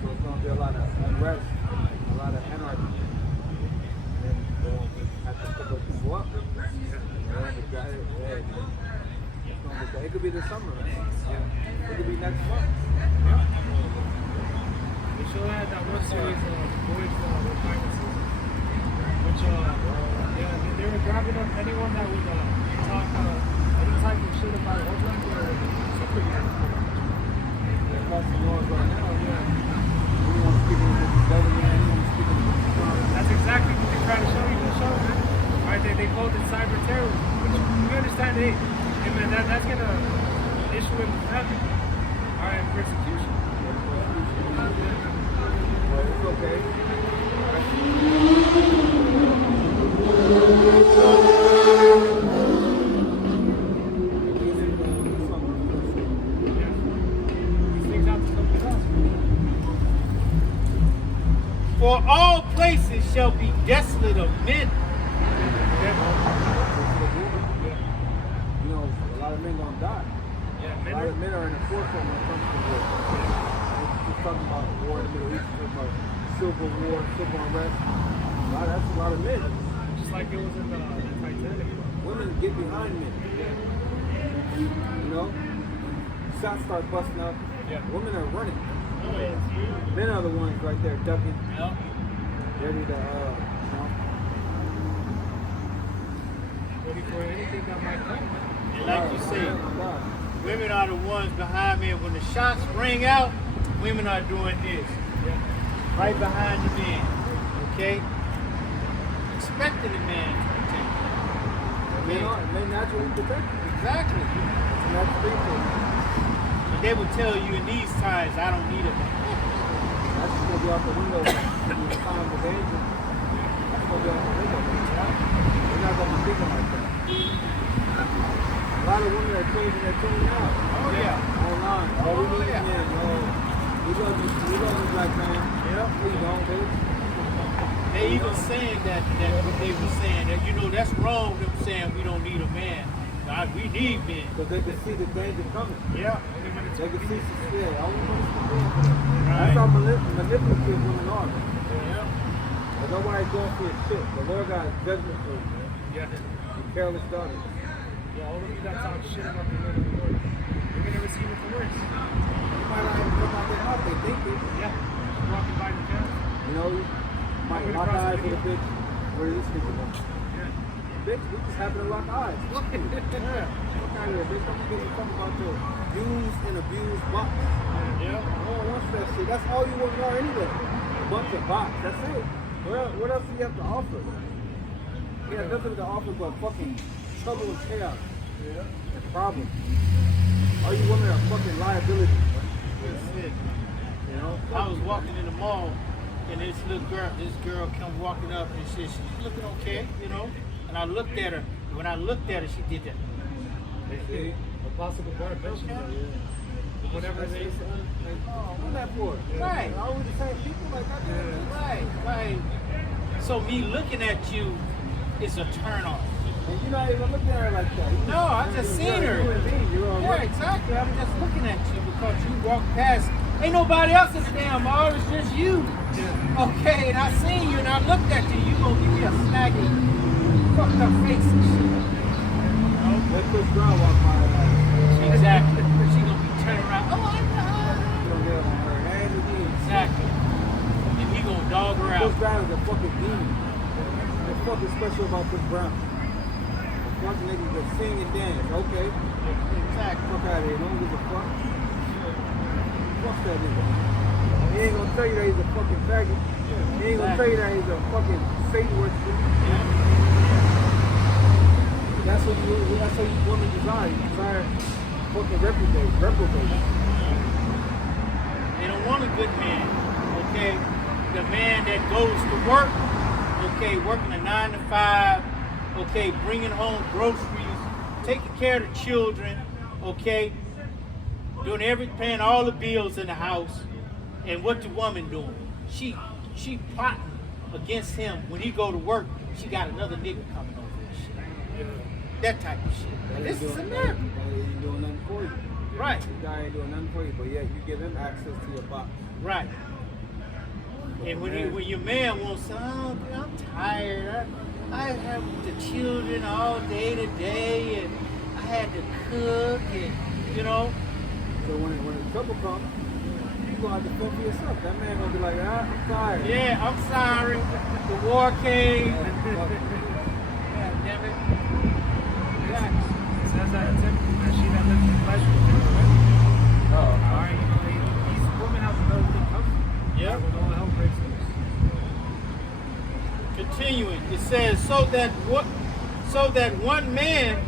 So it's gonna be a lot of unrest, a lot of anarchy. And they won't have to pick up people up. It could be this summer, man. It could be next month. They show that one series boys with finances, which they were grabbing up anyone that would talk any type of shit about Oakland or superheroes. They're passing laws right now. Anyone speaking against the government, anyone speaking against the government. That's exactly what they're trying to show you in the show, man. Alright, they called it cyber terrorism, which we understand. Hey man, that's gonna issue in heaven. Alright, persecution. Well, it's okay. These things have to come to us. For all places shall be desolate of men. You know, a lot of men gonna die. Yeah, A lot of men are in the forefront when it comes to war. We're talking about war in the Middle East, talking about civil war, civil unrest. That's a lot of men. just like it was in the Titanic. Women get behind men. You know? Shots start busting up. Yeah. Women are running. Men are the ones right there ducking. Yeah. Ready to, Ready for anything that might come. And like you Oh, say, God. women are the ones behind me. And when the shots ring out, women are doing this. Right behind the man. Okay? Expecting the man to protect you. Men naturally protect you. Exactly. And that's the thing. But they would tell you in these times, I don't need a man. That's just gonna be out the window when you find the danger. That's gonna be out the window. They're not gonna be thinking like that. A lot of women are changing their tune now. Oh, yeah. Online. Oh, we need yeah. men. We love you, black man. Yeah. Please don't, baby. They even saying that what they were saying, that, you know, that's wrong, them saying we don't need a man. God, we need men. Because they can see the danger coming. Yeah. They can see, yeah, only when it's convenient. Right. That's how manipulative women are. Yeah. But nobody's going for your shit. The Lord got judgment for you, man. Yeah. You careless daughters. Yeah, all of you that talk shit about the Lord of the Lord, you're gonna receive it for worse. You might not even come out their mouth, they think it. Yeah. Walking by the camera. You know, you might Coming lock across eyes the with a video. bitch. Where are these people going? Yeah. Bitch, we just happen to lock eyes. Fuck you. Yeah. Fuck out of here, bitch. Don't forget to talk about your used and abused box. Yeah. No one wants that shit. That's all you want to know anyway. A bunch of box. That's it. What else do you have to offer? You have nothing to offer but fucking trouble and chaos. Yeah. And problems. All you women are fucking liabilities. That's it. You know? I was walking in the mall, and this girl come walking up and said, she's looking okay, you know. And I looked at her. When I looked at her, she did that. See? Apostle Gabar mentioned that. Whatever they say. What's that for? Right. Are we the same people? Like, Right, right. So me looking at you is a turn off. and you're not even looking at her like that. No, I just seen her. Yeah, exactly. I'm just looking at you because you walked past. Ain't nobody else in the damn mall. It's just you. Okay, and I seen you and I looked at you. You gonna give me a snaggy, fucked up face and shit. Let Chris Brown walk by her. Exactly. She gonna be turning around. Oh, I know. You're gonna get on her hands and knees. Exactly. And he gonna dog her Chris out. Brown is a fucking demon. What's fucking special about Chris Brown? The fucking nigga can sing and dance. Okay. Exactly. Fuck out of here. Don't give a fuck. Fuck that nigga. He ain't gonna tell you that he's a fucking faggot. He ain't gonna tell you that he's a fucking Satan worshiper. That's what you women desire. You desire fucking reprobate. They don't want a good man, okay? The man that goes to work, okay, working a 9 to 5, okay, bringing home groceries, taking care of the children, okay, doing everything, paying all the bills in the house. And what the woman doing? She plotting against him. When he go to work, she got another nigga coming over and shit. That type of shit. This is America. He ain't doing nothing for you. Right, This guy ain't doing nothing for you, but yet you give him access to your box. right. And when your man wants, oh, I'm tired. I have the children all day today, and I had to cook, and you know. So when the trouble comes, you gonna have to fend for yourself. That man gonna be like, I'm tired. Yeah, I'm sorry. The war came. Fuck it. God damn it. Exactly. It says that in Timothy that she that lives in flesh will never win. Alright, you know, these women have another thing coming. Yeah. When all hell breaks loose. Continuing, it says, so that one man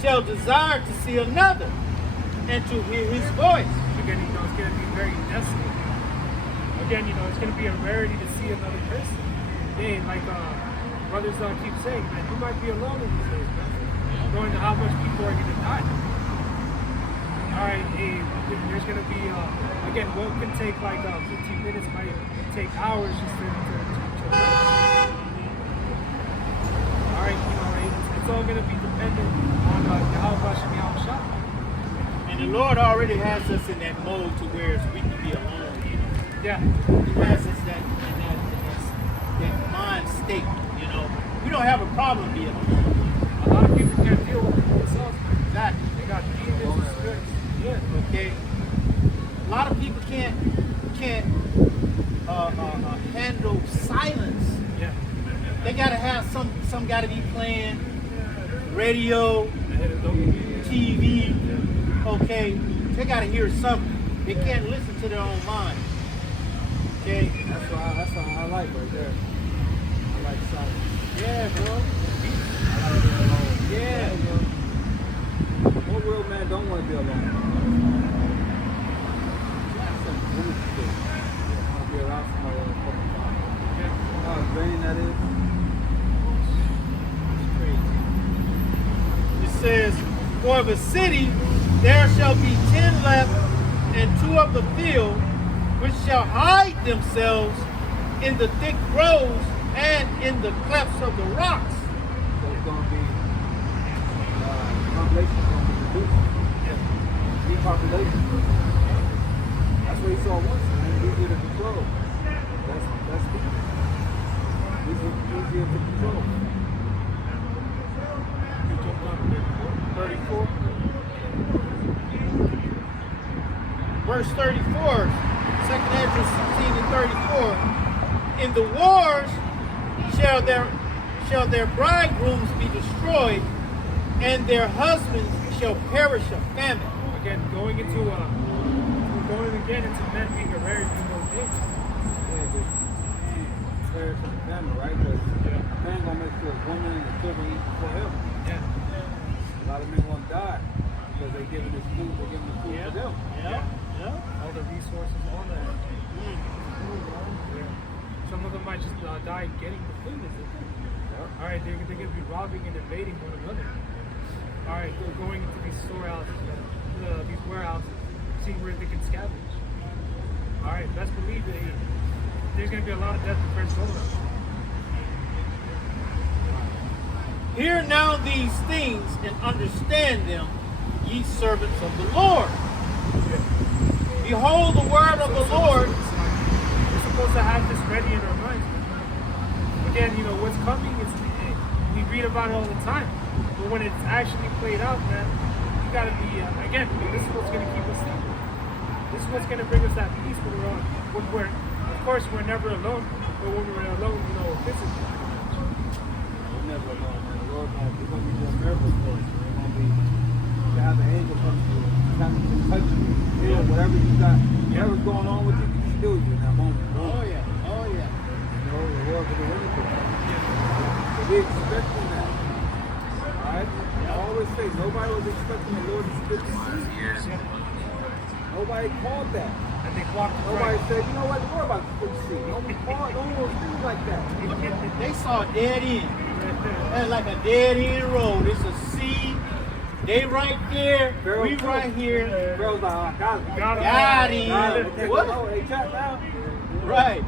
shall desire to see another, and to hear his voice. Again, you know, it's going to be very desolate. Again, you know, it's going to be a rarity to see another person. Hey, like brothers keep saying, man, you might be alone in these days, man. Knowing how much people are going to die. All right, hey, there's going to be, again, what can take like 15 minutes might take hours just to all right, you know, it's all going to be dependent on Yahweh Shem Yahushua. And the Lord already has us in that mode to where we can be alone. You know? Yeah. He has us that mind state. You know, we don't have a problem being alone. A lot of people can't deal with it themselves. Exactly. They got demons and spirits. Yeah. Okay. A lot of people can't handle silence. Yeah. They gotta have some gotta be playing radio, TV. Okay, they gotta hear something. They can't listen to their own mind. Okay. That's what I like right there. I like silence. Yeah, bro. I like being alone. Yeah. What real man don't want to be alone? That's some bullshit. I want to be around somebody all the fucking time. You know how draining that is? It's crazy. It says, for of a city there shall be 10 left, and 2 of the field, which shall hide themselves in the thick groves and in the clefts of the rocks. So it's going to be, population is going to be reduced. Depopulation. That's what he saw once, man. Easier to control. That's people. Easier to control. 34. Verse 34, 2nd Ezra 16 and 34. In the wars shall their bridegrooms be destroyed, and their husbands shall perish of famine. Again, going again into men being a rarity in those days. Yeah, but perish of the family, right? Because a man gonna make sure his woman and the children eat before him. Yeah. A lot of men won't die because they're giving this food, they're giving the food to them. All the resources, all that. Yeah. Some of them might just die getting the food. All right, they're going to be robbing and invading one another. All right, going into these storehouses. these warehouses, see where they can scavenge. All right, best believe it. There's going to be a lot of death and first going on. Hear now these things and understand them, ye servants of the Lord. Behold the word of the Lord. We're supposed to have this ready in our minds. Again, you know, what's coming, we read about it all the time. But when it's actually played out, man, you got to be, again, this is what's going to keep us safe. This is what's going to bring us that peace when we're on. When we're, of course, we're never alone, but when we're alone, you know, physically. We're never alone, man. The Lord, man, we're going to be doing miracles for us. We're going to be, to have an angel come to you, touch you, feel whatever you got, whatever's going on with you, can heal you in that moment. Oh yeah, oh yeah. You know, the Lord will do anything. So we expecting that. Alright? I always say, nobody was expecting the Lord to split the sea. Nobody called that. And they walked Nobody right. said, you know what, the Lord about to split the sea. Nobody called, no one was things like that. They saw a dead end. That's like a dead end road. It's a sea. They right there. Pharaoh We too. right here. Pharaoh's like, oh, got it. Got him. Got it. They What? go, they chat now. Right.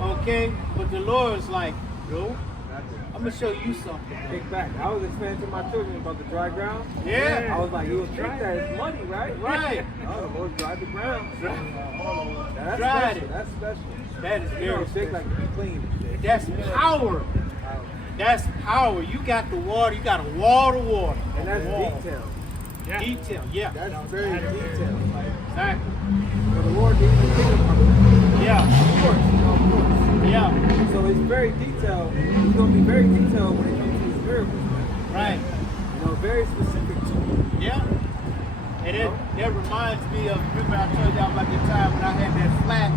Okay. But the Lord's like, no, That's it. I'm gonna show you something. Kick back. I was explaining to my children about the dry ground. Yeah. I was like, you would think that it's money, right? Right. Oh, the Lord dried the ground. That's Dried special. it. That's special. That is You know, very it's big special. like clean. That's power. That's power. You got the water. You got a wall to water. And that's Wall. detail. Yeah. Detail. Yeah. That's very detailed. Like, Exactly. for the Lord to even think about it. Yeah. Of course, you know, of course. Yeah. So it's very detailed. It's going to be very detailed when it comes to his miracles, man. Right. You know, very specific to it. Yeah. And that reminds me of, remember I told y'all about the time when I had that flat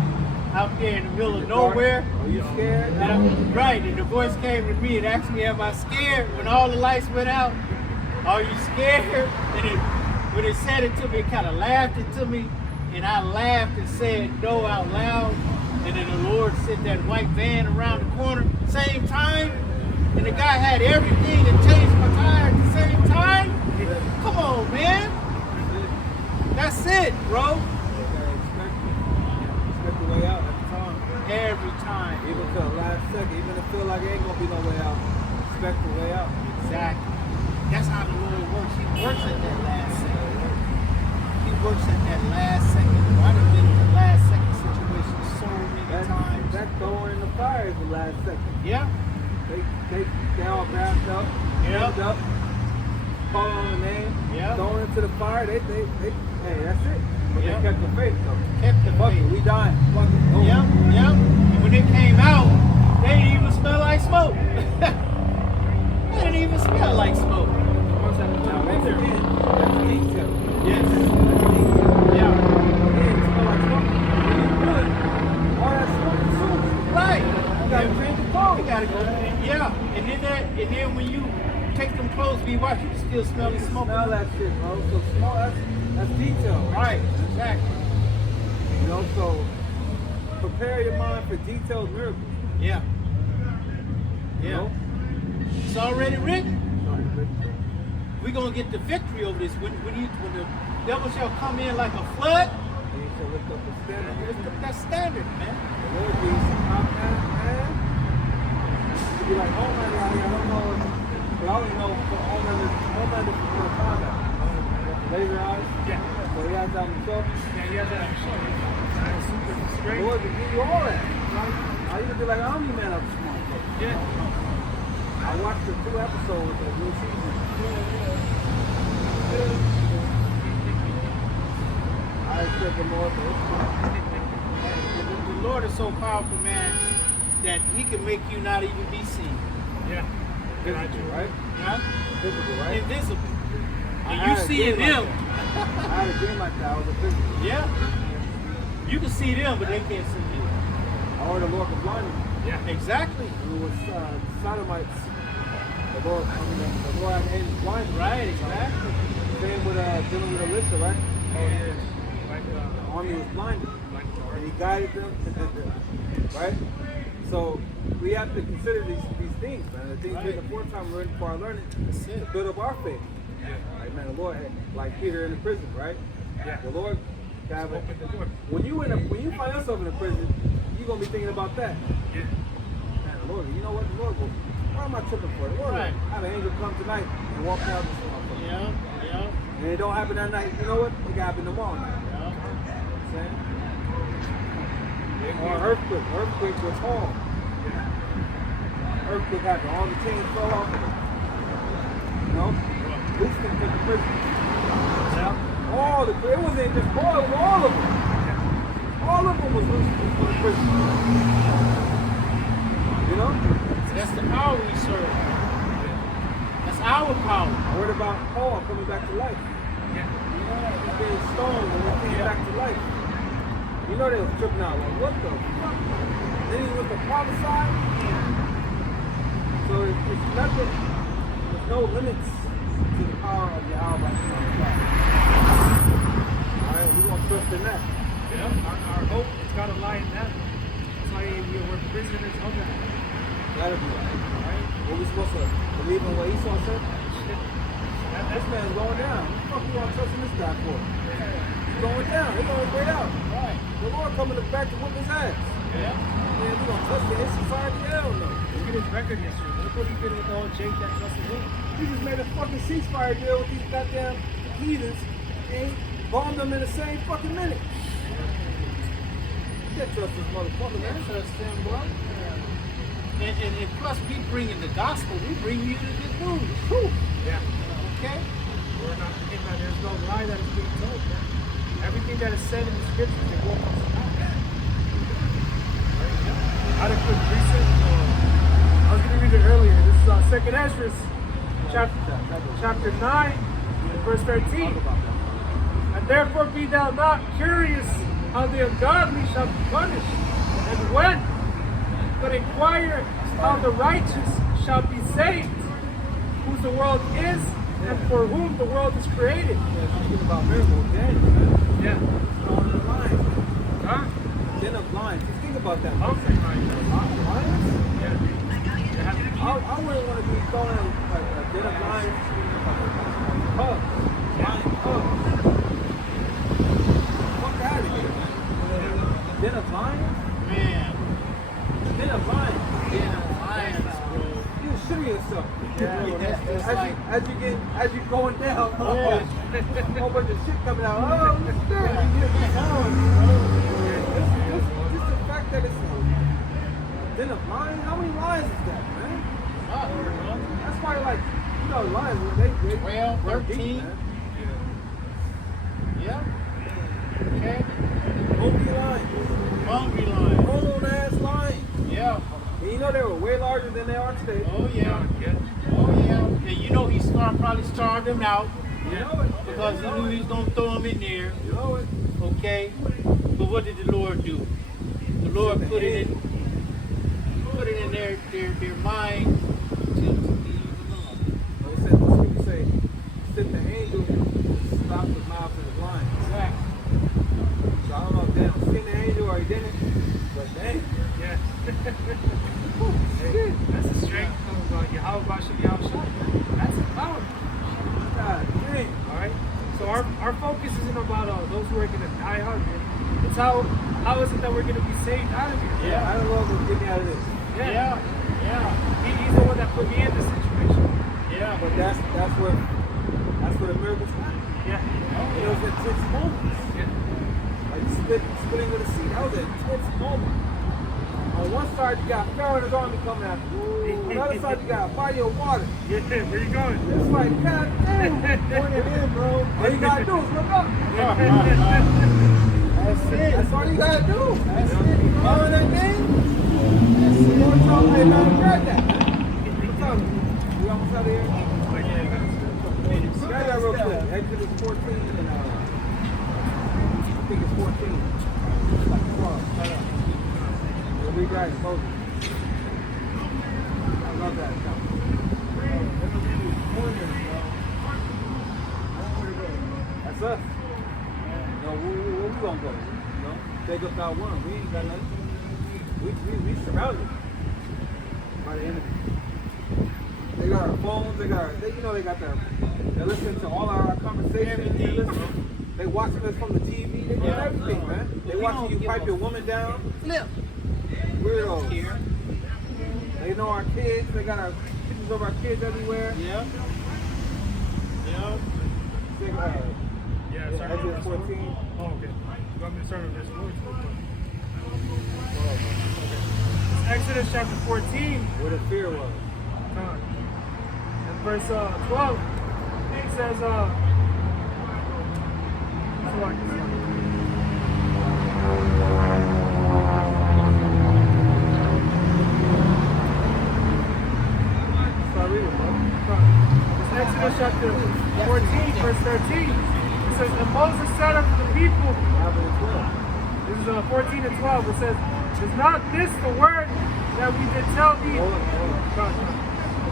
out there in the middle of nowhere? Are you scared? Right, and the voice came to me and asked me, am I scared when all the lights went out? Are you scared? And when it said it to me, it kind of laughed it to me. And I laughed and said no out loud. And then the Lord sent that white van around the corner, same time. And the guy had everything and changed my tire at the same time. Come on, man. That's it, bro. Expect the way out at the time. Every time. Even to the last second. Even if it feel like it ain't going to be no way out. Expect the way out. Exactly. That's how the Lord works. He works at that last second. He works at that last second. I've been in the last second situation so many times. That throwing in the fire is the last second. Yeah. They all wrapped up, Yep. up, call on the name, Yep. thrown into the fire. They hey, that's it. But Yep. they kept the faith though. Kept the Fuck it, faith. we dying. Fuck it. Go. Yep, yep. And when they came out, they didn't even smell like smoke. They didn't even smell like smoke. Now, once again, that's detail. Yes. That's detail. Yeah. Again, smell like smoke. When you good, all that smoke is soon. Right. You gotta change the clothes. You gotta go. Yeah. And then when you take them clothes, be watch, you can still smell the smoke. Smell that shit, bro. So smell, that's detail. Right. Exactly. You know, so prepare your mind for detailed miracles. Yeah. You Yeah. know? It's already written. Sorry, but We're gonna get the victory over this. When the devil shall come in like a flood, you should lift up the standard. lift up that standard, man. The Lord gives you some confidence, man. You be like, oh man, I don't know. But I only know for Homelander for a time now. Laser eyes. Yeah. So he has that himself. Yeah, he has that on the show. That's super The straight. Lord will give you all that. I used to be like, I'm the man up this morning. Yeah. I watched the 2 episodes of the new season. I expect more, but it's fine. The Lord is so powerful, man, that He can make you not even be seen. Yeah. Physical, right? Huh? Physical, right? Invisible. I And had you a seeing dream like them. that. I had a dream like that. I was a physical. Yeah. You can see them, but they can't see you. I heard the Lord was blinded. Yeah. Exactly. It was sodomites. The Lord had angels blinded. Right, exactly. Same with dealing with Alyssa, right? Oh, yeah. Like, The army was blinded. like And he guided them. Right? So we have to consider these things, man. The things Right. we're the fourth time we're learning That's to it. build up our faith. Right, man. The Lord, like Peter in the prison, right? Yeah. The Lord, God, Open the door. when you find yourself in a prison, you're gonna be thinking about that. Yeah. Man, the Lord, you know what? The Lord goes, why am I tripping for? The Lord, Right. have an angel come tonight and walk out this motherfucker. Yeah. And it don't happen that night. You know what? It got happen tomorrow night. Yeah. You know what I'm saying? Or an earthquake. Earthquake was hard. Earthquake happened. All the chains fell off of it. You know? Loose them to the prison. All the it wasn't just Paul, it was all of them. All of them was loose from the prison. You know? That's the power we serve. That's our power. I heard about Paul coming back to life. Yeah. You know, he being stoned and he came back to life. You know they was tripping out like, what the fuck? Then he went to prophesy. So it's nothing. There's no limits to the power of Yahweh. Alright, we gonna trust in that. Yeah. Our hope has got to lie in that. That's why we're prisoners of that. That'll be right. Alright? What we supposed to believe in what Esau said? This man's going down. What the fuck you want to trust in this guy for? He's going down. He's going straight out. Right. The Lord coming back to whip his ass. Yeah. Man, we gonna trust in his society? Hell no. Look at his record history. Look what he did with all Jake that trusted him. He just made a fucking ceasefire deal with these goddamn heathens and bombed them in the same fucking minute. You can't trust this motherfucker, man. Trust him, bro. And plus, we bringing the gospel. We bring you the good news. Whew. Yeah. Okay. We're not, man, there's no lie that is being told, man. Everything that is said in the scriptures, they will come to pass. I had a quick research. I was going to read it earlier. This is 2nd Ezra, chapter 9, and verse 13. And therefore be thou not curious how the ungodly shall be punished, and when, but inquire how the righteous shall be saved, whose the world is, and for whom the world is created. Speaking about miracles, Daniel, man. Yeah. Throwing the lions. Huh? Den of lions. Just think about that. Hungry right Lions? Yeah. They have to eat. I wouldn't want to be thrown in like a den of lions. Cubs. Lion cubs. Fuck out of here, man. Den of lions? Man. Den of lions. Lions, bro. You shitting yourself. Yeah, as you going down, a whole bunch of shit coming out. Oh, shit. Just the fact that it's a den of lions. How many lions is that, man? That's why, like, you know, lions, they 12, run deep, 13. man. Yeah. Okay. Hungry lions. Hungry lions. Old ass lions. Yeah. And you know they were way larger than they are today. Oh yeah. Oh yeah. And you know he probably starved them out You know it. because he knew he was gonna throw them in there. You know it. Okay. But what did the Lord do? The Lord put it in their mind to leave alone. Like I said, most people say, sent the angel to stop the mouth of the lion. Exactly. So I don't know if Dan seen the angel or he didn't, but dang. Yeah. Shit. That's the strength of Yahweh Bashem Yahushua. That's the power. God dang. Alright? So our focus isn't about those who are going to die hard, man. It's how is it that we're going to be saved out of here? Yeah, I don't know if it'll get me out of this. Yeah. Yeah. He's the one that put me in this situation. Yeah. But that's where the miracles happen. Yeah. It was intense moments. Yeah. Like splitting of the sea. That was an intense moment. On one side you got Pharaoh and his army coming after you. On the other side you got a body of water. Yeah, where you going? It's like, God damn, point it in, bro. All you gotta do is look up. That's it. That's all you gotta do. That's it. You follow that game? That's it. Lord told me, hey, man, grab that. What's up? We almost out of here? Grab that real quick. Exodus 14 and I think it's 14. It's like 12. Shut up. We'll be right in Moses. I love that stuff. That's us. No, where we gonna go? You know, take us out one. We ain't got nothing. We surrounded by the enemy. They got our phones. They got their. They're listening to all our conversations. They listen. They watching us from the TV. They doing everything, man. They watching you pipe your woman down. Flip. Weirdos. Here. They know our kids. They got our pictures of our kids everywhere. Yeah. Yeah. Yeah, start with Exodus verse 14. Oh, okay. You want me to start with verse 4? It's Exodus chapter 14. Where the fear was. And verse 12, it says, Start reading, bro. it's Exodus chapter 14, verse 13. It says, and Moses said unto the people, this is 14 and 12, it says, is not this the word that we did tell thee? Hold on.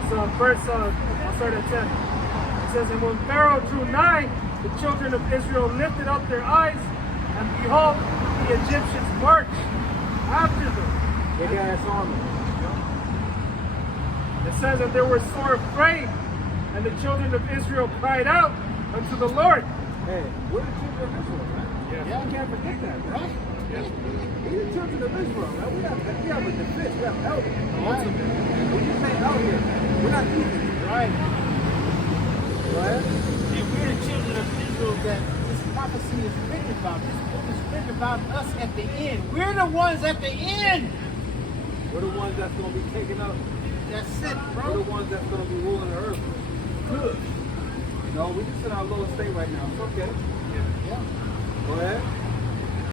It's verse, I'll start at 10. It says, and when Pharaoh drew nigh, the children of Israel lifted up their eyes, and behold, the Egyptians marched after them. Big ass army. It says that they were sore afraid, and the children of Israel cried out unto the Lord. Hey, we're the children of Israel, man. Yeah. You can't forget that, right? Yeah. We're the children of Israel, man. We have a defense. We have elders. We just ain't out here, man. We're not heathens. Right. Right? And we're the children of Israel that this prophecy is written about. This book is written about us at the end. We're the ones at the end. We're the ones that's going to be taken up. That's it, We're the bro. ones that's going to be ruling the earth. Good. You know, we just in our low state right now. It's okay. Yeah. Go ahead.